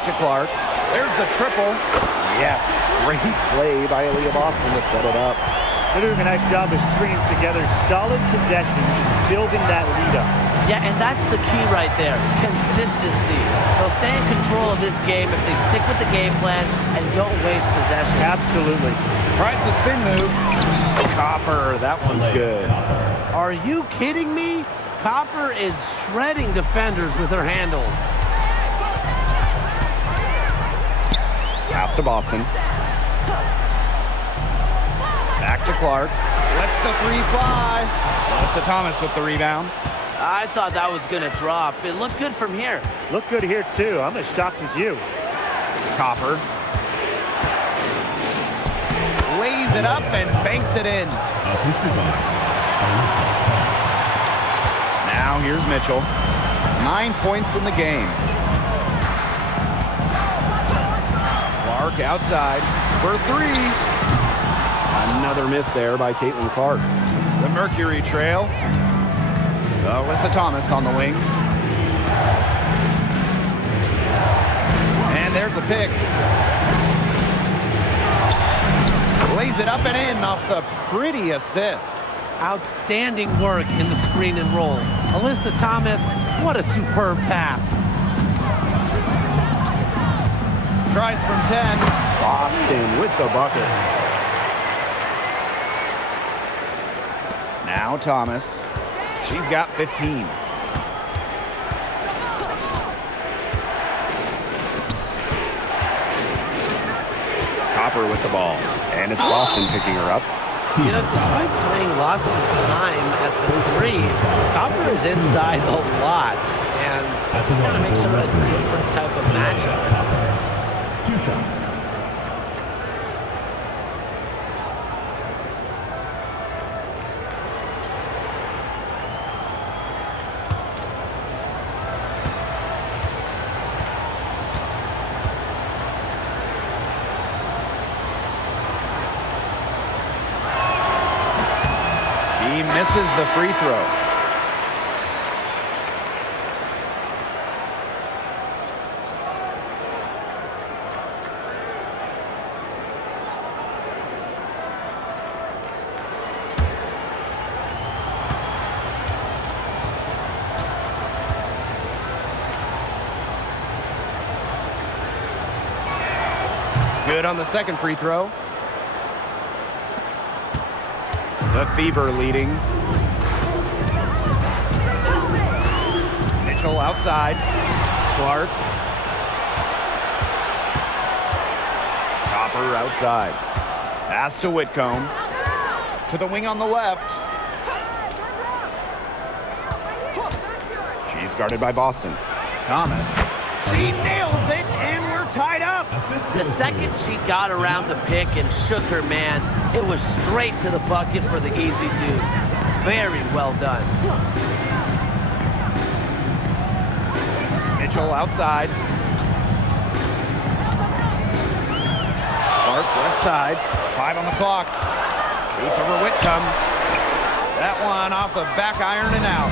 To Clark. There's the triple. Yes, great play by Aaliyah Boston to set it up. They're doing a nice job of stringing together solid possessions and building that lead up. Yeah, and that's the key right there, consistency. They'll stay in control of this game if they stick with the game plan and don't waste possession. Absolutely. Tries the spin move. Copper, that one's good. Are you kidding me? Copper is shredding defenders with her handles. Pass to Boston. Back to Clark. Lets the 3 fly. Melissa Thomas with the rebound. I thought that was going to drop. It looked good from here. Look good here, too. I'm as shocked as you. Copper. Lays it up and banks it in. Now here's Mitchell. 9 points in the game. Clark outside for 3. Another miss there by Caitlin Clark. The Mercury trail. Alyssa Thomas on the wing. And there's a pick. Lays it up and in off the pretty assist. Outstanding work in the screen and roll. Alyssa Thomas, what a superb pass. Tries from 10. Boston with the bucket. Now Thomas. She's got 15. Copper with the ball. And it's Boston picking her up. You know, despite playing lots of time at the 3, Copper is inside a lot. And just kind of makes her a different type of matchup. 2 shots. He misses the free throw. Good on the second free throw. The Fever leading. Mitchell outside. Clark. Copper outside. Pass to Whitcomb. To the wing on the left. She's guarded by Boston. Thomas. She nails it, and we're tied up. The second she got around the pick and shook her man, it was straight to the bucket for the easy deuce. Very well done. Mitchell outside. Clark left side. 5 on the clock. Shoots over Whitcomb. That one off the back iron and out.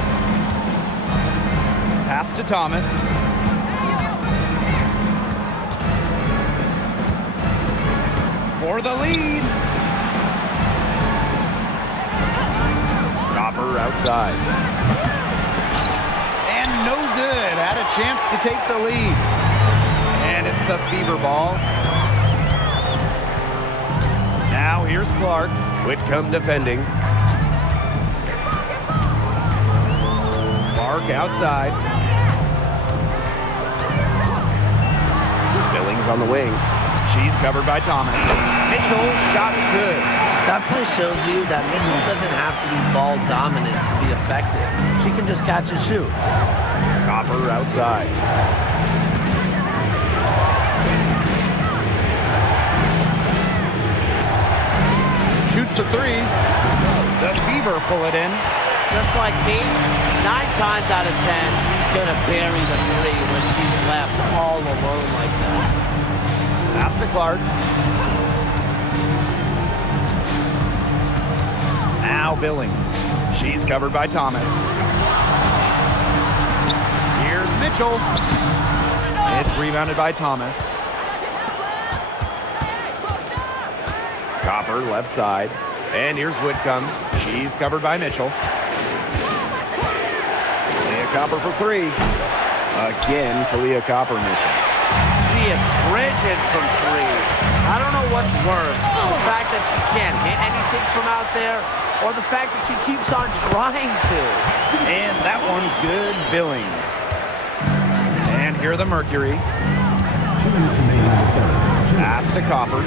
Pass to Thomas. For the lead. Copper outside. And no good. Had a chance to take the lead. And it's the Fever ball. Now here's Clark. Whitcomb defending. Clark outside. Billings on the wing. She's covered by Thomas. Mitchell, shot's good. That play shows you that Mitchell doesn't have to be ball dominant to be effective. She can just catch and shoot. Copper outside. Shoots the 3. The Fever pull it in. Just like me, 9 times out of 10, she's going to bury the 3 when she's left all alone like that. Pass to Clark. Now Billings. She's covered by Thomas. Here's Mitchell. It's rebounded by Thomas. Copper left side. And here's Whitcomb. She's covered by Mitchell. Kalia Copper for 3. Again, Kalia Copper missing. She is frigid from 3. I don't know what's worse, the fact that she can't hit anything from out there, or the fact that she keeps on trying to. And that one's good, Billings. And here are the Mercury. 2 minutes remaining in the third. Pass to Copper.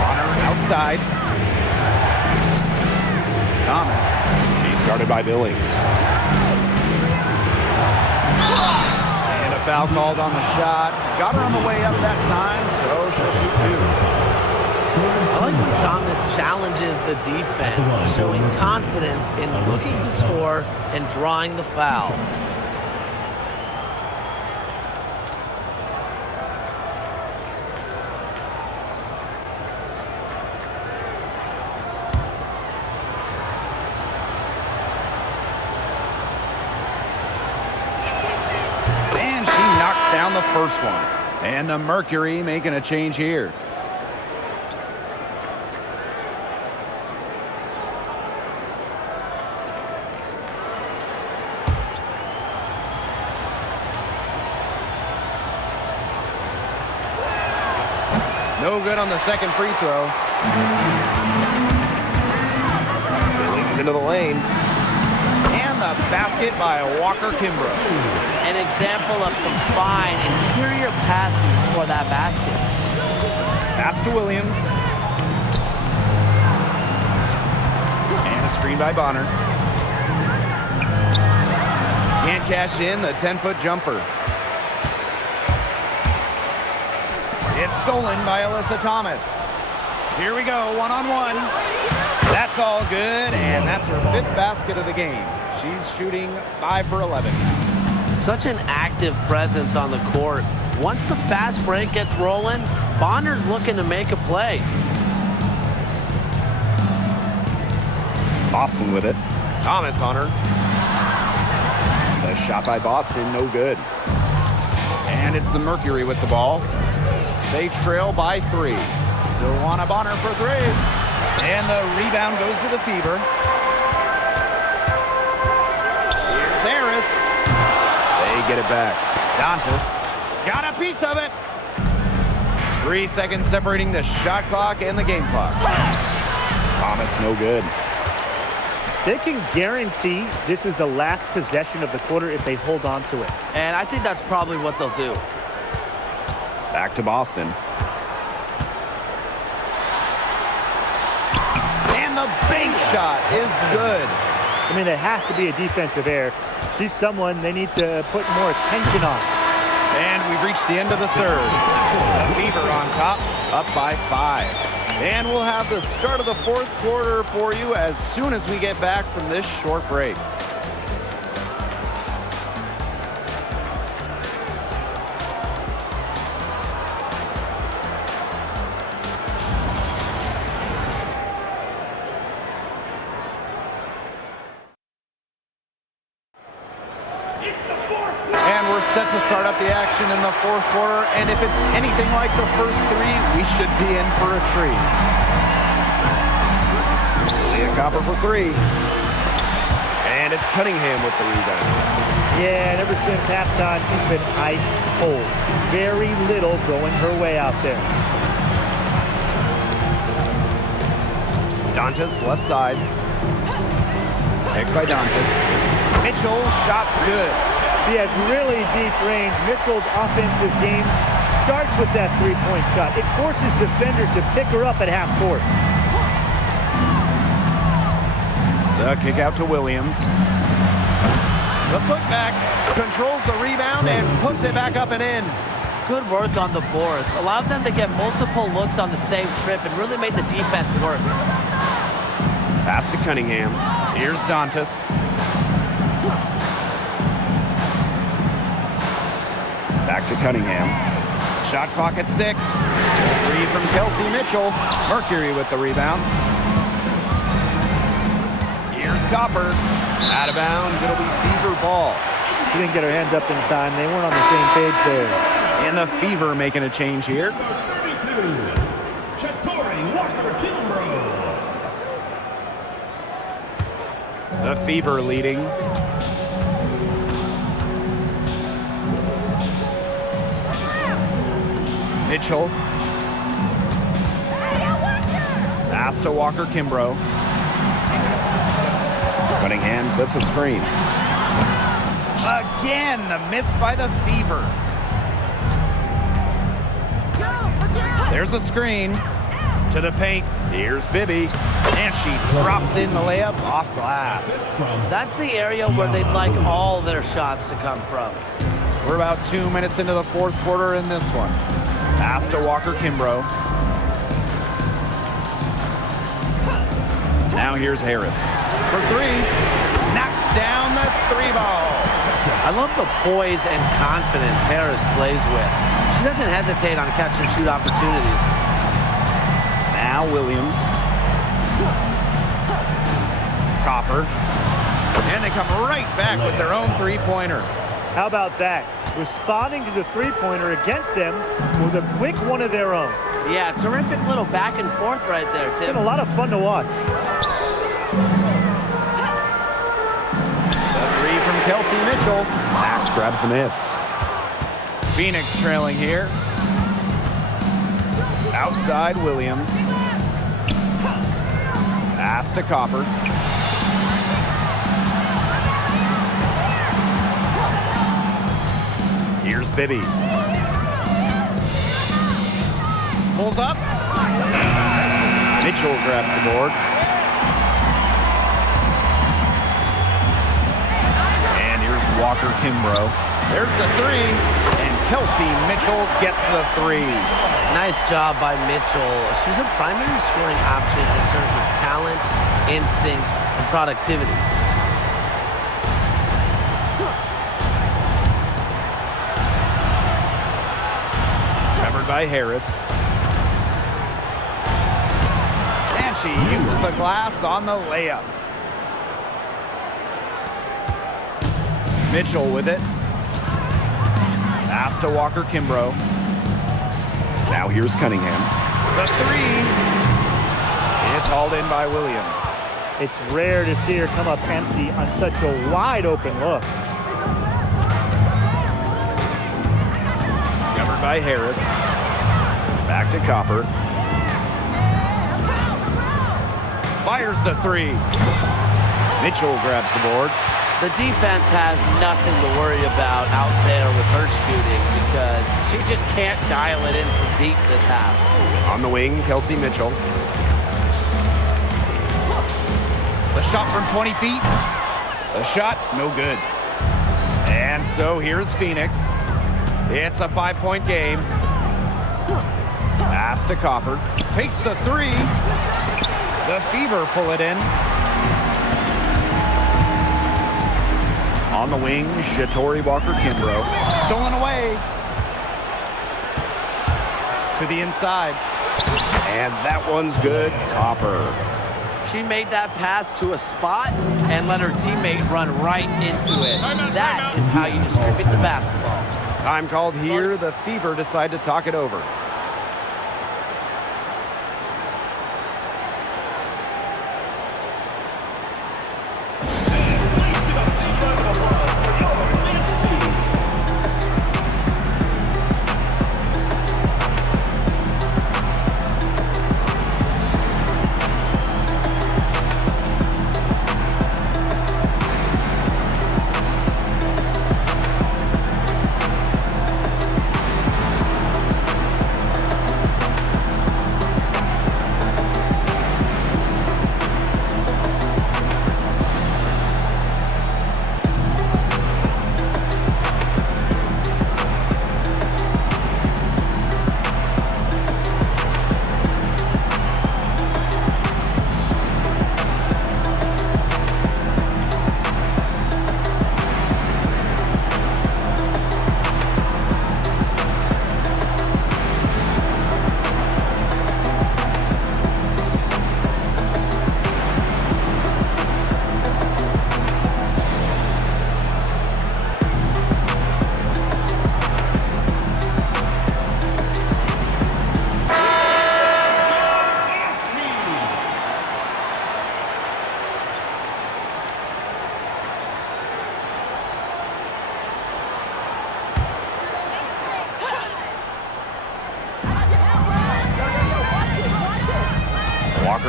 Bonner outside. Thomas. She's guarded by Billings. And a foul called on the shot. Got her on the way up that time, so she'll shoot 2. I like when Thomas challenges the defense, showing confidence in looking to score and drawing the foul. And she knocks down the first one. And the Mercury making a change here. No good on the second free throw. Billings into the lane. And the basket by Walker Kimbrough. An example of some fine interior passing for that basket. Pass to Williams. And a screen by Bonner. Can't cash in the 10-foot jumper. It's stolen by Alyssa Thomas. Here we go, one-on-one. That's all good, and that's her 5th basket of the game. She's shooting 5 for 11. Such an active presence on the court. Once the fast break gets rolling, Bonner's looking to make a play. Boston with it. Thomas on her. The shot by Boston, no good. And it's the Mercury with the ball. They trail by 3. Joanna Bonner for 3. And the rebound goes to the Fever. Here's Harris. They get it back. Dantas got a piece of it. 3 seconds separating the shot clock and the game clock. Thomas, no good. They can guarantee this is the last possession of the quarter if they hold on to it. And I think that's probably what they'll do. Back to Boston. And the bank shot is good. I mean, it has to be a defensive error. She's someone they need to put more attention on. And we've reached the end of the third. The Fever on top, up by 5. And we'll have the start of the 4th quarter for you as soon as we get back from this short break. to start up the action in the fourth quarter, and if it's anything like the first three, we should be in for a treat. Leah Copper for three. And it's Cunningham with the rebound. Yeah, and ever since halftime, she's been ice cold. Very little going her way out there. Dantas, left side. Picked by Dantas. Mitchell, shots good. She has really deep range. Mitchell's offensive game starts with that three-point shot. It forces defenders to pick her up at half court. The kick out to Williams. The putback controls the rebound and puts it back up and in. Good work on the boards. Allowed them to get multiple looks on the same trip and really made the defense work. Pass to Cunningham. Here's Dantas. Back to Cunningham. Shot clock at 6. Three from Kelsey Mitchell. Mercury with the rebound. Here's Copper. Out of bounds. It'll be Fever ball. She didn't get her hands up in time. They weren't on the same page there. And the Fever making a change here. 32, Shatori Walker-Kimbrough. The Fever leading. Mitchell. Pass to Walker-Kimbrough. Cunningham sets a screen. Again, the miss by the Fever. There's a screen to the paint. Here's Bibby. And she drops in the layup off glass. That's the area where they'd like all their shots to come from. We're about 2 minutes into the fourth quarter in this one. Pass to Walker-Kimbrough. Now here's Harris. For three. Knocks down the three ball. I love the poise and confidence Harris plays with. She doesn't hesitate on catch and shoot opportunities. Now Williams. Copper. And they come right back with their own three-pointer. How about that? Responding to the three-pointer against them with a quick one of their own. Yeah, terrific little back and forth right there, It's Tim. been a lot of fun to watch. The three from Kelsey Mitchell. Max grabs the miss. Phoenix trailing here. Outside Williams. Pass to Copper. Here's Bibby. Pulls up. Mitchell grabs the board. And here's Walker-Kimbrough. There's the three. And Kelsey Mitchell gets the three. Nice job by Mitchell. She's a primary scoring option in terms of talent, instincts, and productivity. Covered by Harris. And she uses the glass on the layup. Mitchell with it. Pass to Walker-Kimbrough. Now here's Cunningham. The three. It's hauled in by Williams. It's rare to see her come up empty on such a wide open look. Covered by Harris. Back to Copper. Fires the three. Mitchell grabs the board. The defense has nothing to worry about out there with her shooting because she just can't dial it in from deep this half. On the wing, Kelsey Mitchell. The shot from 20 feet. The shot, no good. And so here's Phoenix. It's a 5-point game. Pass to Copper. Takes the three. The Fever pull it in. On the wing, Shatori Walker-Kimbrough. Stolen away. To the inside. And that one's good. Copper. She made that pass to a spot and let her teammate run right into it. That is how you distribute the basketball. Time called here. The Fever decide to talk it over.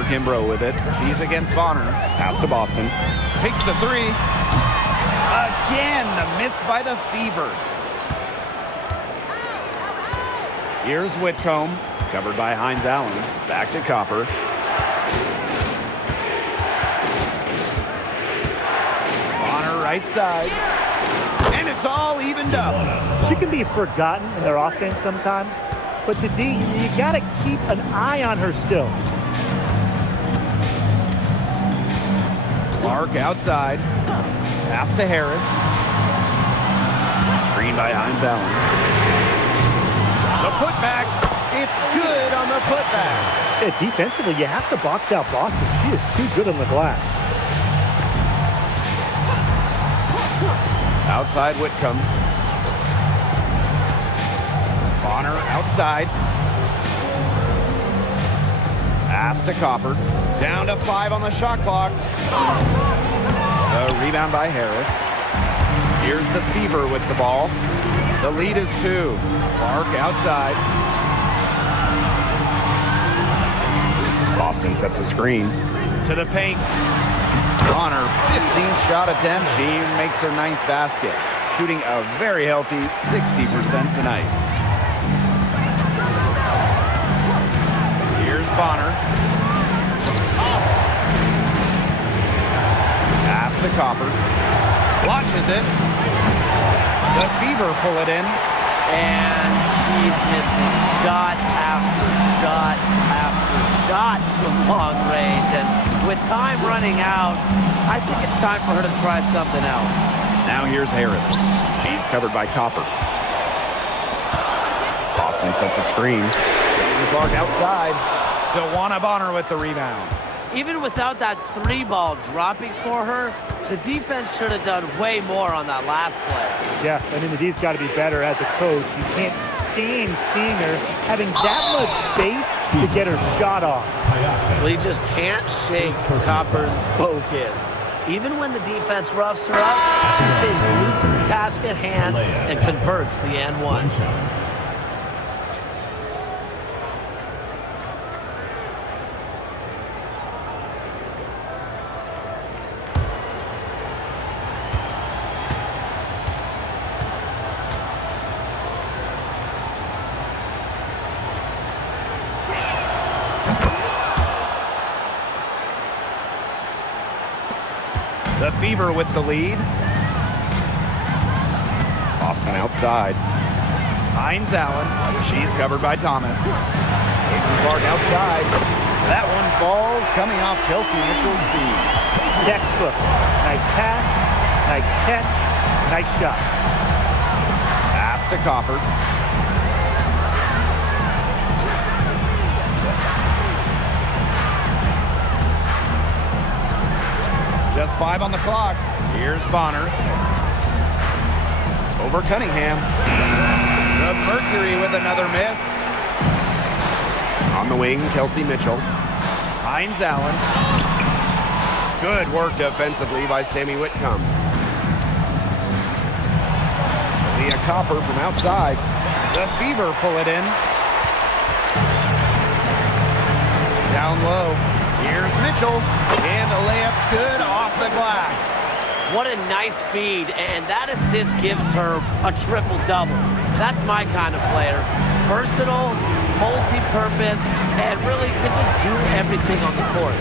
Kimbrough with it. He's against Bonner. Pass to Boston. Takes the three. Again, the miss by the Fever. Here's Whitcomb. Covered by Hines Allen. Back to Copper. Bonner right side. And it's all evened up. She can be forgotten in their offense sometimes, but the D, you got to keep an eye on her still. Clark outside. Pass to Harris. Screen by Hines Allen. The putback. It's good on the putback. Yeah, defensively, you have to box out Boston. She is too good on the glass. Outside Whitcomb. Bonner outside. Pass to Copper. Down to 5 on the shot clock. The rebound by Harris. Here's the Fever with the ball. The lead is 2. Clark outside. Boston sets a screen. To the paint. Bonner, 15-shot attempt. She makes her 9th basket. Shooting a very healthy 60% tonight. Here's Bonner. Pass to Copper. Launches it. The Fever pull it in. And she's missing shot after shot after shot from long range. And with time running out, I think it's time for her to try something else. Now here's Harris. She's covered by Copper. Boston sets a screen. Clark outside. DeWanna Bonner with the rebound. Even without that 3-ball dropping for her, the defense should have done way more on that last play. Yeah, I mean, the D's got to be better as a coach. You can't stand seeing her having that much space to get her shot off. Well, you just can't shake Copper's focus. Even when the defense roughs her up, she stays glued to the task at hand and converts the and one. The Fever with the lead. Boston outside. Hines Allen. She's covered by Thomas. Aiden Clark outside. That one falls coming off Kelsey Mitchell's feet. Textbook. Nice pass, nice catch, nice shot. Pass to Copper. Just 5 on the clock. Here's Bonner. Over Cunningham. The Mercury with another miss. On the wing, Kelsey Mitchell. Hines Allen. Good work defensively by Sammy Whitcomb. Leah Copper from outside. The Fever pull it in. Down low. Here's Mitchell. And the layup's good off the glass. What a nice feed, and that assist gives her a triple-double. That's my kind of player. Versatile, multi-purpose, and really can just do everything on the court.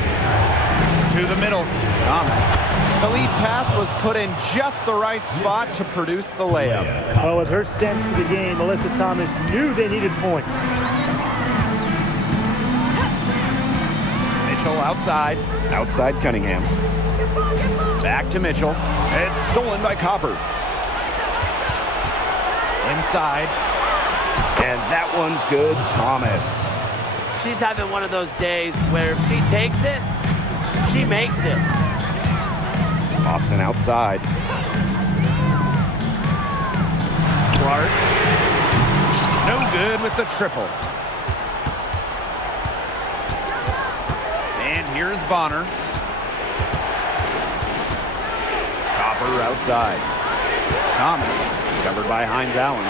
To the middle. Thomas. The lead pass was put in just the right spot to produce the layup. Well, with her sense for the game, Melissa Thomas knew they needed points. Mitchell outside. Outside Cunningham. Back to Mitchell. It's stolen by Copper. Inside. And that one's good, Thomas. She's having one of those days where if she takes it, she makes it. Boston outside. Clark. No good with the triple. And here's Bonner. Copper outside. Thomas. Covered by Hines Allen.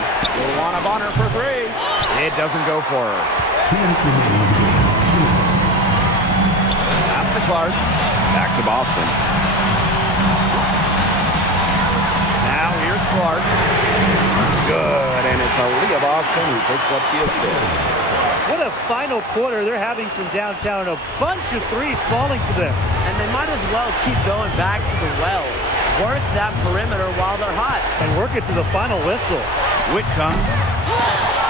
Luana Bonner for three. It doesn't go for her. Pass to Clark. Back to Boston. Now here's Clark. Good, and it's Aaliyah Boston who picks up the assist. What a final quarter they're having from downtown. A bunch of threes falling for them. And they might as well keep going back to the well. Work that perimeter while they're hot. And work it to the final whistle. Whitcomb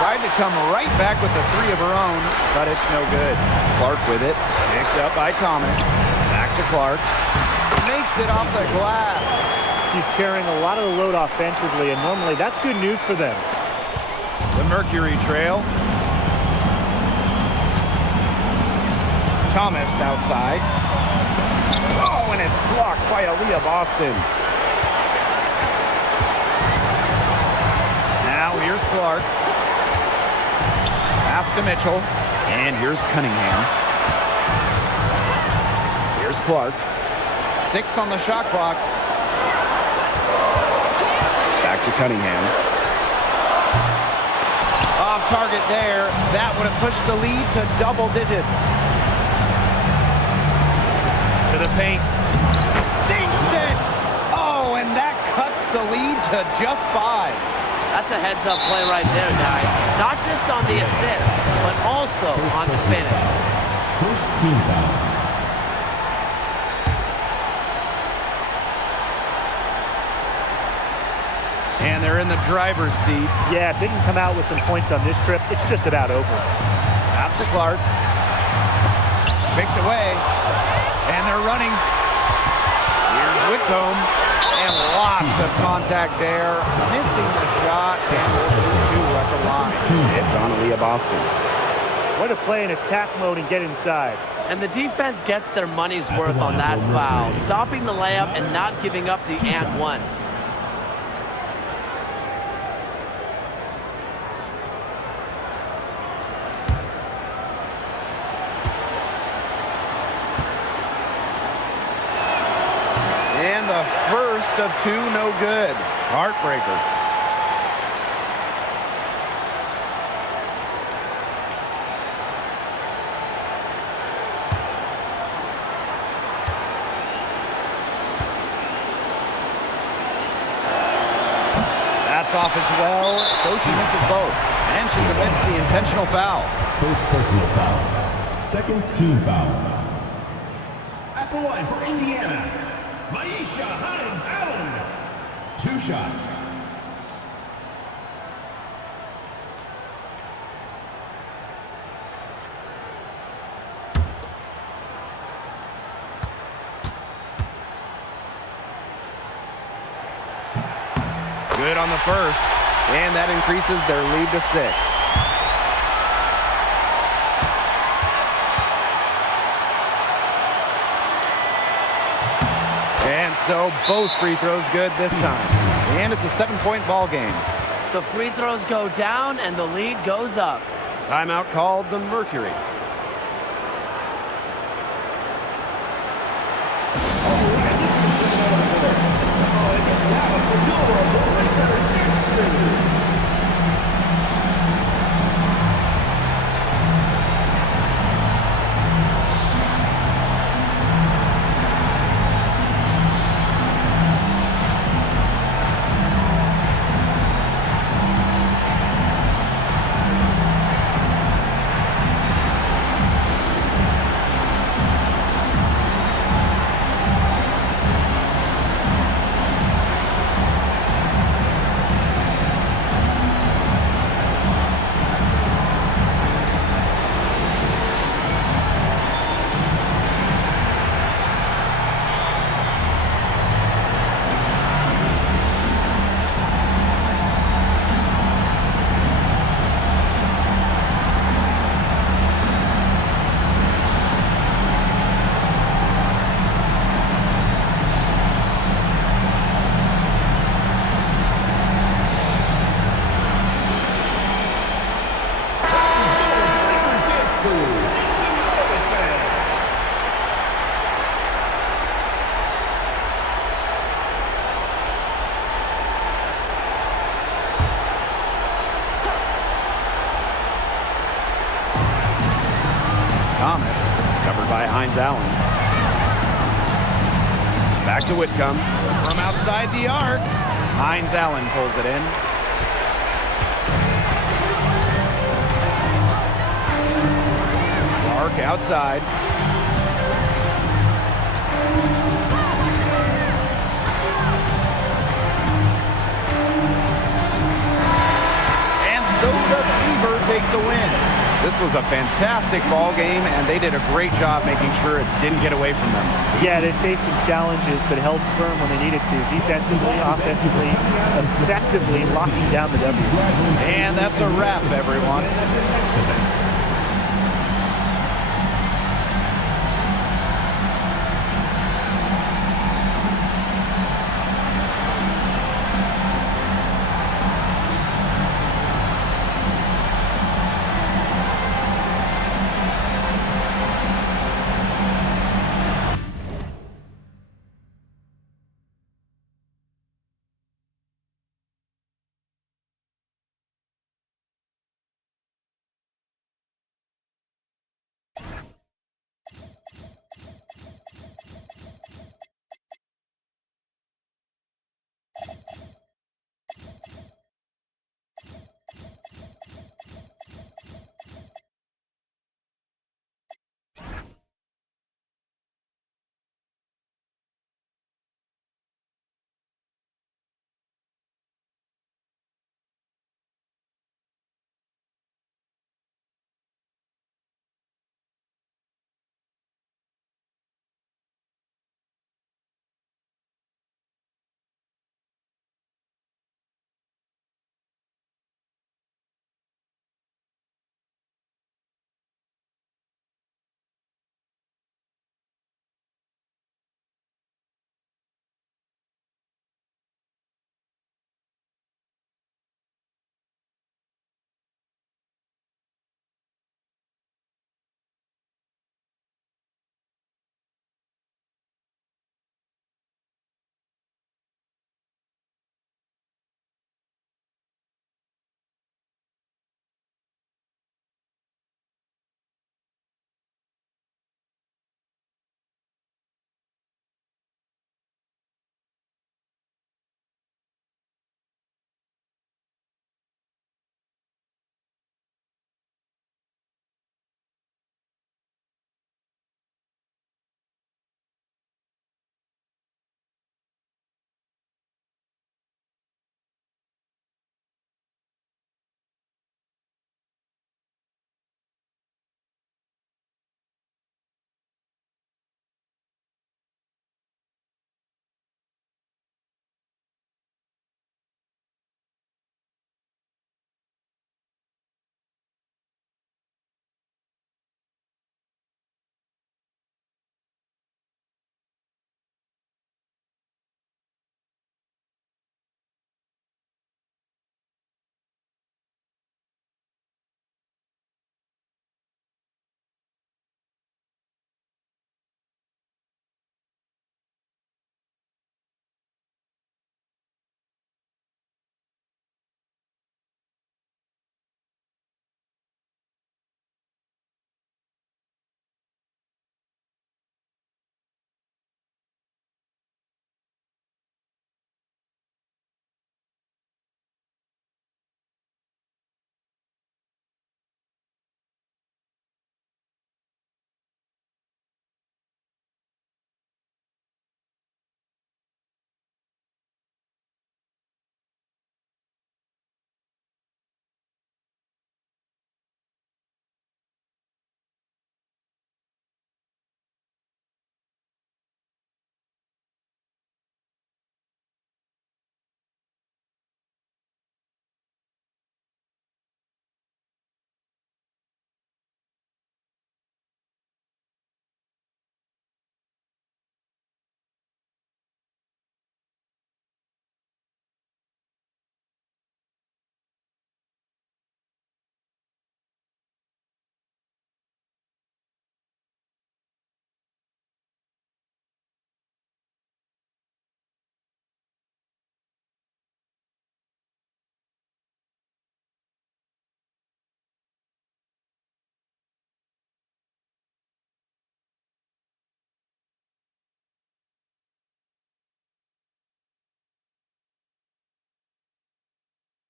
tried to come right back with the three of her own, but it's no good. Clark with it. Picked up by Thomas. Back to Clark. Makes it off the glass. She's carrying a lot of the load offensively, and normally that's good news for them. The Mercury trail. Thomas outside. Oh, and it's blocked by Aaliyah Boston. Now here's Clark. Pass to Mitchell. And here's Cunningham. Here's Clark. 6 on the shot clock. Back to Cunningham. Off target there. That would have pushed the lead to double digits. To the paint. Sinks it! Oh, and that cuts the lead to just 5. That's a heads-up play right there, guys. Not just on the assist, but also on the finish. First team foul. And they're in the driver's seat. Yeah, if they can come out with some points on this trip, it's just about over. Pass to Clark. Picked away. And they're running. Here's Whitcomb. And lots of contact there. Missing the shot. And two at the line. It's on Aaliyah Boston. Way to play in attack mode and get inside. And the defense gets their money's worth on that foul, stopping the layup and not giving up the and one. And the first of 2, no good. Heartbreaker. That's off as well, so she misses both. And she commits the intentional foul. First personal foul. Second team foul. At the line for Indiana, Maisha Hines Allen. 2 shots. Good on the first, and that increases their lead to 6. And so both free throws good this time. And it's a 7-point ball game. The free throws go down and the lead goes up. Timeout called the Mercury. Thomas, covered by Hines Allen. Back to Whitcomb. From outside the arc, Hines Allen pulls it in. Clark outside. And so the Fever take the win. This was a fantastic ball game, and they did a great job making sure it didn't get away from them. Yeah, they faced some challenges, but held firm when they needed to. Defensively, offensively, effectively locking down the W. And that's a wrap, everyone.